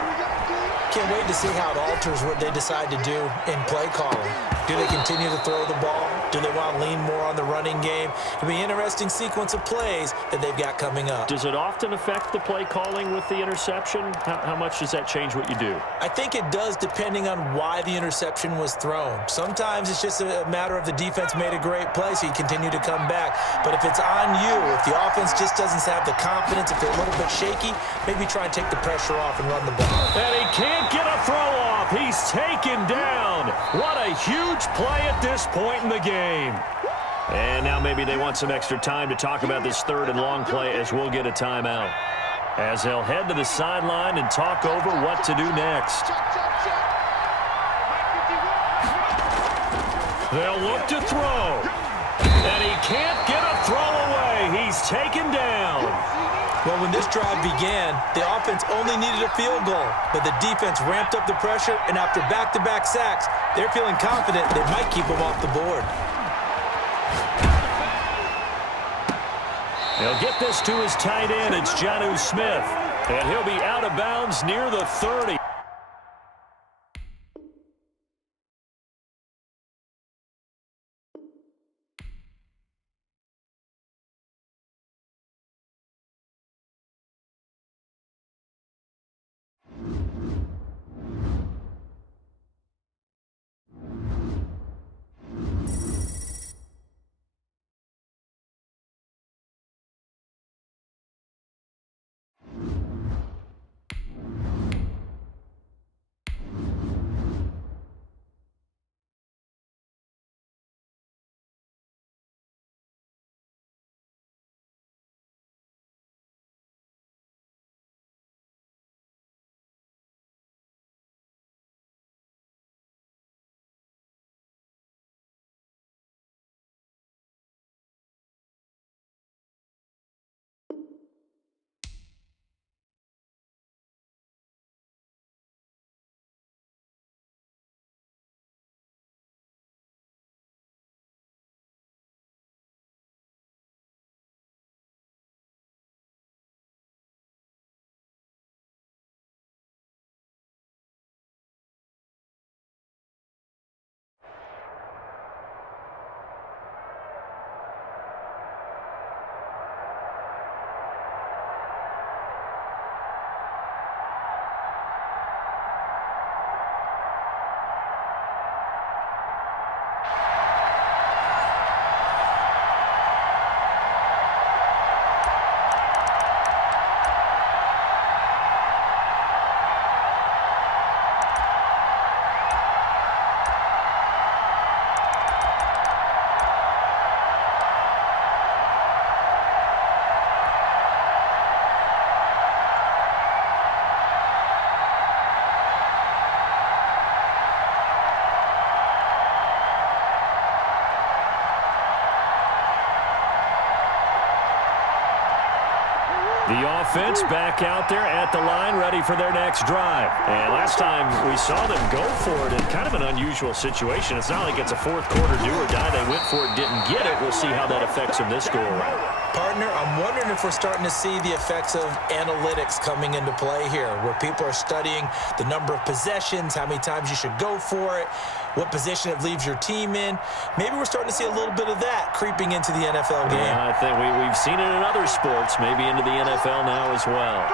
Can't wait to see how it alters what they decide to do in play calling. Do they continue to throw the ball? Do they want to lean more on the running game? It'll be an interesting sequence of plays that they've got coming up. Does it often affect the play calling with the interception? How much does that change what you do? I think it does depending on why the interception was thrown. Sometimes it's just a matter of the defense made a great play, so you continue to come back. But if it's on you, if the offense just doesn't have the confidence, if they're a little bit shaky, maybe try and take the pressure off and run the ball. And he can't get a throw off. He's taken down. What a huge play at this point in the game. And now maybe they want some extra time to talk about this third and long play as we'll get a timeout. As they'll head to the sideline and talk over what to do next. They'll look to throw. And he can't get a throw away. He's taken down. Well, when this drive began, the offense only needed a field goal, but the defense ramped up the pressure, and after back-to-back sacks, they're feeling confident they might keep them off the board. He'll get this to his tight end. It's Jonnu Smith, and he'll be out of bounds near the 30. The offense back out there at the line, ready for their next drive. And last time we saw them go for it in kind of an unusual situation. It's not like it's a fourth quarter do or die. They went for it, didn't get it. We'll see how that affects them this go-around. Partner, I'm wondering if we're starting to see the effects of analytics coming into play here, where people are studying the number of possessions, how many times you should go for it, what position it leaves your team in. Maybe we're starting to see a little bit of that creeping into the NFL game. Yeah, I think we've seen it in other sports, maybe into the NFL now as well.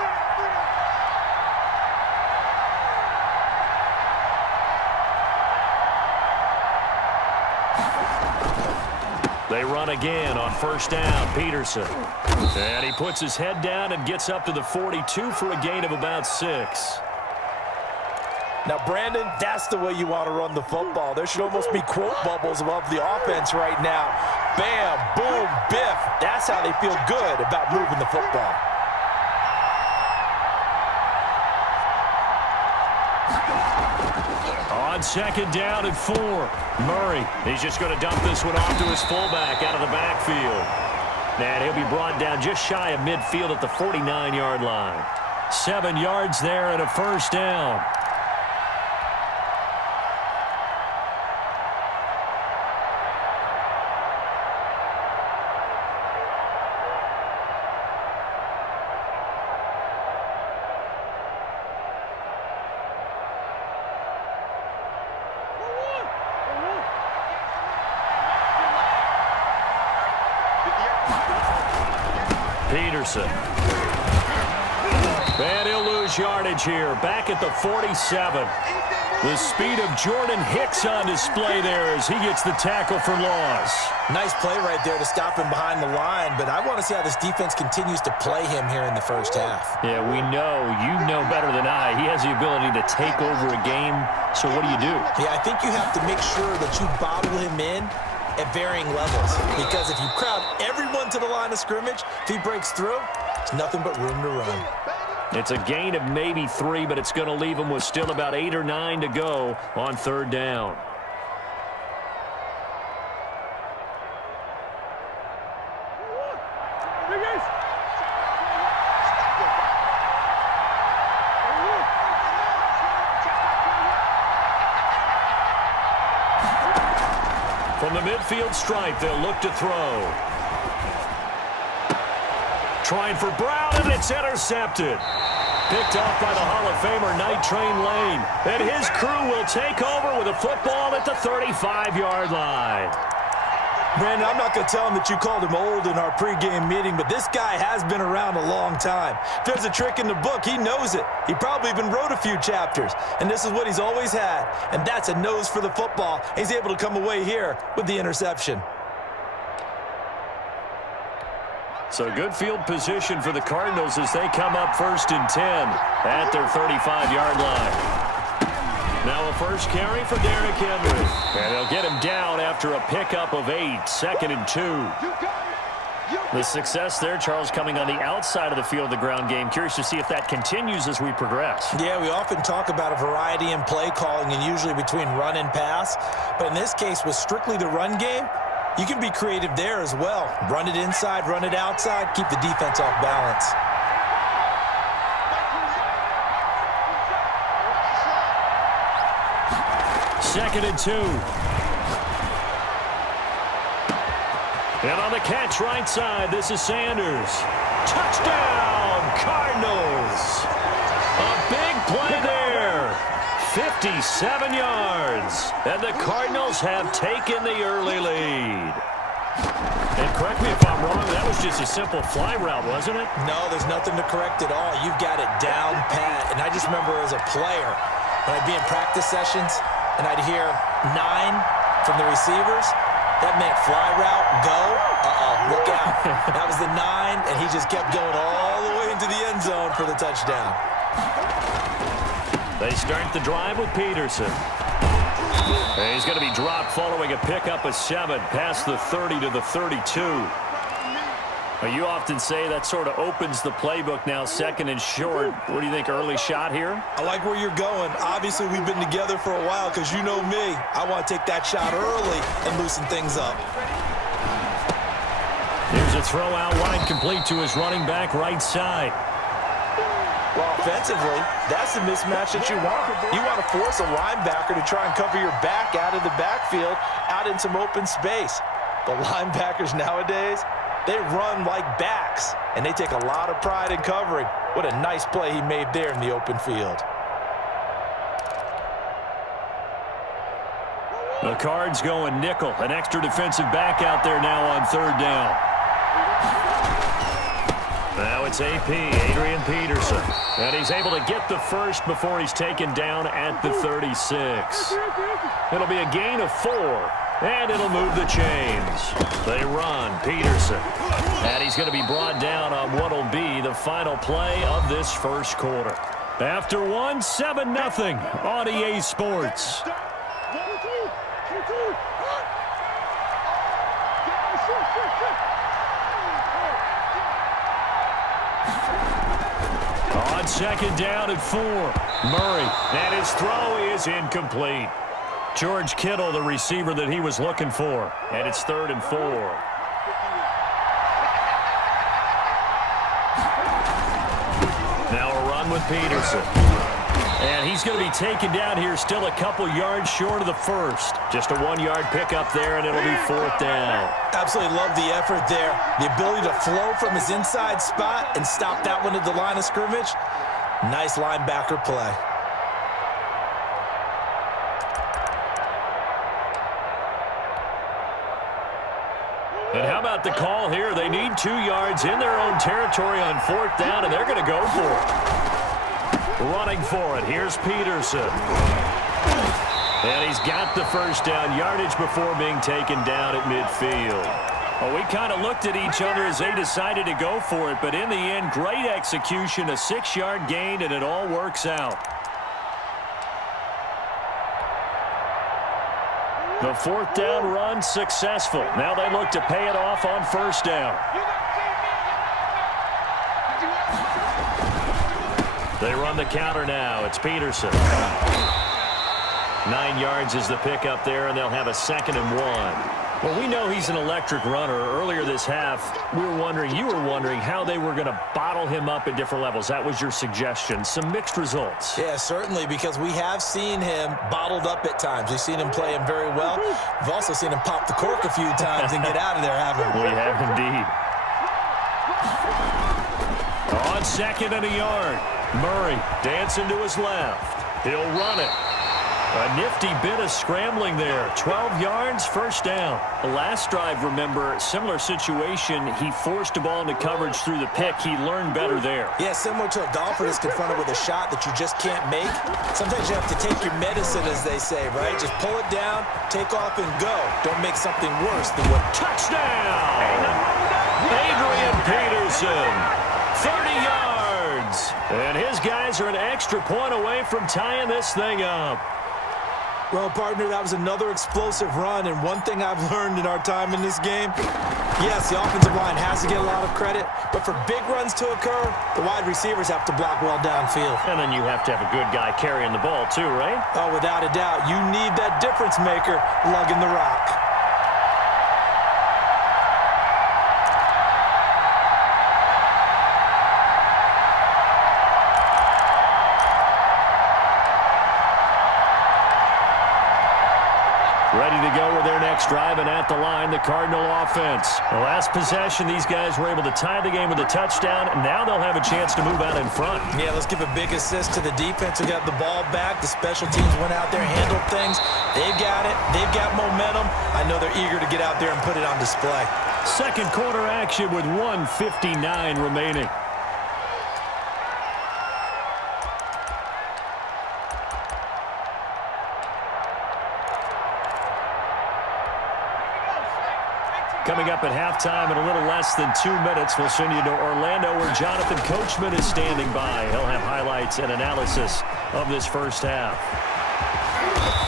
They run again on first down. Peterson. And he puts his head down and gets up to the 42 for a gain of about 6. Now, Brandon, that's the way you want to run the football. There should almost be quote bubbles above the offense right now. Bam, boom, biff. That's how they feel good about moving the football. On second down and 4. Murray, he's just going to dump this one off to his fullback out of the backfield. And he'll be brought down just shy of midfield at the 49-yard line. 7 yards there and a first down. Peterson. And he'll lose yardage here. Back at the 47. The speed of Jordan Hicks on display there as he gets the tackle for loss. Nice play right there to stop him behind the line, but I want to see how this defense continues to play him here in the first half. Yeah, we know. You know better than I. He has the ability to take over a game, so what do you do? Yeah, I think you have to make sure that you bottle him in at varying levels, because if you crowd everyone to the line of scrimmage, if he breaks through, it's nothing but room to run. It's a gain of maybe 3, but it's going to leave him with still about 8 or 9 to go on third down. From the midfield stripe, they'll look to throw. Trying for Brown, and it's intercepted. Picked off by the Hall of Famer, Night Train Lane. And his crew will take over with a football at the 35-yard line. Brandon, I'm not going to tell him that you called him old in our pregame meeting, but this guy has been around a long time. If there's a trick in the book, he knows it. He probably even wrote a few chapters, and this is what he's always had, and that's a nose for the football. He's able to come away here with the interception. So good field position for the Cardinals as they come up 1st and 10 at their 35-yard line. Now a first carry for Derrick Henry. And they'll get him down after a pickup of 8, 2nd and 2. The success there, Charles, coming on the outside of the field of the ground game. Curious to see if that continues as we progress. Yeah, we often talk about a variety in play calling and usually between run and pass. But in this case, with strictly the run game, you can be creative there as well. Run it inside, run it outside, keep the defense off balance. Second and 2. And on the catch right side, this is Sanders. Touchdown, Cardinals. A big play there. 57 yards. And the Cardinals have taken the early lead. And correct me if I'm wrong, that was just a simple fly route, wasn't it? No, there's nothing to correct at all. You've got it down pat. And I just remember as a player, when I'd be in practice sessions, and I'd hear 9 from the receivers, that meant fly route, go, look out. That was the 9, and he just kept going all the way into the end zone for the touchdown. They start the drive with Peterson. And he's going to be dropped following a pickup of 7 past the 30 to the 32. You often say that sort of opens the playbook now, 2nd and short. What do you think, early shot here? I like where you're going. Obviously, we've been together for a while because you know me. I want to take that shot early and loosen things up. Here's a The throw out wide, complete to his running back right side. Well, offensively, that's the mismatch that you want. You want to force a linebacker to try and cover your back out of the backfield, out in some open space. The linebackers nowadays, they run like backs, and they take a lot of pride in covering. What a nice play he made there in the open field. The Cards going nickel. An extra defensive back out there now on third down. Now it's AP, Adrian Peterson. And he's able to get the first before he's taken down at the 36. It'll be a gain of 4, and it'll move the chains. They run, Peterson. And he's going to be brought down on what will be the final play of this first quarter. After one, 7-0 on EA Sports. On second down at 4, Murray, and his throw is incomplete. George Kittle, the receiver that he was looking for, and it's 3rd and 4. Now a run with Peterson. And he's going to be taken down here still a couple yards short of the first. Just a 1-yard pickup there, and it'll be 4th down. Absolutely love the effort there. The ability to flow from his inside spot and stop that one at the line of scrimmage. Nice linebacker play. And how about the call here? They need 2 yards in their own territory on 4th down, and they're going to go for it. Running for it, here's Peterson. And he's got the first down yardage before being taken down at midfield. Well, we kind of looked at each other as they decided to go for it, but in the end, great execution, a 6-yard gain, and it all works out. The 4th down run successful. Now they look to pay it off on 1st down. They run the counter now. It's Peterson. 9 yards is the pickup there, and they'll have a 2nd and 1. Well, we know he's an electric runner. Earlier this half, you were wondering how they were going to bottle him up at different levels. That was your suggestion. Some mixed results. Yeah, certainly, because we have seen him bottled up at times. We've seen him play him very well. We've also seen him pop the cork a few times and get out of there, haven't we? We have indeed. On 2nd and a yard. Murray dancing to his left. He'll run it. A nifty bit of scrambling there. 12 yards, 1st down. The last drive, remember, similar situation. He forced the ball into coverage through the pick. He learned better there. Yeah, similar to a golfer that's confronted with a shot that you just can't make. Sometimes you have to take your medicine, as they say, right? Just pull it down, take off, and go. Don't make something worse than what... Touchdown! Adrian Peterson, 30 yards. And his guys are an extra point away from tying this thing up. Well, partner, that was another explosive run, and one thing I've learned in our time in this game, yes, the offensive line has to get a lot of credit, but for big runs to occur, the wide receivers have to block well downfield. And then you have to have a good guy carrying the ball too, right? Oh, without a doubt. You need that difference maker lugging the rock. Ready to go with their next drive, and at the line, the Cardinal offense. The last possession, these guys were able to tie the game with a touchdown, and now they'll have a chance to move out in front. Yeah, let's give a big assist to the defense who got the ball back. The special teams went out there and handled things. They've got it. They've got momentum. I know they're eager to get out there and put it on display. Second quarter action with 1:59 remaining. Coming up at halftime in a little less than 2 minutes, we'll send you to Orlando where Jonathan Coachman is standing by. He'll have highlights and analysis of this first half.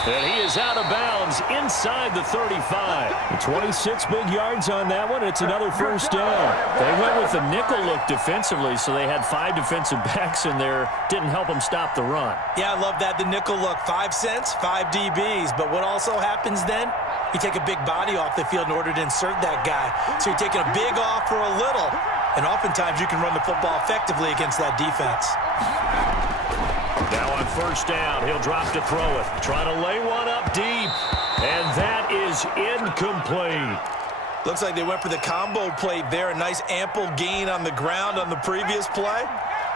And he is out of bounds inside the 35. 26 big yards on that one. It's another first down. They went with the nickel look defensively, so they had 5 defensive backs in there. Didn't help them stop the run. Yeah, I love that. The nickel look. 5 cents, 5 DBs. But what also happens then? You take a big body off the field in order to insert that guy. So you're taking a big off for a little. And oftentimes you can run the football effectively against that defense. Now on first down, he'll drop to throw it. Trying to lay one up deep. And that is incomplete. Looks like they went for the combo plate there. A nice ample gain on the ground on the previous play.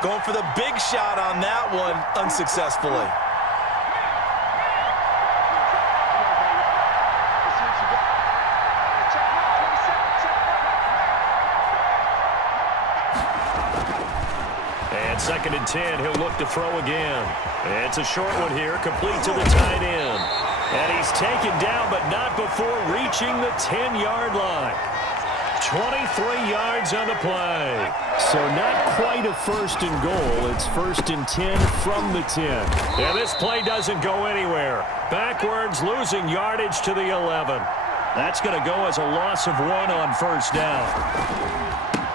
Going for the big shot on that one unsuccessfully. And 2nd and 10, he'll look to throw again. And it's a short one here, complete to the tight end. And he's taken down, but not before reaching the 10-yard line. 23 yards on the play. So not quite a first and goal. It's 1st and 10 from the 10. And this play doesn't go anywhere. Backwards, losing yardage to the 11. That's going to go as a loss of 1 on first down.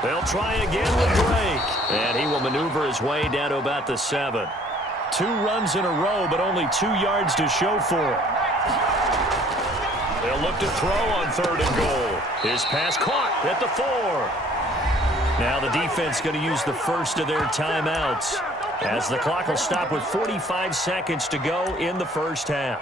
They'll try again with Drake. And he will maneuver his way down to about the 7. 2 runs in a row, but only 2 yards to show for it. They'll look to throw on 3rd and goal. His pass caught at the 4. Now the defense going to use the first of their timeouts as the clock will stop with 45 seconds to go in the first half.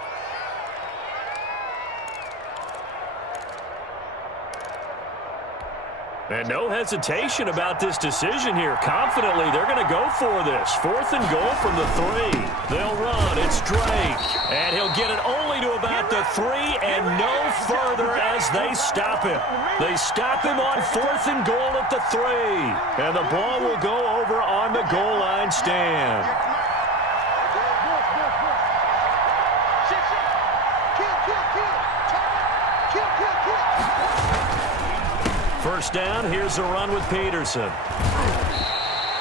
And no hesitation about this decision here. Confidently, they're going to go for this. 4th and goal from the 3. They'll run. It's Drake. And he'll get it only to about the 3 and no further as they stop him. They stop him on 4th and goal at the 3. And the ball will go over on the goal line stand. First down, here's a run with Peterson.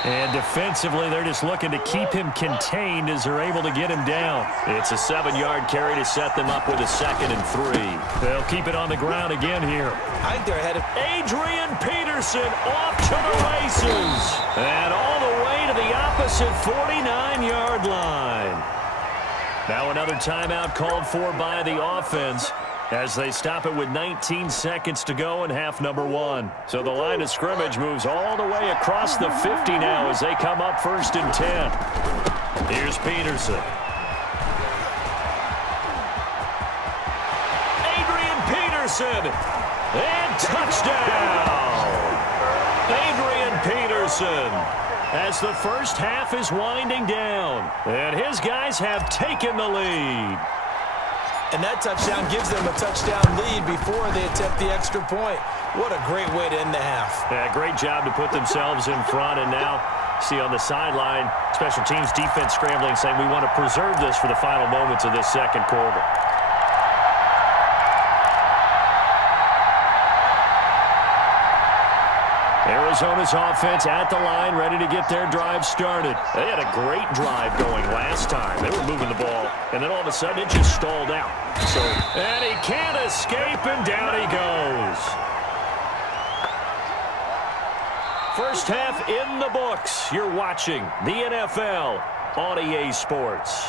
And defensively, they're just looking to keep him contained as they're able to get him down. It's a 7-yard carry to set them up with a 2nd and 3. They'll keep it on the ground again here. I think they're ahead of Adrian Peterson off to the races. And all the way to the opposite 49-yard line. Now another timeout called for by the offense as they stop it with 19 seconds to go in half number 1. So the line of scrimmage moves all the way across the 50 now as they come up 1st and 10. Here's Peterson. Adrian Peterson. And touchdown. Adrian Peterson. As the first half is winding down. And his guys have taken the lead. And that touchdown gives them a touchdown lead before they attempt the extra point. What a great way to end the half. Yeah, great job to put themselves in front. And now, see on the sideline, special teams defense scrambling, saying we want to preserve this for the final moments of this second quarter. Arizona's offense at the line, ready to get their drive started. They had a great drive going last time. They were moving the ball, and then all of a sudden it just stalled out. And he can't escape, and down he goes. First half in the books. You're watching the NFL on EA Sports.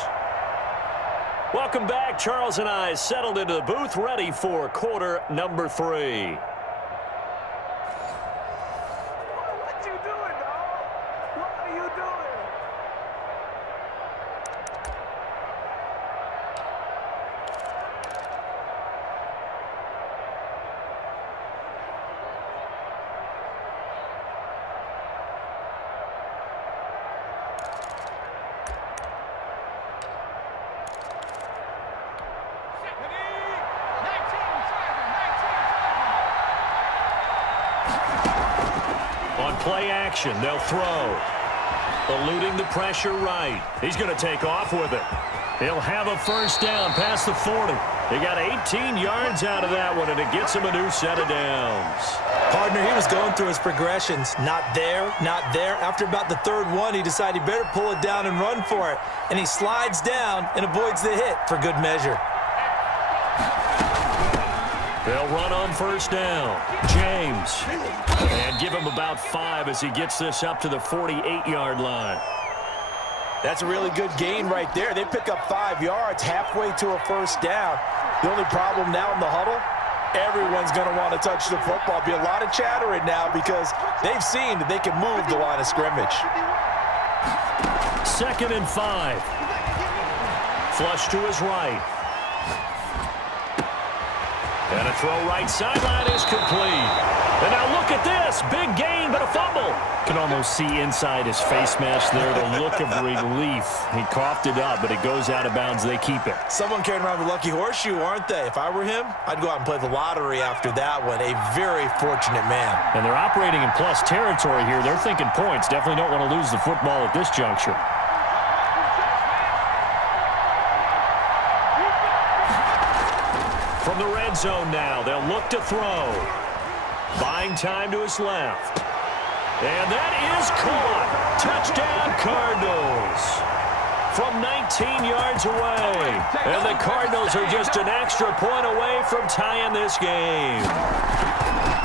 Welcome back. Charles and I settled into the booth, ready for quarter number 3. Play action, they'll throw. Eluding the pressure right. He's going to take off with it. He'll have a first down past the 40. He got 18 yards out of that one, and it gets him a new set of downs. Partner, he was going through his progressions. Not there, not there. After about the 3rd one, he decided he better pull it down and run for it. And he slides down and avoids the hit for good measure. They'll run on first down. James. And give him about 5 as he gets this up to the 48-yard line. That's a really good gain right there. They pick up 5 yards halfway to a first down. The only problem now in the huddle, everyone's going to want to touch the football. Be a lot of chattering now because they've seen that they can move the line of scrimmage. 2nd and 5. Flush to his right. And a throw right sideline is complete. And now look at this. Big gain, but a fumble. Can almost see inside his face mask there the look of relief. He coughed it up, but it goes out of bounds. They keep it. Someone carrying around the lucky horseshoe, aren't they? If I were him, I'd go out and play the lottery after that one. A very fortunate man. And they're operating in plus territory here. They're thinking points. Definitely don't want to lose the football at this juncture. From the red zone now, they'll look to throw. Buying time to his left. And that is caught. Touchdown, Cardinals. From 19 yards away. And the Cardinals are just an extra point away from tying this game.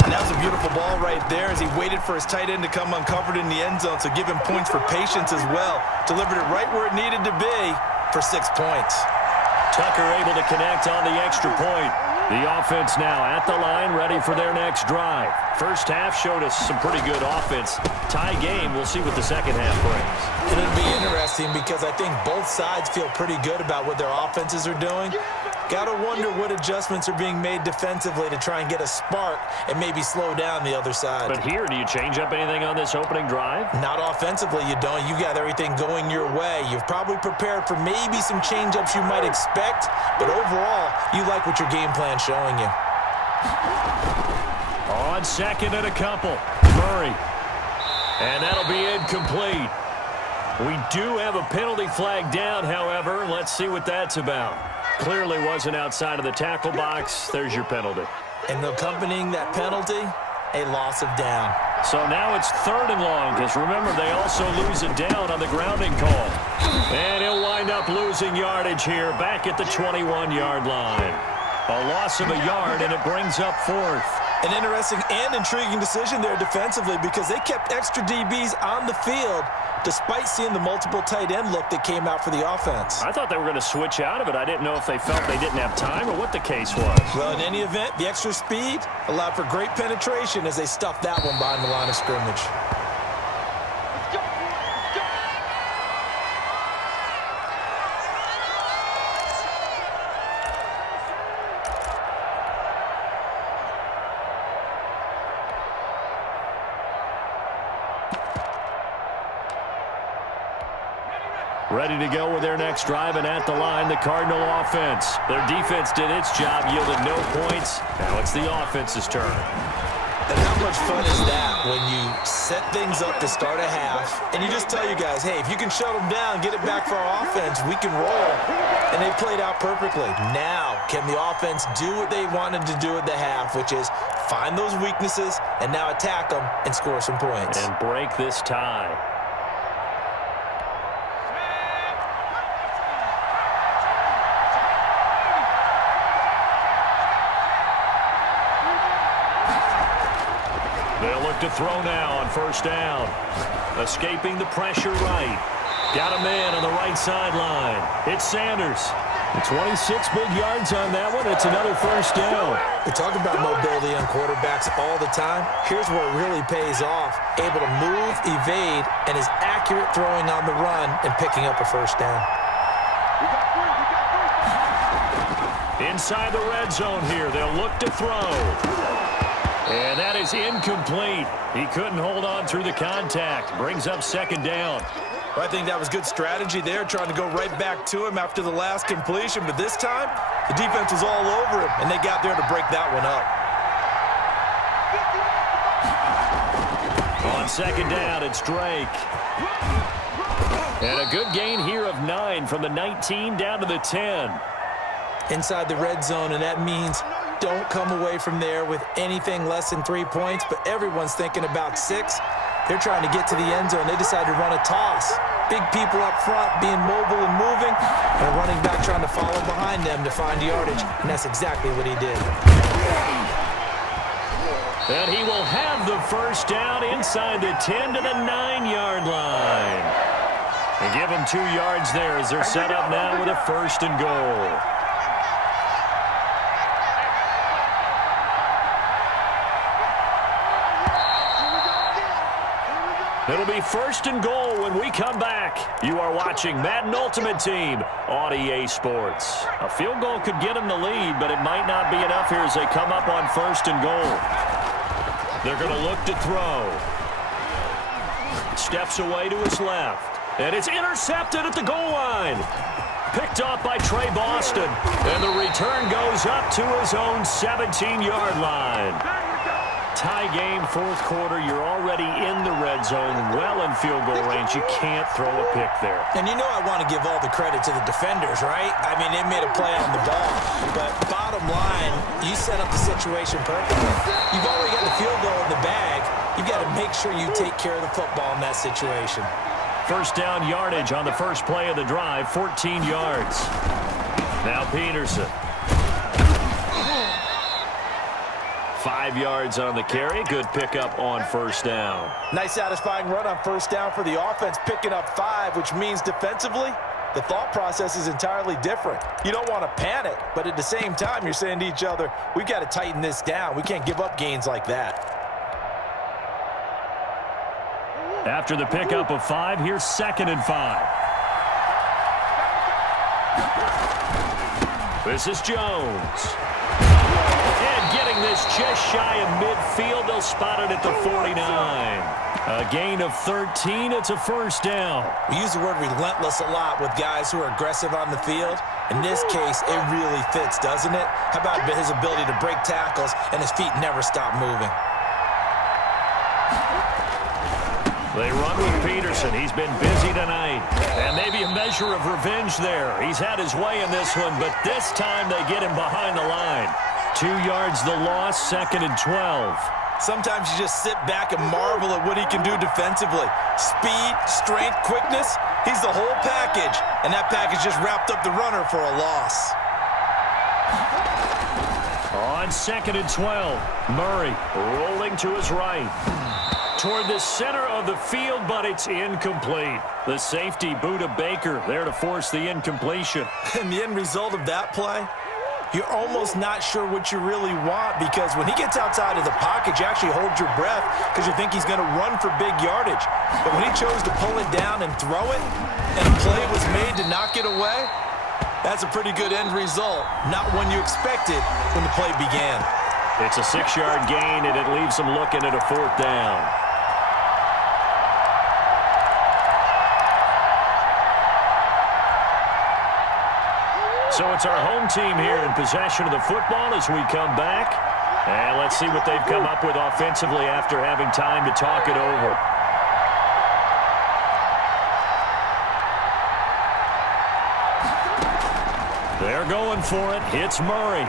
And that was a beautiful ball right there as he waited for his tight end to come uncovered in the end zone, so give him points for patience as well. Delivered it right where it needed to be for 6 points. Tucker able to connect on the extra point. The offense now at the line, ready for their next drive. First half showed us some pretty good offense. Tie game, we'll see what the second half brings. It'll be interesting because I think both sides feel pretty good about what their offenses are doing. Got to wonder what adjustments are being made defensively to try and get a spark and maybe slow down the other side. But here, do you change up anything on this opening drive? Not offensively, you don't. You got everything going your way. You've probably prepared for maybe some change-ups you might expect, but overall, you like what your game plan's showing you. On 2nd and a couple, Murray. And that'll be incomplete. We do have a penalty flag down, however. Let's see what that's about. Clearly wasn't outside of the tackle box. There's your penalty. And accompanying that penalty, a loss of down. So now it's 3rd and long, because remember, they also lose it down on the grounding call. And he'll wind up losing yardage here, back at the 21-yard line. A loss of a yard, and it brings up 4th. An interesting and intriguing decision there defensively because they kept extra DBs on the field despite seeing the multiple tight end look that came out for the offense. I thought they were going to switch out of it. I didn't know if they felt they didn't have time or what the case was. Well, in any event, the extra speed allowed for great penetration as they stuffed that one behind the line of scrimmage. Ready to go with their next drive, and at the line, the Cardinal offense. Their defense did its job, yielded no points. Now it's the offense's turn. And how much fun is that when you set things up to start a half, and you just tell you guys, hey, if you can shut them down, get it back for our offense, we can roll. And they played out perfectly. Now, can the offense do what they wanted to do at the half, which is find those weaknesses and now attack them and score some points. And break this tie. They'll look to throw now on first down. Escaping the pressure right. Got a man on the right sideline. It's Sanders. 26 big yards on that one. It's another first down. We talk about mobility on quarterbacks all the time. Here's where it really pays off. Able to move, evade, and is accurate throwing on the run and picking up a first down. Inside the red zone here. They'll look to throw. And that is incomplete. He couldn't hold on through the contact. Brings up second down. Well, I think that was good strategy there, trying to go right back to him after the last completion. But this time, the defense was all over him, and they got there to break that one up. On second down, it's Drake. And a good gain here of 9 from the 19 down to the 10. Inside the red zone, and that means don't come away from there with anything less than 3 points, but everyone's thinking about 6. They're trying to get to the end zone. They decide to run a toss. Big people up front being mobile and moving, and a running back trying to follow behind them to find yardage, and that's exactly what he did. And he will have the first down inside the 10 to the 9-yard line. And give him 2 yards there as they're set up now with a 1st and goal. It'll be 1st and goal when we come back. You are watching Madden Ultimate Team on EA Sports. A field goal could get them the lead, but it might not be enough here as they come up on 1st and goal. They're going to look to throw. Steps away to his left. And it's intercepted at the goal line. Picked off by Trey Boston. And the return goes up to his own 17-yard line. Tie game, 4th quarter. You're already in the red zone, well in field goal range. You can't throw a pick there. And you know I want to give all the credit to the defenders, right? I mean, they made a play on the ball. But bottom line, you set up the situation perfectly. You've already got the field goal in the bag. You've got to make sure you take care of the football in that situation. 1st down yardage on the first play of the drive, 14 yards. Now Peterson. 5 yards on the carry. Good pickup on 1st down. Nice satisfying run on 1st down for the offense, picking up 5, which means defensively, the thought process is entirely different. You don't want to panic, but at the same time, you're saying to each other, we've got to tighten this down. We can't give up gains like that. After the pickup of 5, here's 2nd and 5. This is Jones. And getting this just shy of midfield, they'll spot it at the 49. A gain of 13, it's a 1st down. We use the word relentless a lot with guys who are aggressive on the field. In this case, it really fits, doesn't it? How about his ability to break tackles and his feet never stop moving? They run with Peterson. He's been busy tonight. And maybe a measure of revenge there. He's had his way in this one, but this time they get him behind the line. 2 yards the loss, 2nd and 12. Sometimes you just sit back and marvel at what he can do defensively. Speed, strength, quickness, he's the whole package. And that package just wrapped up the runner for a loss. On 2nd and 12, Murray rolling to his right. Toward the center of the field, but it's incomplete. The safety, Buda Baker, there to force the incompletion. And the end result of that play, you're almost not sure what you really want, because when he gets outside of the pocket, you actually hold your breath because you think he's going to run for big yardage. But when he chose to pull it down and throw it, and a play was made to knock it away, that's a pretty good end result. Not one you expected when the play began. It's a 6-yard gain, and it leaves them looking at a 4th down. So it's our home team here in possession of the football as we come back. And let's see what they've come up with offensively after having time to talk it over. They're going for it. It's Murray.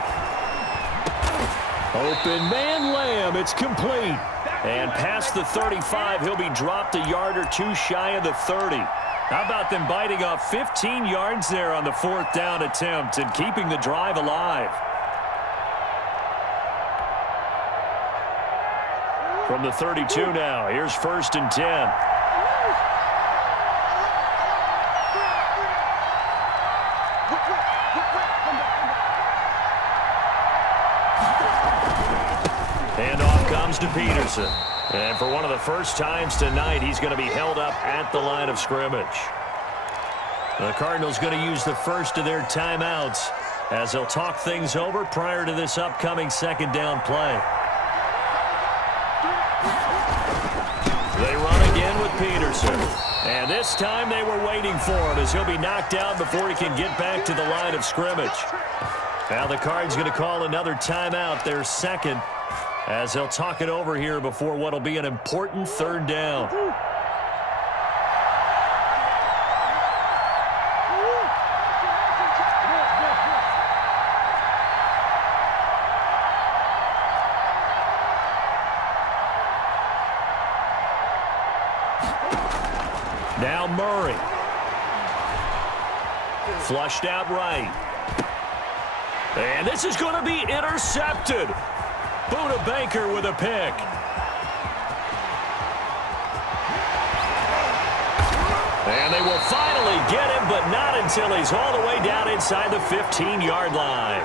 Open man, Lamb. It's complete. And past the 35, he'll be dropped a yard or 2 shy of the 30. How about them biting off 15 yards there on the 4th down attempt and keeping the drive alive? From the 32 now, here's 1st and 10. Handoff comes to Peterson. And for one of the first times tonight, he's going to be held up at the line of scrimmage. The Cardinals going to use the first of their timeouts as they'll talk things over prior to this upcoming 2nd down play. They run again with Peterson. And this time they were waiting for him as he'll be knocked out before he can get back to the line of scrimmage. Now the Cards going to call another timeout, their 2nd, as they'll talk it over here before what will be an important 3rd down. Now Murray. Flushed out right. And this is going to be intercepted. Buda Baker with a pick. And they will finally get him, but not until he's all the way down inside the 15-yard line.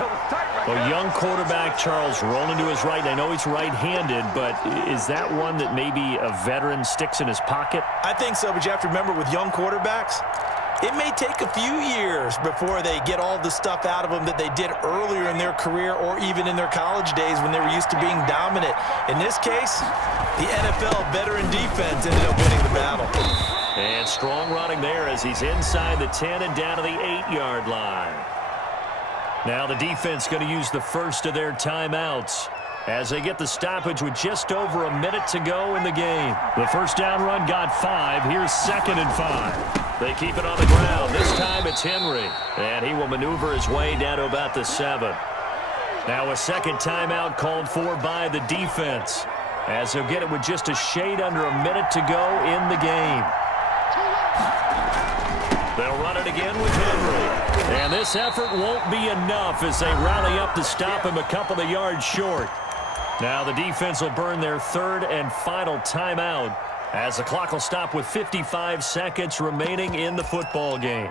A young quarterback, Charles, rolling to his right. I know he's right-handed, but is that one that maybe a veteran sticks in his pocket? I think so, but you have to remember with young quarterbacks, it may take a few years before they get all the stuff out of them that they did earlier in their career or even in their college days when they were used to being dominant. In this case, the NFL veteran defense ended up winning the battle. And strong running there as he's inside the 10 and down to the 8-yard line. Now the defense going to use the first of their timeouts as they get the stoppage with just over a minute to go in the game. The first down run got 5. Here's 2nd and 5. They keep it on the ground. This time it's Henry. And he will maneuver his way down to about the 7. Now a second timeout called for by the defense as they'll get it with just a shade under a minute to go in the game. They'll run it again with Henry. And this effort won't be enough as they rally up to stop him a couple of yards short. Now the defense will burn their third and final timeout as the clock will stop with 55 seconds remaining in the football game.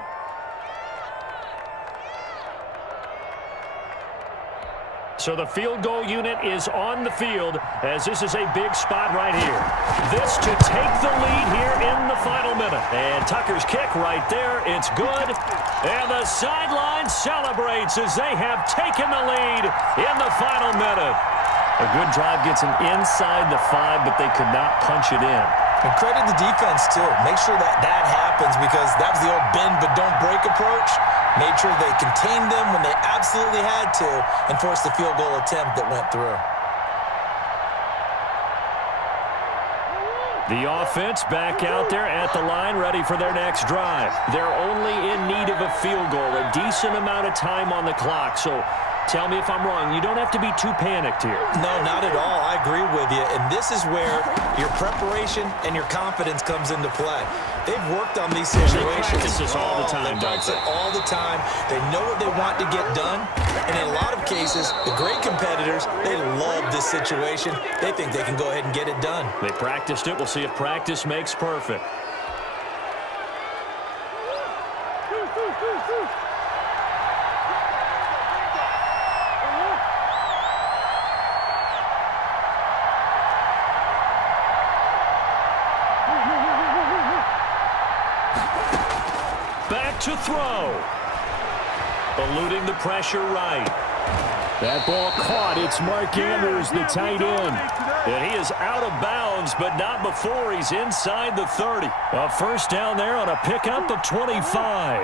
So the field goal unit is on the field as this is a big spot right here. This to take the lead here in the final minute. And Tucker's kick right there. It's good. And the sideline celebrates as they have taken the lead in the final minute. A good drive gets them inside the 5, but they could not punch it in. And credit the defense, too. Make sure that happens because that was the old bend but don't break approach. Made sure they contained them when they absolutely had to and forced the field goal attempt that went through. The offense back out there at the line, ready for their next drive. They're only in need of a field goal, a decent amount of time on the clock. So tell me if I'm wrong. You don't have to be too panicked here. No, not at all. I agree with you. And this is where your preparation and your confidence comes into play. They've worked on these situations. They practice this all the time, They practice it all the time. They know what they want to get done. And in a lot of cases, the great competitors, they love this situation. They think they can go ahead and get it done. They practiced it. We'll see if practice makes perfect. Back to throw. Eluding the pressure right. That ball caught. It's Mark Andrews, the tight end. And he is out of bounds, but not before he's inside the 30. A first down there on a pickup of 25.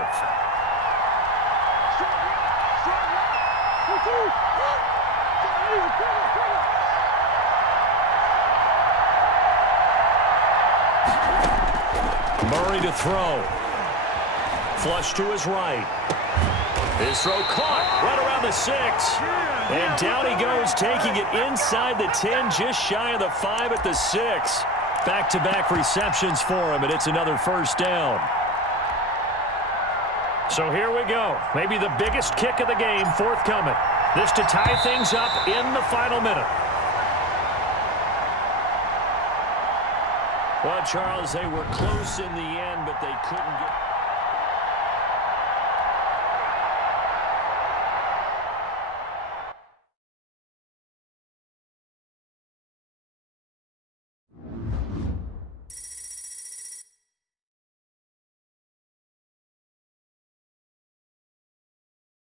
Murray to throw. Flush to his right. His throw caught right around the 6. And down he goes, taking it inside the 10, just shy of the 5 at the 6. Back-to-back receptions for him, and it's another first down. So here we go. Maybe the biggest kick of the game forthcoming. This to tie things up in the final minute. Well, Charles, they were close in the end, but they couldn't get...